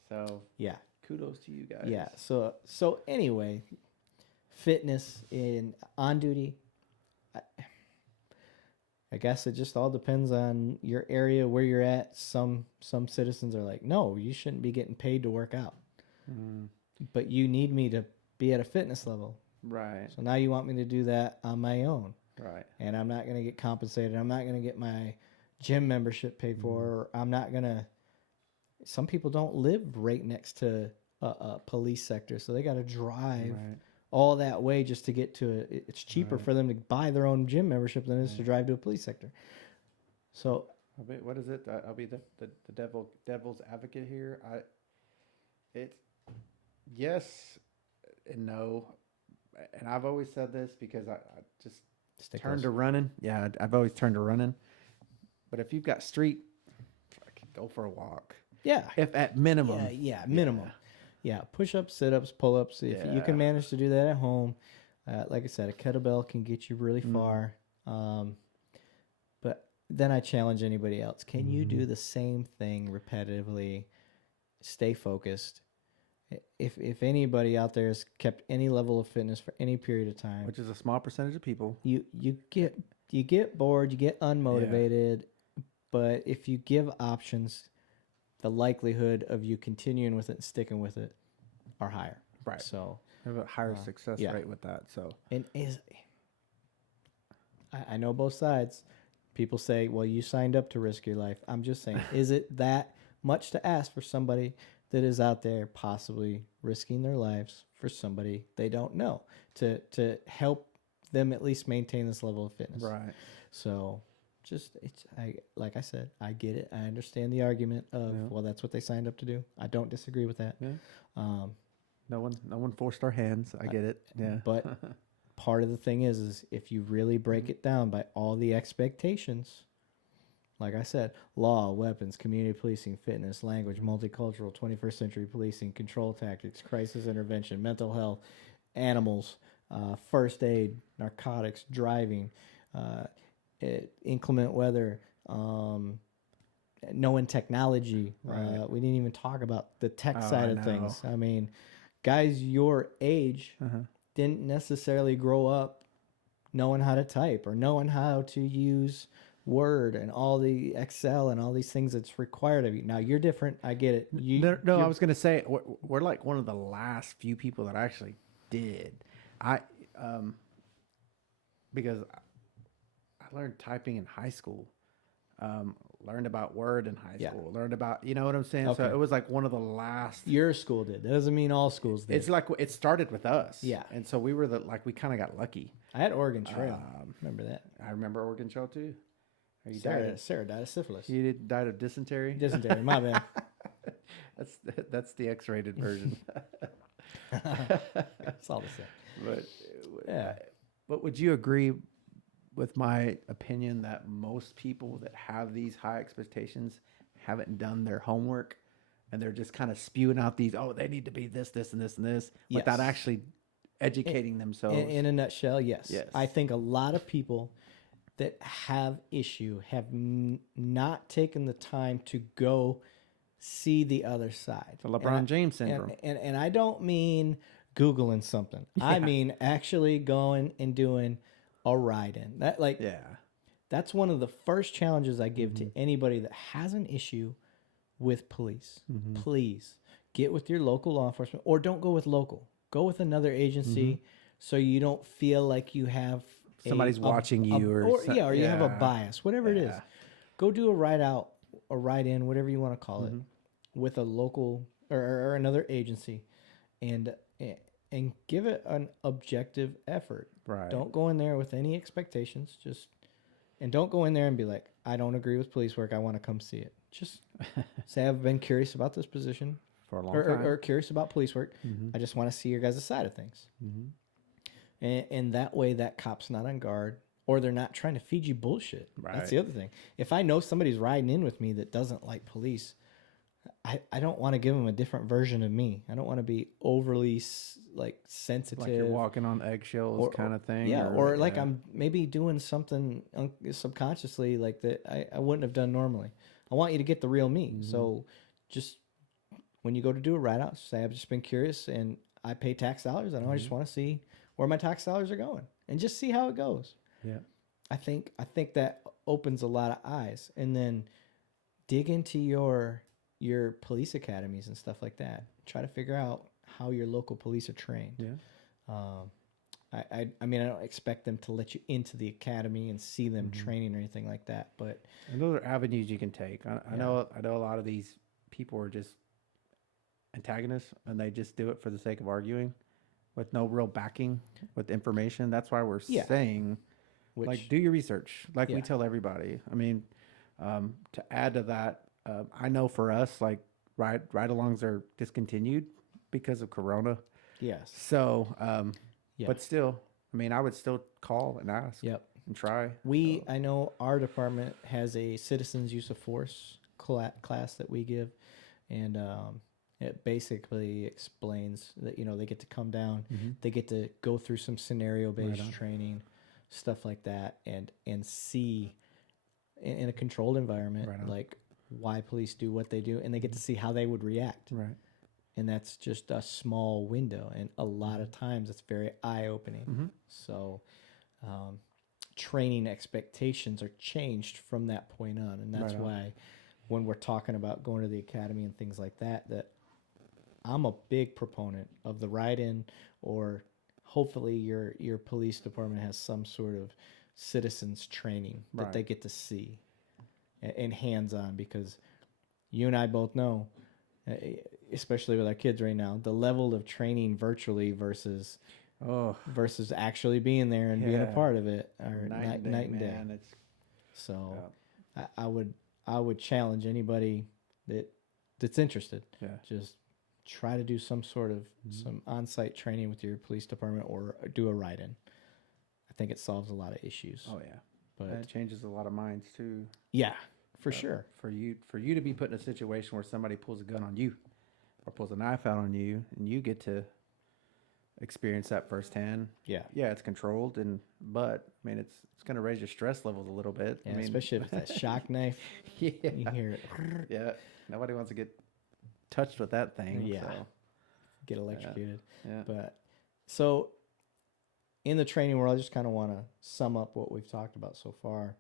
So kudos to you guys. Yeah. So anyway, fitness on duty. I guess it just all depends on your area where you're at. Some citizens are like, no, you shouldn't be getting paid to work out, but you need me to be at a fitness level, right? So now you want me to do that on my own, right? And I'm not going to get compensated. I'm not going to get my gym membership paid for. Or I'm not going to. Some people don't live right next to a police sector, so they got to drive all that way just to get to it. It's cheaper for them to buy their own gym membership than it is to drive to a police sector. So what is it? I'll be the devil's advocate here. It's yes and no, and I've always said this because I just turned to running. Yeah, I've always turned to running. But if you've got street, go for a walk. Yeah. If at minimum. Yeah, minimum. Yeah, push-ups, sit-ups, pull-ups. If you can manage to do that at home, like I said, a kettlebell can get you really far. But then I challenge anybody else. Can you do the same thing repetitively, stay focused? If anybody out there has kept any level of fitness for any period of time, which is a small percentage of people, you get bored, you get unmotivated. But if you give options, the likelihood of you continuing with it and sticking with it are higher. Right. So I have a higher success rate with that. So I know both sides. People say, well, you signed up to risk your life. I'm just saying, is it that much to ask for somebody that is out there possibly risking their lives for somebody they don't know to help them at least maintain this level of fitness? Right. So like I said, I get it. I understand the argument of, well, that's what they signed up to do. I don't disagree with that. Yeah. No one forced our hands. I get it. Yeah. But part of the thing is if you really break it down by all the expectations, like I said, law, weapons, community policing, fitness, language, multicultural, 21st century policing, control tactics, crisis intervention, mental health, animals, first aid, narcotics, driving, inclement weather, knowing technology. Right. We didn't even talk about the tech side of things. I mean, guys your age didn't necessarily grow up knowing how to type or knowing how to use Word and all the Excel and all these things that's required of you. Now you're different. I get it. I was going to say we're like one of the last few people that actually did. Because I learned typing in high school. learned about Word in high Yeah. school, learned about, you know what I'm saying? So Okay. it was like one of the last. Your school did. That doesn't mean all schools did. It's like it started with us. Yeah. And so we were we kind of got lucky. I had Oregon Trail. Remember that? I remember Oregon Trail too. You Sarah died of syphilis. You died of dysentery? Dysentery, my bad. That's the X-rated version. It's all the same. But Yeah. But would you agree with my opinion that most people that have these high expectations haven't done their homework, and they're just kind of spewing out these, oh, they need to be this, this, and this, and this, without Yes. actually educating themselves? In a nutshell, yes. Yes. I think a lot of people that have issue have not taken the time to go see the other side. The LeBron James syndrome. And I don't mean Googling something. I mean actually going and doing a ride-in. That's one of the first challenges I give to anybody that has an issue with police. Please get with your local law enforcement, or don't go with local. Go with another agency so you don't feel like you have somebody's watching you or you have a bias, whatever it is. Go do a ride-out, a ride-in, whatever you want to call it, with a local or another agency, and give it an objective effort. Right. Don't go in there with any expectations. And don't go in there and be like, I don't agree with police work. I want to come see it. Just say I've been curious about this position for a long time, or curious about police work. I just want to see your guys' side of things. And that way, that cop's not on guard, or they're not trying to feed you bullshit. Right. That's the other thing. If I know somebody's riding in with me that doesn't like police, I don't want to give them a different version of me. I don't want to be overly sensitive, like you're walking on eggshells, kind of thing. Yeah, or like I'm maybe doing something subconsciously like that I wouldn't have done normally. I want you to get the real me. So just when you go to do a ride out, say I've just been curious and I pay tax dollars and I just want to see where my tax dollars are going and just see how it goes. Yeah. I think that opens a lot of eyes, and then dig into your police academies and stuff like that. Try to figure out how your local police are trained. Yeah. I mean, I don't expect them to let you into the academy and see them training or anything like that, but and those are avenues you can take. I know a lot of these people are just antagonists, and they just do it for the sake of arguing with no real backing with information. That's why we're saying, do your research, like we tell everybody. I mean, to add to that, I know for us, like ride-alongs are discontinued because of Corona. yes. So, but still, I mean, I would still call and ask. Yep. And try. I know our department has a citizens use of force class that we give, and it basically explains that they get to come down, they get to go through some scenario based training, stuff like that, and see in a controlled environment like why police do what they do, and they get to see how they would react. Right. And that's just a small window, and a lot of times it's very eye-opening. So training expectations are changed from that point on, and that's why when we're talking about going to the academy and things like that I'm a big proponent of the ride-in, or hopefully your police department has some sort of citizens training that they get to see and hands-on, because you and I both know, especially with our kids right now, the level of training virtually versus actually being there and being a part of it are night and day. So I would challenge anybody that's interested. Yeah. Just try to do some sort of some on-site training with your police department, or do a ride-in. I think it solves a lot of issues. Oh yeah, but and it changes a lot of minds too. Yeah, for sure. For you to be put in a situation where somebody pulls a gun on you or pulls a knife out on you, and you get to experience that firsthand. Yeah, it's controlled, but I mean, it's going to raise your stress levels a little bit. Yeah, I mean, especially if it's that shock knife. You hear it. Yeah, nobody wants to get touched with that thing. Yeah, so. Get electrocuted. Yeah. But so in the training world, I just kind of want to sum up what we've talked about so far.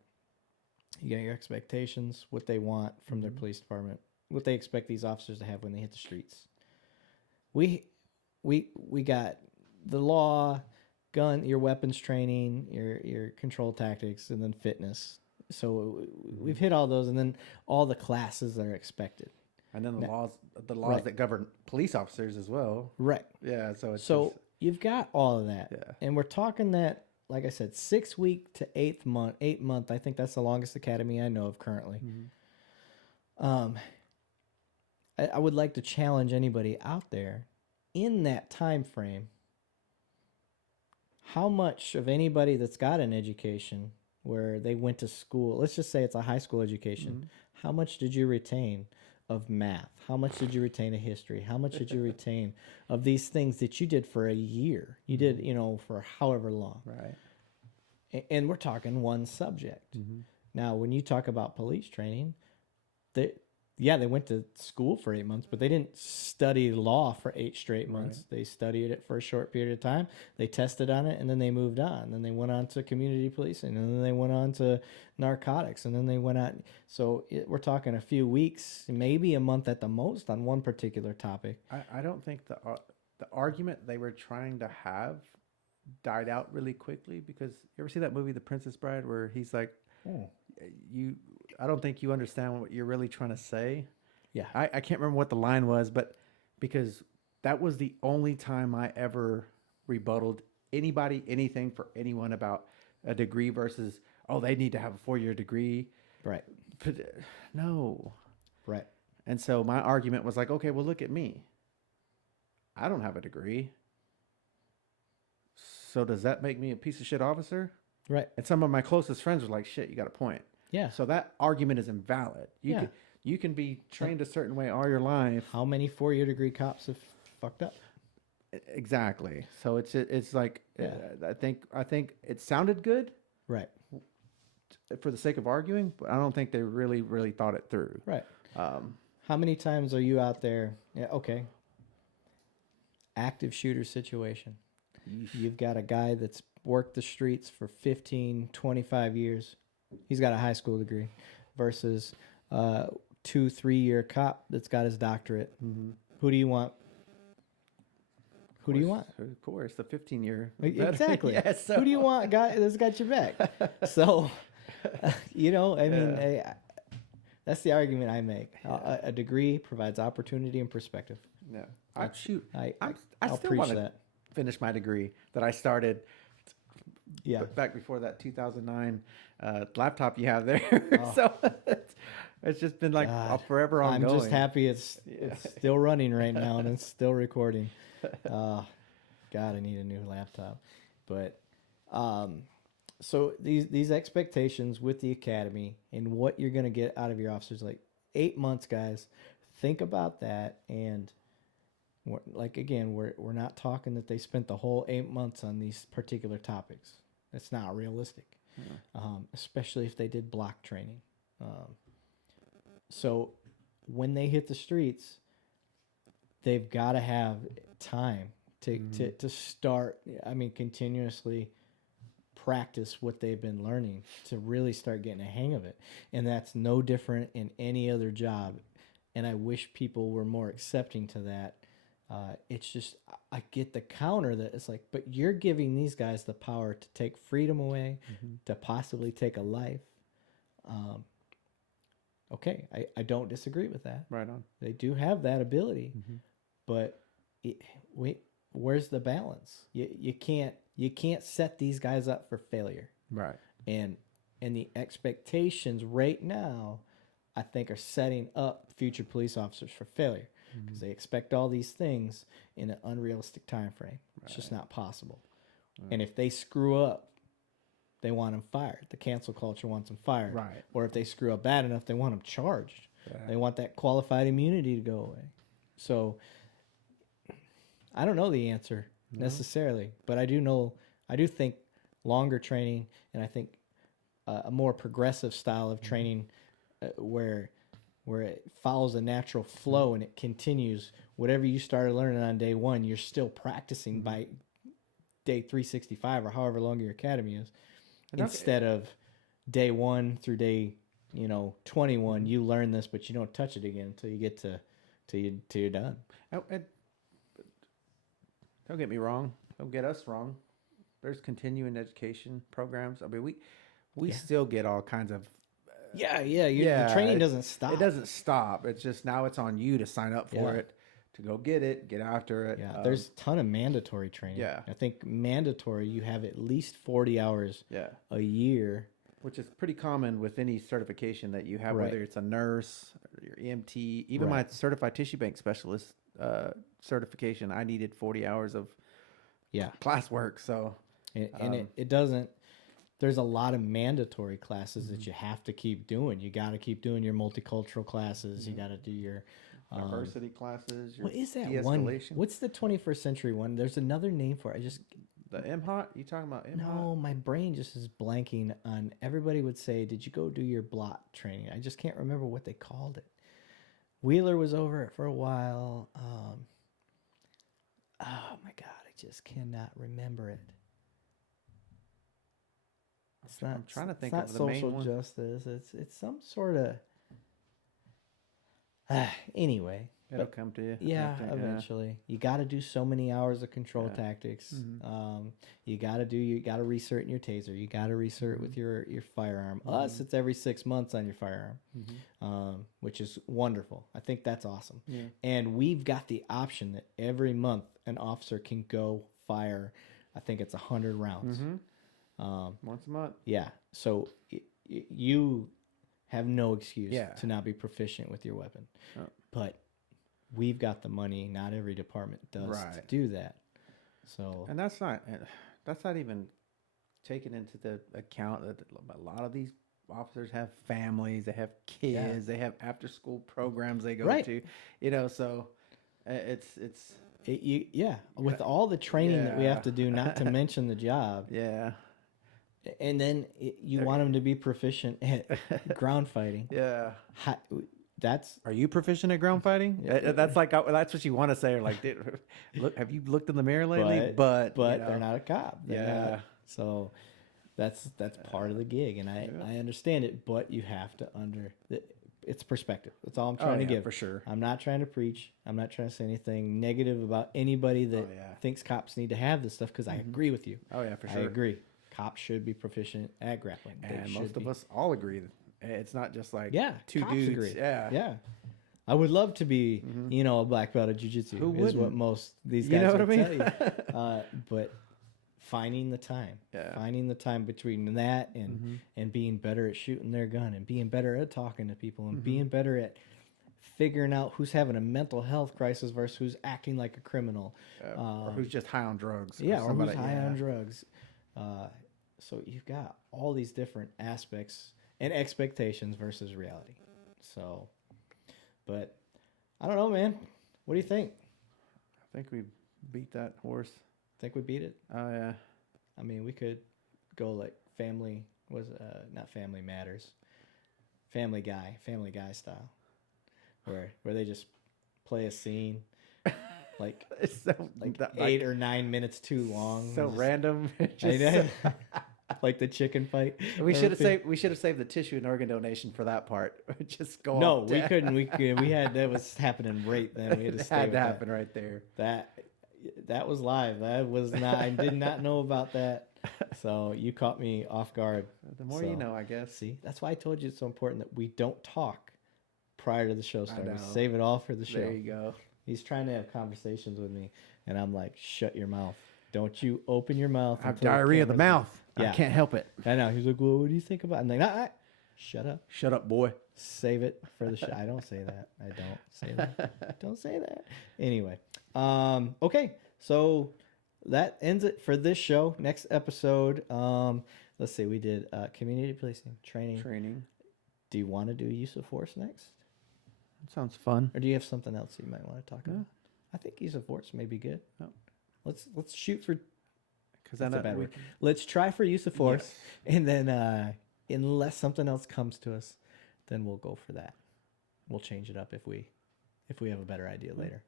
You got your expectations, what they want from their police department, what they expect these officers to have when they hit the streets. We got the law, gun, your weapons training, your control tactics, and then fitness. So we've hit all those, and then all the classes that are expected. And then the laws right. that govern police officers as well. Right. Yeah. So it's So just, you've got all of that. Yeah. And we're talking that, like I said, 6 week to 8 month. I think that's the longest academy I know of currently. I would like to challenge anybody out there in that time frame. How much of anybody that's got an education where they went to school, let's just say it's a high school education, how much did you retain of math? How much did you retain of history? How much did you retain of these things that you did for a year? You did, for however long. right. And we're talking one subject. Now, when you talk about police training, they went to school for 8 months, but they didn't study law for 8 straight months. Right. They studied it for a short period of time. They tested on it, and then they moved on. Then they went on to community policing, and then they went on to narcotics, and then they went on. So we're talking a few weeks, maybe a month at the most on one particular topic. I don't think the argument they were trying to have died out really quickly, because you ever see that movie, The Princess Bride, where he's like, I don't think you understand what you're really trying to say. Yeah. I can't remember what the line was, but because that was the only time I ever rebutted anybody, anything for anyone about a degree versus, they need to have a 4-year degree. Right. No. Right. And so my argument was like, okay, well, look at me. I don't have a degree. So does that make me a piece of shit officer? Right. And some of my closest friends were like, shit, you got a point. Yeah. So that argument is invalid. You can be trained a certain way all your life. How many 4-year degree cops have fucked up? Exactly. So it's like, I think it sounded good. Right. For the sake of arguing, but I don't think they really, really thought it through. Right. How many times are you out there? Yeah. Okay. Active shooter situation. You've got a guy that's worked the streets for 15, 25 years. He's got a high school degree versus 2-3 year cop that's got his doctorate. Who do you want? Who do you want? Of course, the 15-year. Exactly. Yes, so. Who do you want, guy that's got your back? So, that's the argument I make. A degree provides opportunity and perspective. Yeah. I still want to finish my degree that I started back before that 2009 laptop you have there. So it's just been like forever ongoing. I'm just happy it's still running right now and it's still recording. God, I need a new laptop. But so these expectations with the academy and what you're going to get out of your officers, like 8 months, guys, think about that. And we're not talking that they spent the whole 8 months on these particular topics. That's not realistic, especially if they did block training. So when they hit the streets, they've got to have time to start. Continuously practice what they've been learning to really start getting a hang of it. And that's no different in any other job. And I wish people were more accepting to that. It's just, I get the counter that it's like, but you're giving these guys the power to take freedom away, to possibly take a life. Okay, I don't disagree with that. Right on. They do have that ability, but where's the balance? You can't set these guys up for failure. Right. And the expectations right now, I think, are setting up future police officers for failure. Because they expect all these things in an unrealistic time frame. It's just not possible. And if they screw up, they want them fired. The cancel culture wants them fired. Right. Or if they screw up bad enough, they want them charged. Yeah. They want that qualified immunity to go away. So I don't know the answer necessarily, but I do think longer training, and I think a more progressive style of training where it follows a natural flow and it continues. Whatever you started learning on day 1, you're still practicing by day 365 or however long your academy is. Instead of day 1 through day 21, you learn this, but you don't touch it again until you get till you're done. And don't get me wrong. Don't get us wrong. There's continuing education programs. I mean, we still get all kinds of Yeah, the training doesn't stop. It doesn't stop. It's just now it's on you to sign up for Yeah. it, to go get after it. Yeah, there's a ton of mandatory training. Yeah. I think mandatory, you have at least 40 hours a year. Which is pretty common with any certification that you have, Right. whether it's a nurse, or your EMT, even my certified tissue bank specialist certification. I needed 40 hours of classwork. So, And it doesn't, there's a lot of mandatory classes that you have to keep doing. You got to keep doing your multicultural classes. You got to do your diversity classes. Your what is that one? de-escalation. What's the 21st century one? There's another name for it. The MHOT? You talking about MHOT? No, my brain just is blanking on. Everybody would say, "Did you go do your blot training?" I just can't remember what they called it. Wheeler was over it for a while. Oh my God, I just cannot remember it. It's not. I'm trying to think it's of not the main social one. justice. It's some sort of. Anyway. It'll come to you. Yeah, I think, eventually. You got to do so many hours of control tactics. You got to research in your taser. You got to research with your firearm. Us, it's every 6 months on your firearm, which is wonderful. I think that's awesome. Yeah. And we've got the option that every month an officer can go fire, I think it's 100 rounds. Once a month. Yeah. So you have no excuse Yeah. to not be proficient with your weapon. Oh. But we've got the money. Not every department does to do that. So, and that's not even taken into the account that a lot of these officers have families, they have kids, they have after school programs they go to, so it's with all the training that we have to do, not to mention the job. Yeah. And then you want them to be proficient at ground fighting. Yeah. Are you proficient at ground fighting? That's that's what you want to say. Or like, look, have you looked in the mirror lately? But they're not a cop. So that's part of the gig, and I understand it. But you have to it's perspective. That's all I'm trying to give. For sure. I'm not trying to preach. I'm not trying to say anything negative about anybody that thinks cops need to have this stuff, because I agree with you. Oh yeah, for sure. I agree. Cops should be proficient at grappling. And most of us all agree. It's not just like two cops dudes. Agree. Yeah. I would love to be, a black belt of jiu-jitsu. Who is what wouldn't? most these guys what I would mean? tell you. But finding the time between that and being better at shooting their gun, and being better at talking to people, and being better at figuring out who's having a mental health crisis versus who's acting like a criminal, or who's just high on drugs. or who's high on drugs. So you've got all these different aspects and expectations versus reality. So, but I don't know, man. What do you think? I think we beat that horse. Think we beat it? Oh yeah. I mean, we could go like not Family Matters, Family Guy style, where they just play a scene like it's so, like 8 or 9 minutes too long. So random. Like the chicken fight. We should have saved the tissue and organ donation for that part. Just go. No, we couldn't. We had that was happening right then. We had to stay. Had to happen right there. That was live. That was not. I did not know about that. So you caught me off guard. The more you know, I guess. See, that's why I told you it's so important that we don't talk prior to the show starting. Save it all for the show. There you go. He's trying to have conversations with me, and I'm like, shut your mouth. Don't you open your mouth. I have diarrhea of the mouth. Yeah. I can't help it. I know. He's like, well, what do you think about it? I'm like, nah, shut up. Shut up, boy. Save it for the show. I don't say that. I don't say that. Don't say that. Anyway. Okay. So that ends it for this show. Next episode. Let's see. We did community policing training. Do you want to do use of force next? That sounds fun. Or do you have something else you might want to talk about? I think use of force may be good. No. Let's shoot for. Because that's a bad word. Let's try for use of force, and then unless something else comes to us, then we'll go for that. We'll change it up if we have a better idea later,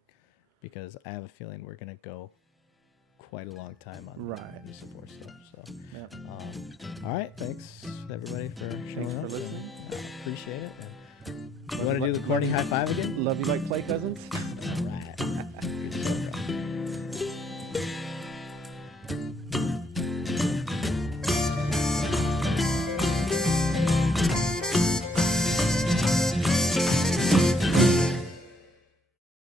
because I have a feeling we're gonna go quite a long time on use of force stuff. So, all right, thanks everybody for showing up. Listening. Appreciate it. You want to do the corny high five again? Love you like play cousins. All right.